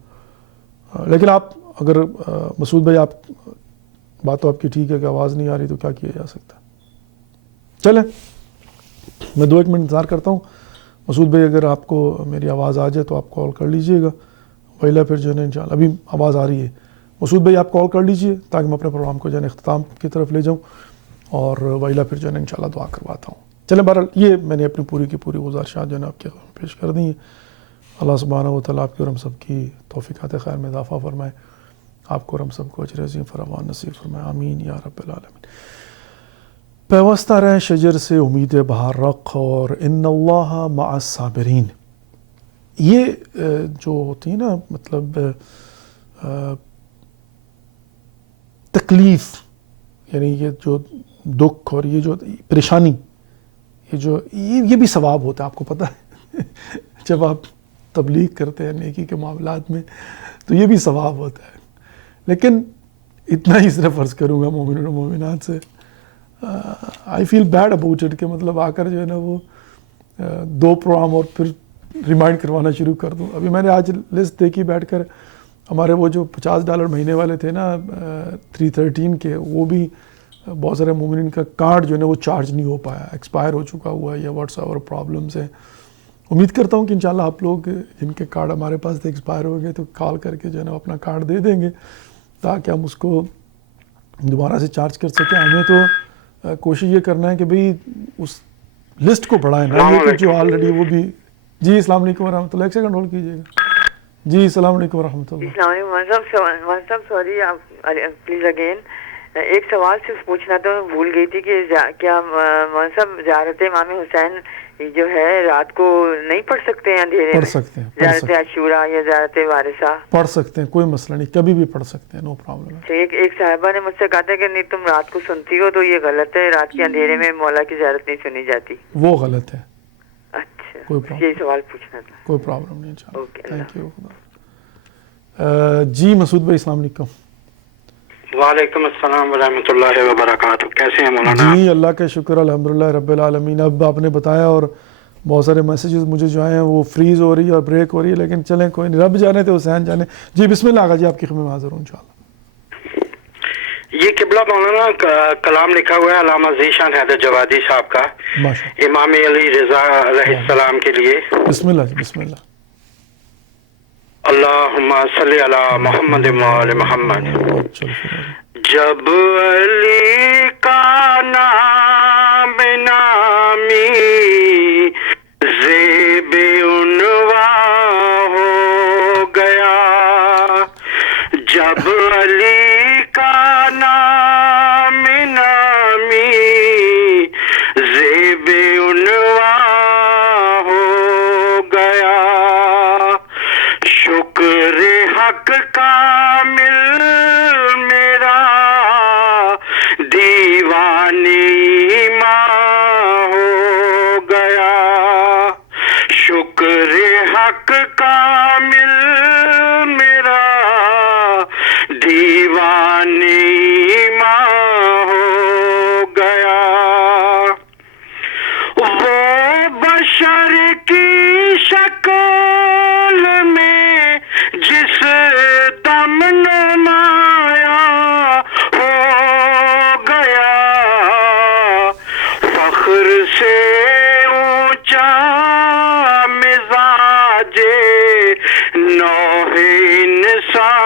لیکن آپ اگر مسعود بھائی آپ بات تو آپ کی ٹھیک ہے کہ آواز نہیں آ رہی, تو کیا کیا جا سکتا ہے. چلیں میں 2-1 منٹ انتظار کرتا ہوں. مسعود بھائی اگر آپ کو میری آواز آ جائے تو آپ کال کر لیجئے گا, ویلا پھر جو ہے نا انشاءاللہ. ابھی آواز آ رہی ہے مسعود بھائی, آپ کال کر لیجئے تاکہ میں اپنے پروگرام کو جو ہے نا اختتام کی طرف لے جاؤں, اور ویلا پھر جو ہے نا انشاءاللہ دعا کرواتا ہوں. چلیں بہرحال یہ میں نے اپنی پوری کی پوری گزارشات جو ہے نا آپ کے پیش کر دی ہیں. اللہ سبحانہ و تعالیٰ آپ کی اور ہم سب کی توفیقات خیر میں اضافہ فرمائے, آپ کو اور ہم سب کو اجر عظیم فراوان نصیب فرمائے, آمین یا رب العالمین. پیوستہ رہیں شجر سے امید بہار رکھ, اور ان اللہ مع الصابرین. یہ جو ہوتی ہے نا مطلب تکلیف یعنی یہ جو دکھ اور یہ جو پریشانی یہ بھی ثواب ہوتا ہے. آپ کو پتہ ہے جب آپ تبلیغ کرتے ہیں نیکی کے معاملات میں تو یہ بھی ثواب ہوتا ہے. لیکن اتنا ہی صرف عرض کروں گا مومنین و مومنات سے, آئی فیل بیڈ اباؤٹ اٹ کہ مطلب آ کر جو ہے نا وہ 2 پروگرام اور پھر ریمائنڈ کروانا شروع کر دوں. ابھی میں نے آج لسٹ دیکھی بیٹھ کر, ہمارے وہ جو $50 مہینے والے تھے نا 313 کے, وہ بھی بہت سارے مومنین کا کارڈ جو ہے نا وہ چارج نہیں ہو پایا, ایکسپائر ہو چکا ہوا ہے یا واٹس ایور پرابلمس ہیں. امید کرتا ہوں کہ انشاءاللہ آپ لوگ جن کے کارڈ ہمارے پاس تھے ایکسپائر ہو گئے تو کال کر کے جو ہے نا اپنا کارڈ دے دیں گے تاکہ ہم اس کو دوبارہ سے چارج کر سکیں. ہمیں تو کوشش یہ کرنا ہے کہ بھئی اس لسٹ کو بڑھائیں نا, یہ کہ جو آلریڈی وہ بھی. جی السلام علیکم ورحمۃ اللہ, 1 سیکنڈ ہولڈ کیجیے گا. جی السلام علیکم ورحمۃ اللہ. السلام علیکم. سوری پلیز اگین ایک سوال صرف پوچھنا تھا, بھول گئی تھی کہ کیا صاحب زیارت امام حسین جو ہے رات کو نہیں پڑھ سکتے ہیں اندھیرے میں؟ پڑھ سکتے ہیں, زیارت عاشورہ یا زیارت وارثہ پڑھ سکتے ہیں, کوئی مسئلہ نہیں, کبھی بھی پڑھ سکتے ہیں, نو پرابلم. ایک صاحبہ نے مجھ سے کہا تھا کہ نہیں تم رات کو سنتی ہو تو یہ غلط ہے, رات کے اندھیرے میں مولا کی زیارت نہیں سنی جاتی. وہ غلط ہے. اچھا, یہی سوال پوچھنا تھا. کوئی پرابلم نہیں. Okay, thank you. جی مسعود بھائی السلام علیکم. وعلیکم السلام ورحمۃ اللہ وبرکاتہ. کیسے ہیں مولانا؟ جی اللہ کا شکر الحمدللہ رب العالمین. اب آپ نے بتایا اور بہت سارے میسیجز مجھے جو آئے ہیں وہ فریز ہو رہی ہے اور بریک ہو رہی ہے, لیکن چلیں کوئی نہیں, رب جانے تو حسین جانے. جی بسم اللہ آقا جی, آپ کی خدمت میں حاضر ہوں انشاءاللہ. یہ قبلہ مولانا کلام لکھا ہوا ہے علامہ ذیشان حیدر جوادی صاحب کا امام علی رضا علیہ السلام کے لیے. بسم اللہ جی, بسم اللہ. اللہم صلی علی محمد وآل محمد. جب علی کا نام نامی زیب عنوا ہو گیا, جب علی کا نام نامی زیب عنوا ہو گیا, شکر حق کامل میرا دیوانی ماں ہو گیا, شکر حق کامل میرا دیوانی ماں ہو گیا. وہ بشر کی شکل میں جس دم نمایا ہو گیا, فخر سے اونچا مزاج نوح انسان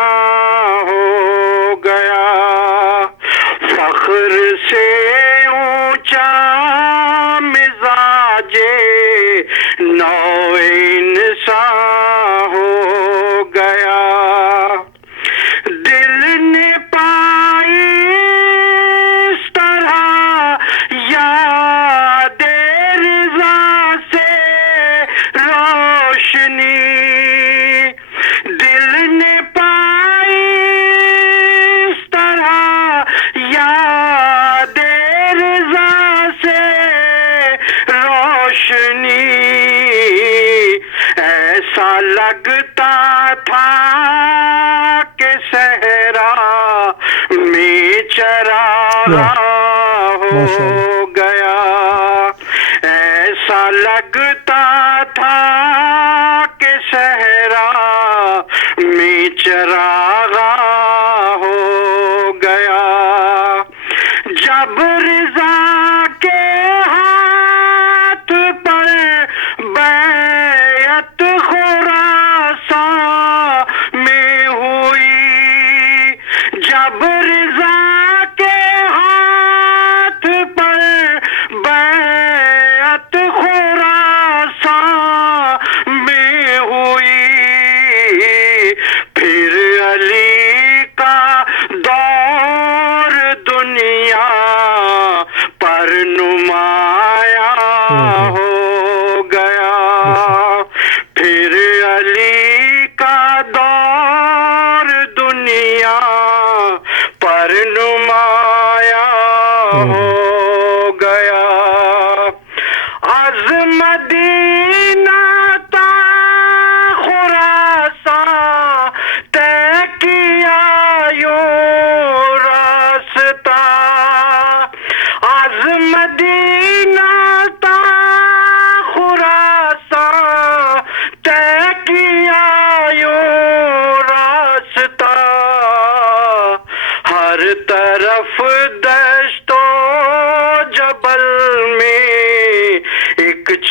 ہو گیا, فخر سے اونچا مزاج نوح انسان ہو گیا. دل نے پائی اس طرح یاد رضا سے روشنی, دل نے پائی اس طرح یاد رضا سے روشنی, ایسا لگتا تھا کہ صحرا میں چراغاں ہو گیا, ایسا لگتا تھا کہ صحرا میں چراغاں ہو گیا. جب رضا کے ہاتھ پر بیعت خراساں میں ہوئی, جب رضا کے ہاتھ پر بیعت خراساں میں ہوئی, پھر علی کا دور دنیا پر نمایاں ہو گیا, پھر علی کا دور دنیا پر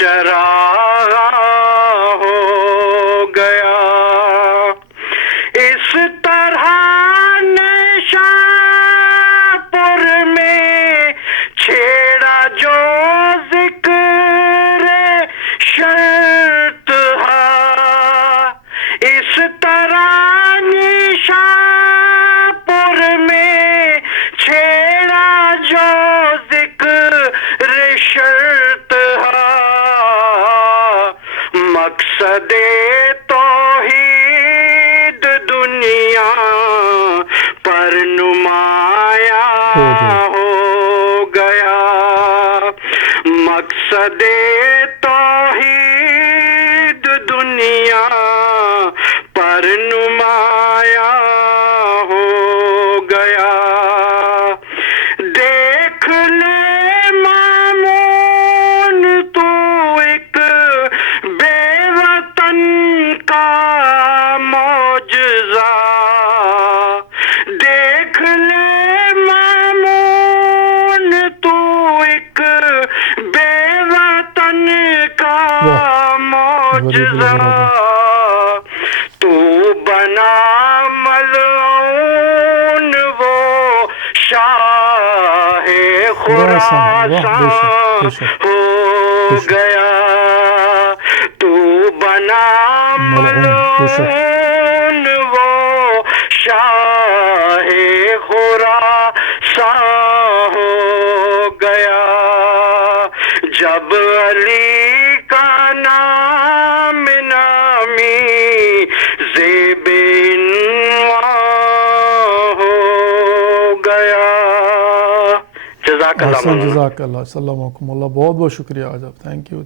چراغاں ہو گیا. اس طرح نیشاپور میں چھیڑا جو ذکر شرط ہے. اس طرح نیشاپور میں چھیڑا جو ذکر شرط ہے. مقصد توحید دنیا پر نمایاں ہو گیا. مقصد توحید دنیا پر نمایاں ہو گیا. دیکھ لے مامون تو ایک بے وطن کا معجزہ. دیکھ لے مامون تو ایک بے وطن کا معجزہ. تو بنا ملعون وہ شاہ خراسان ہو گیا. تو بنا ملعون وہ شاہ خراسان ہو گیا. جب علی کا نام نامی زیب عنوان ہو گیا. جزاک اللہ. جزاک اللہ. السلام علیکم. اللہ بہت بہت شکریہ آج آپ. Thank you.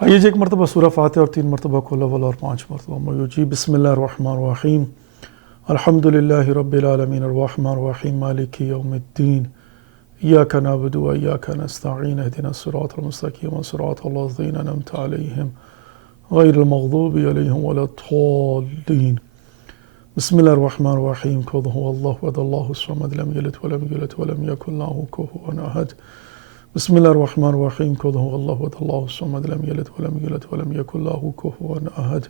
آئیے جی ایک مرتبہ سورہ فاتحہ اور 3 مرتبہ قل هو اللہ اور 5 مرتبہ موجود. بسم اللہ الرحمن الرحیم. الحمد للہ رب العالمین الرحمن الرحیم مالک یوم الدین. ایاک نعبد و ایاک نستعین اهدنا الصراط المستقیم صراط الذین انعمت علیہم غیر المغضوب علیہم ولا الضالین. بسم اللہ الرحمن الرحیم. قل هو اللہ احد اللہ الصمد لم یلد ولم یولد ولم یکن له کفوا احد. بسم اللہ الرحمن الرحیم. قل هو اللہ احد اللہ الصمد لم یلد ولم یولد ولم یکن له کفوا احد.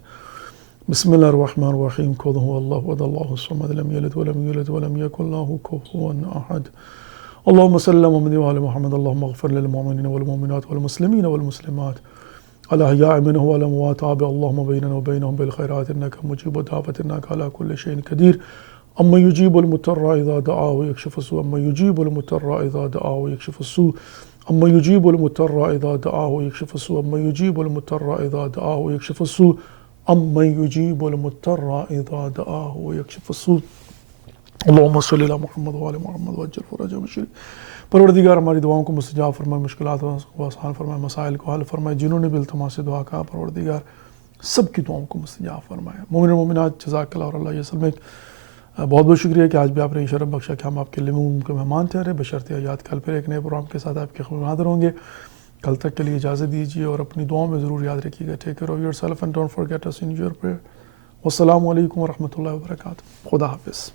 بسم اللہ الرحمن الرحیم. قل هو اللہ احد اللہ الصمد لم یلد ولم یولد ولم یکن له کفوا احد. اللهم صل على محمد وعلى محمد. اللهم اغفر للمؤمنين والمؤمنات والمسلمين والمسلمات الأحياء منهم والأموات. اللهم بيننا وبينهم بالخيرات إنك مجيب الدعوات إنك على كل شيء قدير. أما يجيب المضطر إذا دعاه ويكشف السوء. أما يجيب المضطر إذا دعاه ويكشف السوء. أما يجيب المضطر إذا دعاه ويكشف السوء. أما يجيب المضطر إذا دعاه ويكشف السوء. أما يجيب المضطر إذا دعاه ويكشف السوء. اللهم صل على محمد وعلى محمد وعجل فرجهم الشريف. پروردگار ہماری دعاؤں کو مستجاب فرمائے، مشکلات کو آسان فرمائے، مسائل کو حل فرمائے. جنہوں نے بھی التماس سے دعا کہا پروردگار سب کی دعاؤں کو مستجاب فرمائے. مومن و مومنات جزاک اللہ اور اللہ یسلمک. بہت بہت شکریہ کہ آج بھی آپ نے شرف بخشا کہ ہم آپ کے لیے کے مہمان ٹھہرے. بشرط آیات کل پھر ایک نئے پروگرام کے ساتھ آپ کے خدمت حاضر ہوں گے. کل تک کے لیے اجازت دیجیے اور اپنی دعاؤں میں ضرور یاد رکھیے گا. Take care of yourself and don't forget us in your prayer. والسلام علیکم ورحمۃ اللہ وبرکاتہ. خدا حافظ.